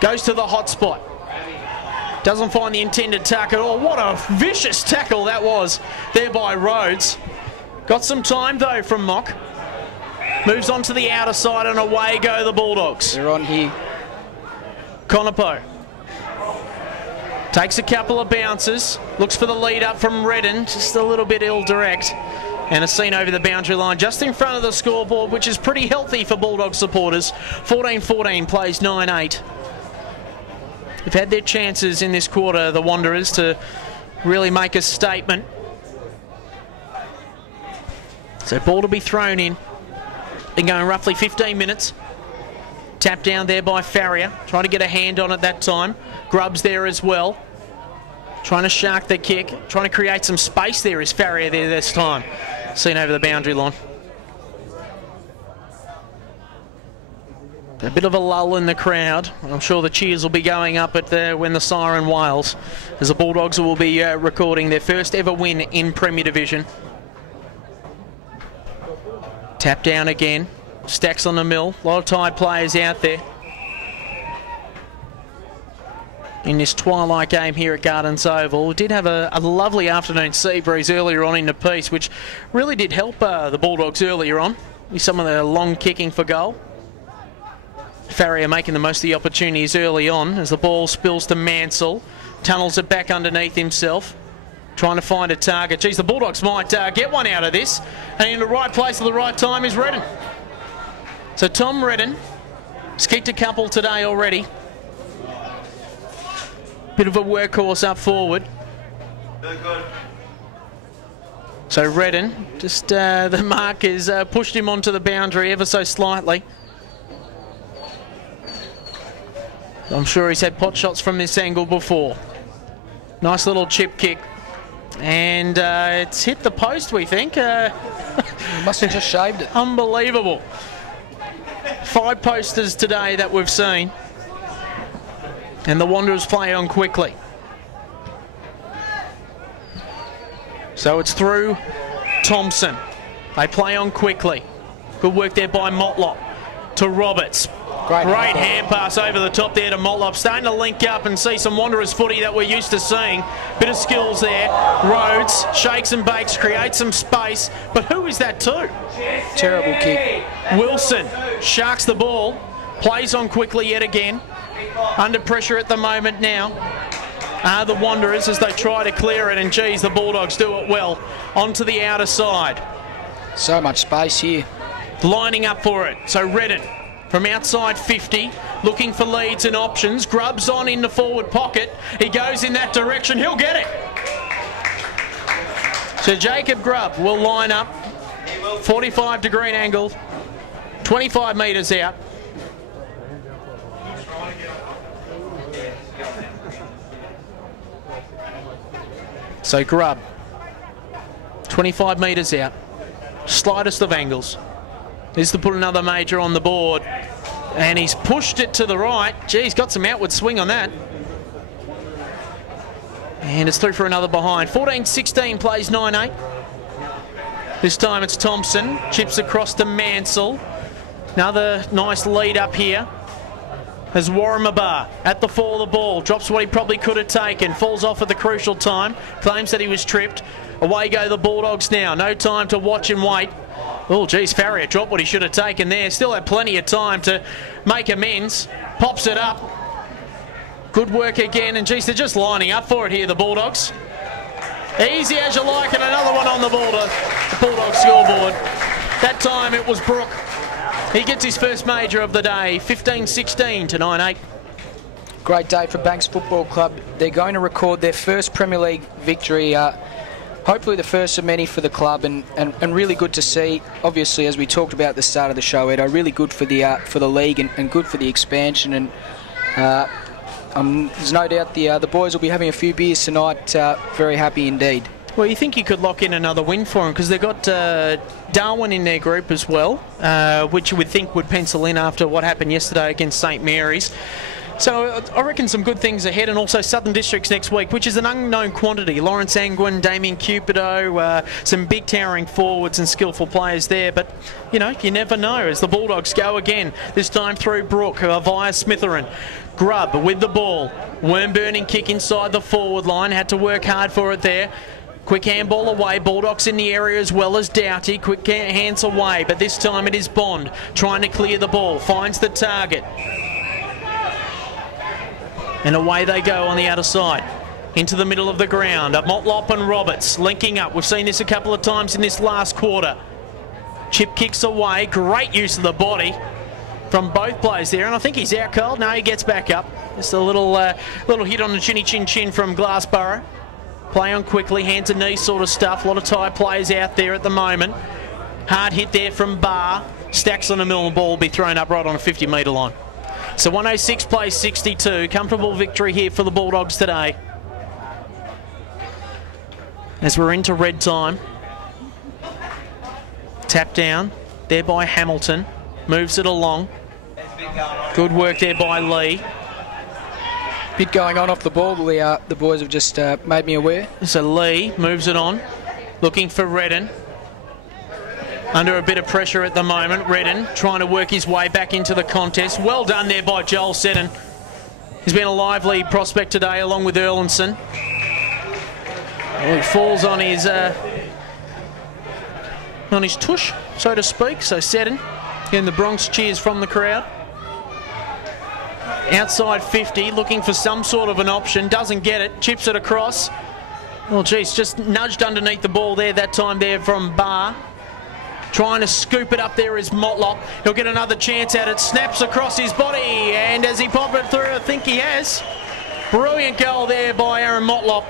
Goes to the hot spot. Doesn't find the intended tuck at all. What a vicious tackle that was there by Rhodes. Got some time though from Mock. Moves on to the outer side, and away go the Bulldogs. They're on here. Conopo takes a couple of bounces. Looks for the lead up from Redden. Just a little bit ill-direct. And a scene over the boundary line just in front of the scoreboard, which is pretty healthy for Bulldog supporters. 14-14 plays 9-8. They've had their chances in this quarter, the Wanderers, to really make a statement. So ball to be thrown in. Been going roughly 15 minutes. Tap down there by Farrier. Trying to get a hand on it that time. Grubbs there as well. Trying to shark the kick. Trying to create some space there is Farrier there this time. Seen over the boundary line. A bit of a lull in the crowd. I'm sure the cheers will be going up when the siren wails, as the Bulldogs will be recording their first ever win in Premier Division. Tap down again. Stacks on the mill. A lot of tired players out there in this twilight game here at Gardens Oval. We did have a lovely afternoon sea breeze earlier on in the piece, which really did help the Bulldogs earlier on with some of the long kicking for goal. Farrier making the most of the opportunities early on as the ball spills to Mansell. Tunnels it back underneath himself. Trying to find a target. Geez, the Bulldogs might get one out of this. And in the right place at the right time is Redden. So Tom Redden has kicked a couple today already. Bit of a workhorse up forward. Good. So Redden, just the mark has pushed him onto the boundary ever so slightly. I'm sure he's had pot shots from this angle before. Nice little chip kick. And it's hit the post, we think. Must have just shaved it. Unbelievable. 5 posters today that we've seen. And the Wanderers play on quickly. So it's through Thompson. They play on quickly. Good work there by Motlop to Roberts. Great hand pass over the top there to Motlop. Starting to link up and see some Wanderers footy that we're used to seeing. Bit of skills there. Rhodes shakes and bakes, creates some space. But who is that to? Terrible kick. Wilson sharks the ball. Plays on quickly yet again. Under pressure at the moment now. are the Wanderers as they try to clear it, and geez, the Bulldogs do it well. Onto the outer side. So much space here. Lining up for it. So Redden from outside 50, looking for leads and options. Grubb's on in the forward pocket. He goes in that direction. He'll get it. So Jacob Grubb will line up. 45-degree angle. 25 metres out. So Grubb, 25 metres out. Slightest of angles. Is to put another major on the board. And he's pushed it to the right. Gee, he's got some outward swing on that. And it's through for another behind. 14-16 plays 9-8. This time it's Thompson. Chips across to Mansell. Another nice lead up here. As Warramabar at the fall of the ball. Drops what he probably could have taken. Falls off at the crucial time. Claims that he was tripped. Away go the Bulldogs now. No time to watch and wait. Oh, geez, Farrier dropped what he should have taken there. Still had plenty of time to make amends. Pops it up. Good work again. And, geez, they're just lining up for it here, the Bulldogs. Easy as you like, and another one on the Bulldog scoreboard. That time it was Brook. He gets his first major of the day, 15-16 to 9-8. Great day for Banks Football Club. They're going to record their first Premier League victory. Hopefully the first of many for the club, and really good to see. Obviously, as we talked about at the start of the show, Edo, really good for the league and good for the expansion. And there's no doubt the boys will be having a few beers tonight. Very happy indeed. Well, you think you could lock in another win for them because they've got Darwin in their group as well, which you would think would pencil in after what happened yesterday against St Mary's. So I reckon some good things ahead, and also Southern Districts next week, which is an unknown quantity. Lawrence Angwin, Damien Cupido, some big towering forwards and skillful players there. But, you know, you never know as the Bulldogs go again, this time through Brook via Smitherin. Grubb with the ball. Worm-burning kick inside the forward line. Had to work hard for it there. Quick handball away. Bulldogs in the area as well as Doughty. Quick hands away, but this time it is Bond trying to clear the ball. Finds the target. And away they go on the outer side. Into the middle of the ground. Motlop and Roberts linking up. We've seen this a couple of times in this last quarter. Chip kicks away. Great use of the body from both players there. And I think he's out cold. No, he gets back up. Just a little hit on the chinny chin chin from Glassborough. Play on quickly. Hands and knees sort of stuff. A lot of tired players out there at the moment. Hard hit there from Barr. Stacks on a middle ball. Will be thrown up right on a 50-metre line. So 106 plays 62. Comfortable victory here for the Bulldogs today. As we're into red time. Tap down there by Hamilton. Moves it along. Good work there by Lee. Bit going on off the ball. The boys have just made me aware. So Lee moves it on. Looking for Redden. Under a bit of pressure at the moment. Redden trying to work his way back into the contest. Well done there by Joel Seddon. He's been a lively prospect today along with Erlinson. Well, he falls on his tush, so to speak. So Seddon getting the Bronx cheers from the crowd. Outside 50, looking for some sort of an option. Doesn't get it. Chips it across. Oh, geez, just nudged underneath the ball there that time there from Barr. Trying to scoop it up there is Motlop. He'll get another chance at it. Snaps across his body. And as he popped it through, I think he has. Brilliant goal there by Aaron Motlop.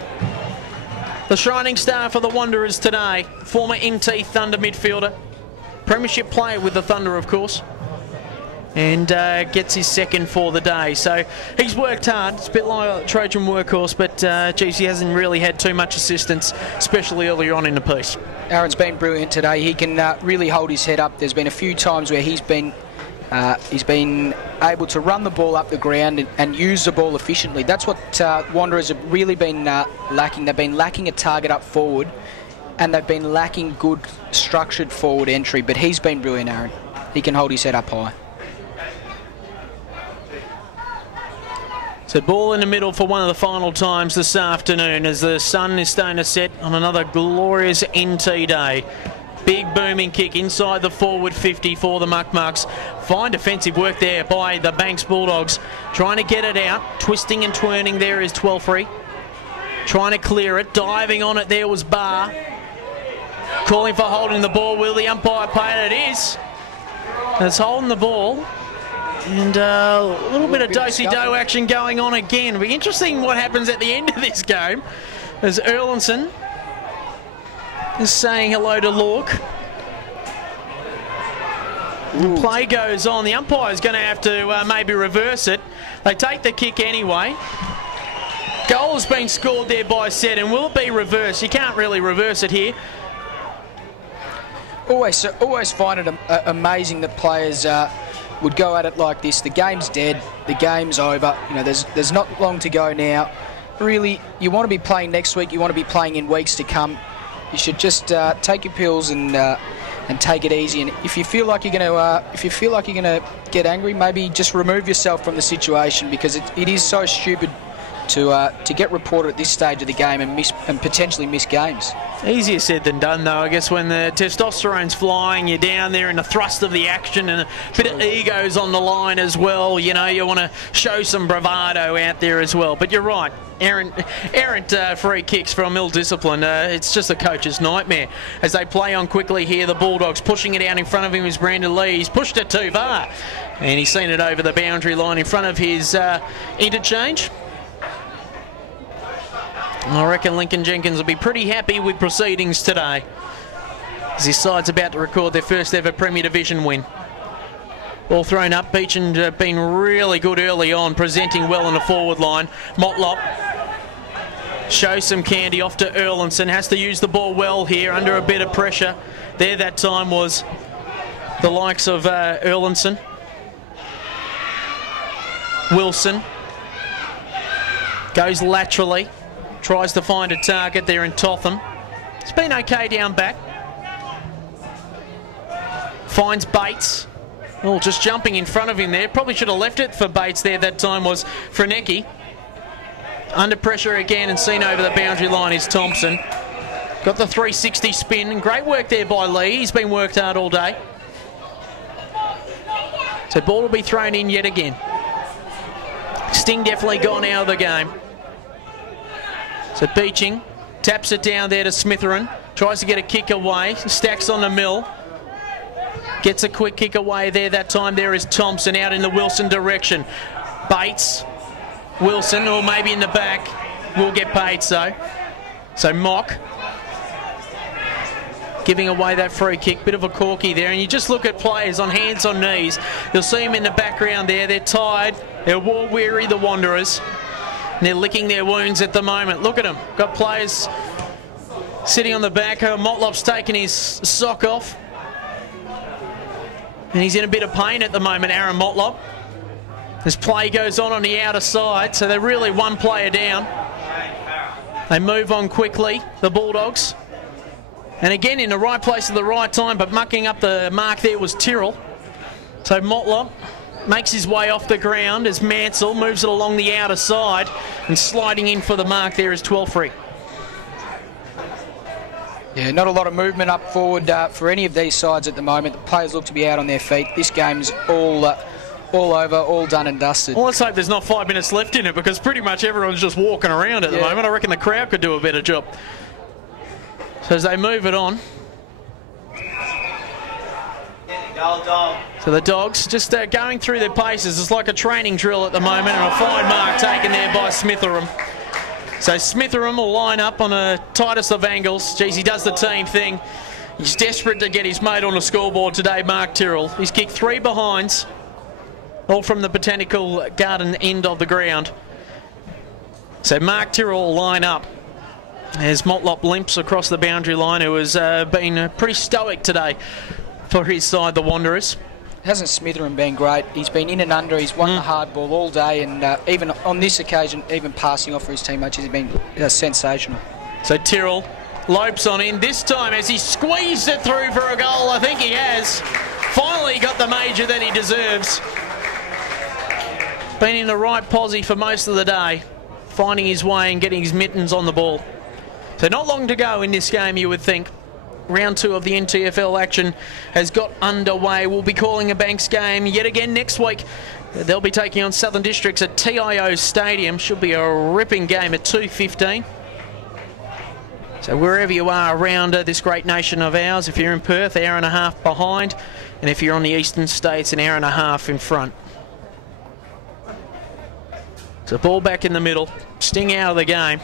The shining star for the Wanderers today. Former NT Thunder midfielder. Premiership player with the Thunder, of course. And gets his second for the day. So he's worked hard. It's a bit like a Trojan workhorse, but geez, he hasn't really had too much assistance, especially earlier on in the piece. Aaron's been brilliant today. He can really hold his head up. There's been a few times where he's been able to run the ball up the ground and use the ball efficiently. That's what Wanderers have really been lacking. They've been lacking a target up forward, and they've been lacking good structured forward entry. But he's been brilliant, Aaron. He can hold his head up high. So ball in the middle for one of the final times this afternoon as the sun is starting to set on another glorious NT day. Big booming kick inside the forward 50 for the Muck-Mucks. Fine defensive work there by the Banks Bulldogs. Trying to get it out. Twisting and twirling there is Twelfrey. Trying to clear it. Diving on it there was Barr. Calling for holding the ball. Will the umpire pay it? It is. It's holding the ball. And a little bit of do-si-do action going on again. It'll be interesting what happens at the end of this game as Erlinson is saying hello to Lork. The play goes on. The umpire's going to have to maybe reverse it. They take the kick anyway. Goal has been scored there by Set, and will it be reversed? You can't really reverse it here. Always find it amazing that players would go at it like this. The game's dead. The game's over. You know, there's not long to go now. Really, you want to be playing next week. You want to be playing in weeks to come. You should just take your pills and take it easy. And if you feel like you're gonna get angry, maybe just remove yourself from the situation, because it is so stupid to get reported at this stage of the game and potentially miss games. Easier said than done, though. I guess when the testosterone's flying, you're down there in the thrust of the action, and a bit of ego's on the line as well. You know, you want to show some bravado out there as well. But you're right. Errant free kicks from ill-discipline. It's just a coach's nightmare. As they play on quickly here, the Bulldogs pushing it out in front of him is Brandon Lee. He's pushed it too far, and he's seen it over the boundary line in front of his interchange. I reckon Lincoln Jenkins will be pretty happy with proceedings today, as his side's about to record their first ever Premier Division win. Ball thrown up. Beechan been really good early on, presenting well on the forward line. Motlop shows some candy off to Erlinson. Has to use the ball well here under a bit of pressure. There that time was the likes of Erlinson. Wilson goes laterally. Tries to find a target there in Totham. It's been okay down back. Finds Bates. Oh, just jumping in front of him there. Probably should have left it for Bates there. That time was Franecki. Under pressure again and seen over the boundary line is Thompson. Got the 360 spin. And great work there by Lee. He's been worked hard all day. So ball will be thrown in yet again. Sting definitely gone out of the game. So Beeching taps it down there to Smitherin. Tries to get a kick away. Stacks on the mill. Gets a quick kick away there. That time there is Thompson out in the Wilson direction. Bates. Wilson, or maybe in the back. Will get paid so. So Mock giving away that free kick. Bit of a corky there. And you just look at players on hands on knees. You'll see them in the background there. They're tired. They're war weary, the Wanderers. And they're licking their wounds at the moment. Look at them. Got players sitting on the back. Motlop's taken his sock off. And he's in a bit of pain at the moment, Aaron Motlop. This play goes on the outer side, so they're really one player down. They move on quickly, the Bulldogs. And again, in the right place at the right time, but mucking up the mark there was Tyrrell. So Motlop makes his way off the ground as Mansell moves it along the outer side, and sliding in for the mark there is 12-free. Yeah, not a lot of movement up forward for any of these sides at the moment. The players look to be out on their feet. This game's all over, all done and dusted. Well, let's hope there's not 5 minutes left in it, because pretty much everyone's just walking around at the moment. I reckon the crowd could do a better job. So as they move it on. So the Dogs just going through their paces. It's like a training drill at the moment, and a fine mark taken there by Smitherin. So Smitherin will line up on a tightest of angles. Geez, he does the team thing. He's desperate to get his mate on the scoreboard today, Mark Tyrrell. He's kicked 3 behinds, all from the Botanical Garden end of the ground. So Mark Tyrrell will line up as Motlop limps across the boundary line, who has been pretty stoic today for his side, the Wanderers. Hasn't Smitherin been great? He's been in and under. He's won the hard ball all day, and even on this occasion, even passing off for his teammates, he's been sensational. So Tyrrell lopes on in this time as he squeezed it through for a goal. I think he has. Finally got the major that he deserves. Been in the right posse for most of the day, finding his way and getting his mittens on the ball. So not long to go in this game, you would think. Round 2 of the NTFL action has got underway. We'll be calling a Banks game yet again next week. They'll be taking on Southern Districts at TIO Stadium. Should be a ripping game at 2:15. So wherever you are around this great nation of ours, if you're in Perth, hour and a half behind, and if you're on the eastern states, an hour and a half in front. So ball back in the middle, Sting out of the game.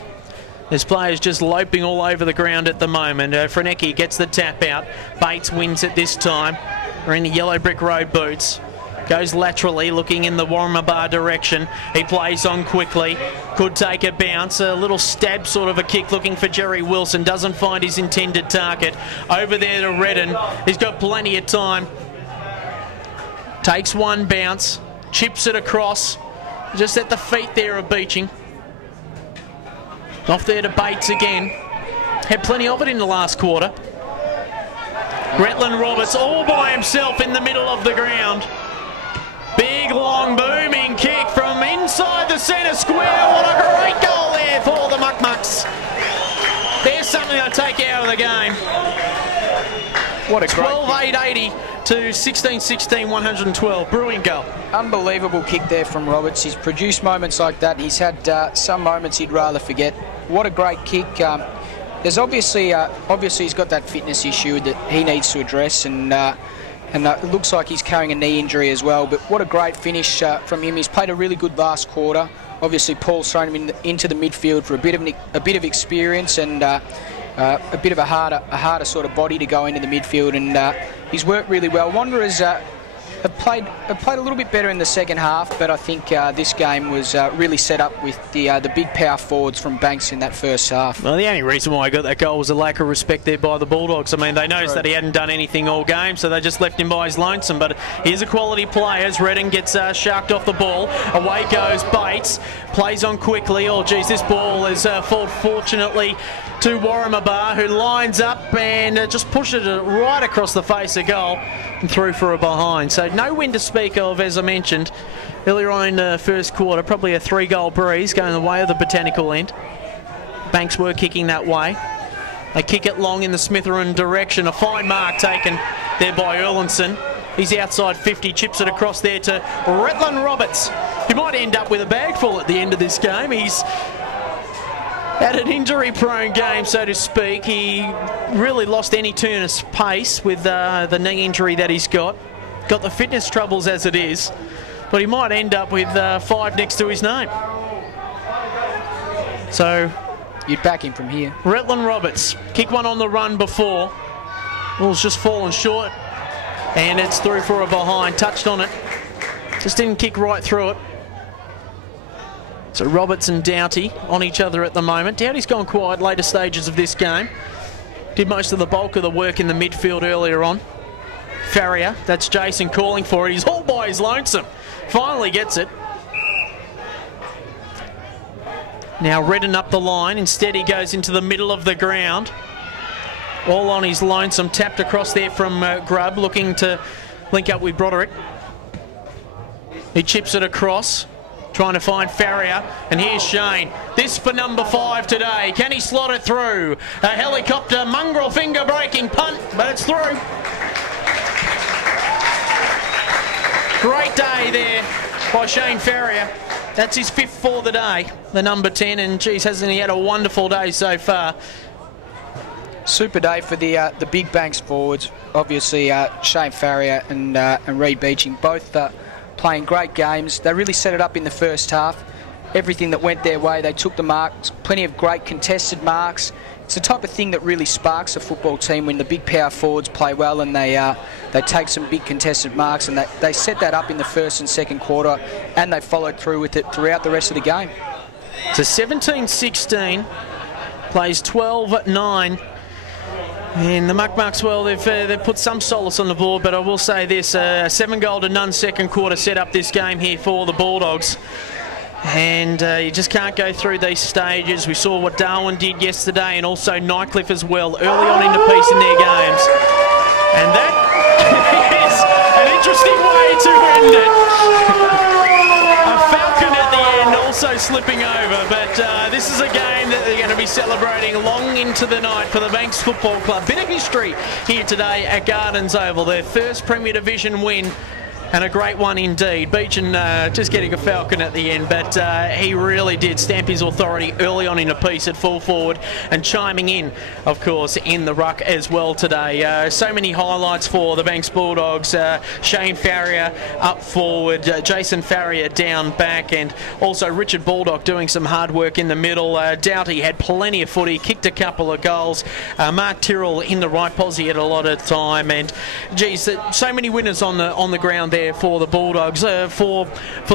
There's players just loping all over the ground at the moment. Franecki gets the tap out. Bates wins it this time. We're in the yellow brick road boots. Goes laterally, looking in the Warramabar direction. He plays on quickly. Could take a bounce. A little stab sort of a kick looking for Jerry Wilson. Doesn't find his intended target. Over there to Redden. He's got plenty of time. Takes one bounce. Chips it across. Just at the feet there of Beeching. Off there to Bates again. Had plenty of it in the last quarter. Retland Roberts all by himself in the middle of the ground. Big, long, booming kick from inside the centre square. What a great goal there for the Muck-Mucks. There's something they'll take out of the game. What a great 12-8-80 to 16-16, 112. Brilliant goal. Unbelievable kick there from Roberts. He's produced moments like that. He's had some moments he'd rather forget. What a great kick. There's obviously he's got that fitness issue that he needs to address, and it looks like he's carrying a knee injury as well. But what a great finish from him. He's played a really good last quarter. Obviously, Paul's thrown him into the midfield for a bit of experience and a bit of a harder sort of body to go into the midfield, and he's worked really well. Wanderers have played a little bit better in the second half, but I think this game was really set up with the big power forwards from Banks in that first half. Well, the only reason why I got that goal was a lack of respect there by the Bulldogs. I mean, they noticed that he hadn't done anything all game, so they just left him by his lonesome. But he's a quality player as Redden gets sharked off the ball. Away goes Bates. Plays on quickly. Oh, geez, this ball is fallen fortunately to Warramabar, who lines up and just pushes it right across the face of goal and through for a behind. So no wind to speak of, as I mentioned earlier on in the first quarter. Probably a 3-goal breeze going the way of the Botanical end. Banks were kicking that way. They kick it long in the Smitherin direction. A fine mark taken there by Erlinson. He's outside 50, chips it across there to Retland Roberts. He might end up with a bag full at the end of this game. He's had an injury-prone game, so to speak. He really lost any turn of pace with the knee injury that he's got. Got the fitness troubles as it is, but he might end up with 5 next to his name. So you'd back him from here. Retland Roberts, kick one on the run before. Ball's just fallen short, and it's through for a behind. Touched on it, just didn't kick right through it. So Roberts and Doughty on each other at the moment. Doughty's gone quiet later stages of this game. Did most of the bulk of the work in the midfield earlier on. Farrier, that's Jason calling for it. He's all by his lonesome. Finally gets it. Now Redden up the line. Instead he goes into the middle of the ground. All on his lonesome. Tapped across there from Grubb, looking to link up with Broderick. He chips it across, trying to find Farrier, and here's Shane. This for number 5 today. Can he slot it through? A helicopter mongrel finger breaking punt, but it's through. Great day there by Shane Farrier. That's his 5th for the day, the number 10, and geez, hasn't he had a wonderful day so far? Super day for the big Banks forwards. Obviously, Shane Farrier and Reid Beeching both playing great games. They really set it up in the first half. Everything that went their way, they took the marks. Plenty of great contested marks. It's the type of thing that really sparks a football team when the big power forwards play well and they take some big contested marks, and they set that up in the first and second quarter, and they followed through with it throughout the rest of the game. So 17-16, plays 12-9. And the Muck-Mucks, well, they've put some solace on the board, but I will say this, a 7-goal-to-none second quarter set up this game here for the Bulldogs. And you just can't go through these stages. We saw what Darwin did yesterday, and also Nightcliff as well, early on into peace in their games. And that is an interesting way to end it. A falcon at the end also slipping over, but this is a game that they're going to be celebrating long into the night for the Banks Football Club. Bit of history here today at Gardens Oval. Their first Premier Division win and a great one indeed. Beechin just getting a falcon at the end, but he really did stamp his authority early on in a piece at full forward and chiming in, of course, in the ruck as well today. So many highlights for the Banks Bulldogs. Shane Farrier up forward, Jason Farrier down back, and also Richard Baldock doing some hard work in the middle. Doughty had plenty of footy, kicked a couple of goals. Mark Tyrrell in the right posse at a lot of time, and geez, so many winners on the ground there for the Bulldogs. For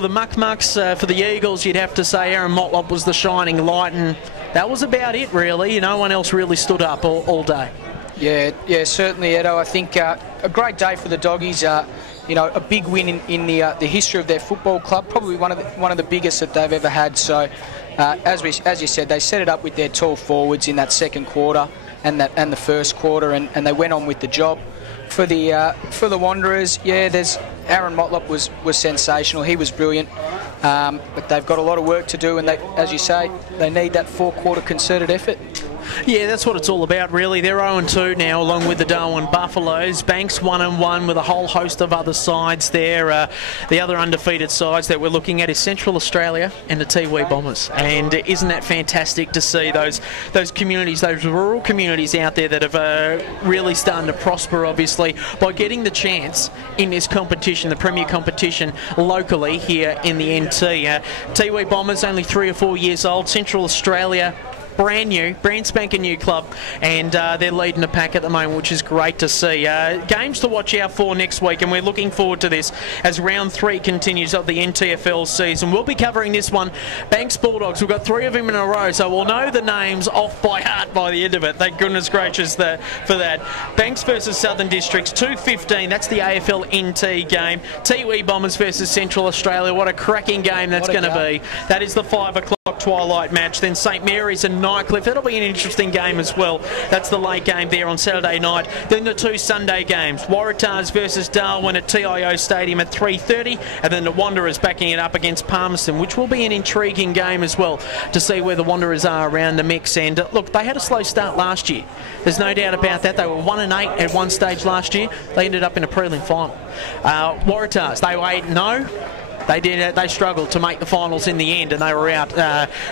the Muck-Mucks, for the Eagles, you'd have to say Aaron Motlop was the shining light, and that was about it really. No one else really stood up all day. Yeah, certainly, Edo. I think a great day for the Doggies. You know, a big win in the history of their football club, probably one of the biggest that they've ever had. So, as you said, they set it up with their tall forwards in that second quarter and the first quarter, and they went on with the job. For the Wanderers, there's Aaron Motlop was sensational. He was brilliant, but they've got a lot of work to do, and they, as you say, they need that four-quarter concerted effort. Yeah, that's what it's all about, really. They're 0-2 now, along with the Darwin Buffaloes. Banks 1-1 with a whole host of other sides there. The other undefeated sides that we're looking at is Central Australia and the Tiwi Bombers. And isn't that fantastic to see those communities, those rural communities out there that have really starting to prosper, obviously, by getting the chance in this competition, the premier competition, locally here in the NT. Tiwi Bombers only 3 or 4 years old. Central Australia, brand spanking new club, and they're leading the pack at the moment, which is great to see. Games to watch out for next week, and we're looking forward to this as round 3 continues of the NTFL season. We'll be covering this one. Banks Bulldogs, we've got 3 of them in a row, so we'll know the names off by heart by the end of it. Thank goodness gracious for that. Banks versus Southern Districts, 2:15. That's the AFL NT game. Tiwi Bombers versus Central Australia. What a cracking game that's going to be. That is the 5 o'clock twilight match. Then St Mary's and Nightcliff. That'll be an interesting game as well. That's the late game there on Saturday night. Then the 2 Sunday games. Waratahs versus Darwin at TIO Stadium at 3:30, and then the Wanderers backing it up against Palmerston, which will be an intriguing game as well to see where the Wanderers are around the mix. And look, they had a slow start last year. There's no doubt about that. They were 1-8 at one stage last year. They ended up in a prelim final. Waratahs, they were 8-0. They struggled to make the finals in the end, and they were out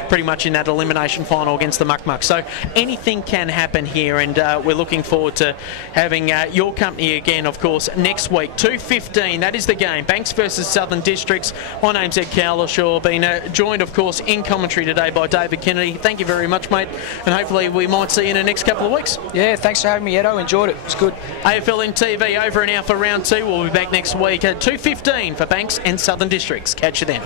pretty much in that elimination final against the Muck-Mucks. So anything can happen here, and we're looking forward to having your company again, of course, next week. 2:15, that is the game. Banks versus Southern Districts. My name's Ed Cowlishaw, being joined, of course, in commentary today by David Kennedy. Thank you very much, mate, and hopefully we might see you in the next couple of weeks. Yeah, thanks for having me, Edo. Enjoyed it. It was good. AFL NTV over and out for round 2. We'll be back next week at 2:15 for Banks and Southern Districts. Catch you then.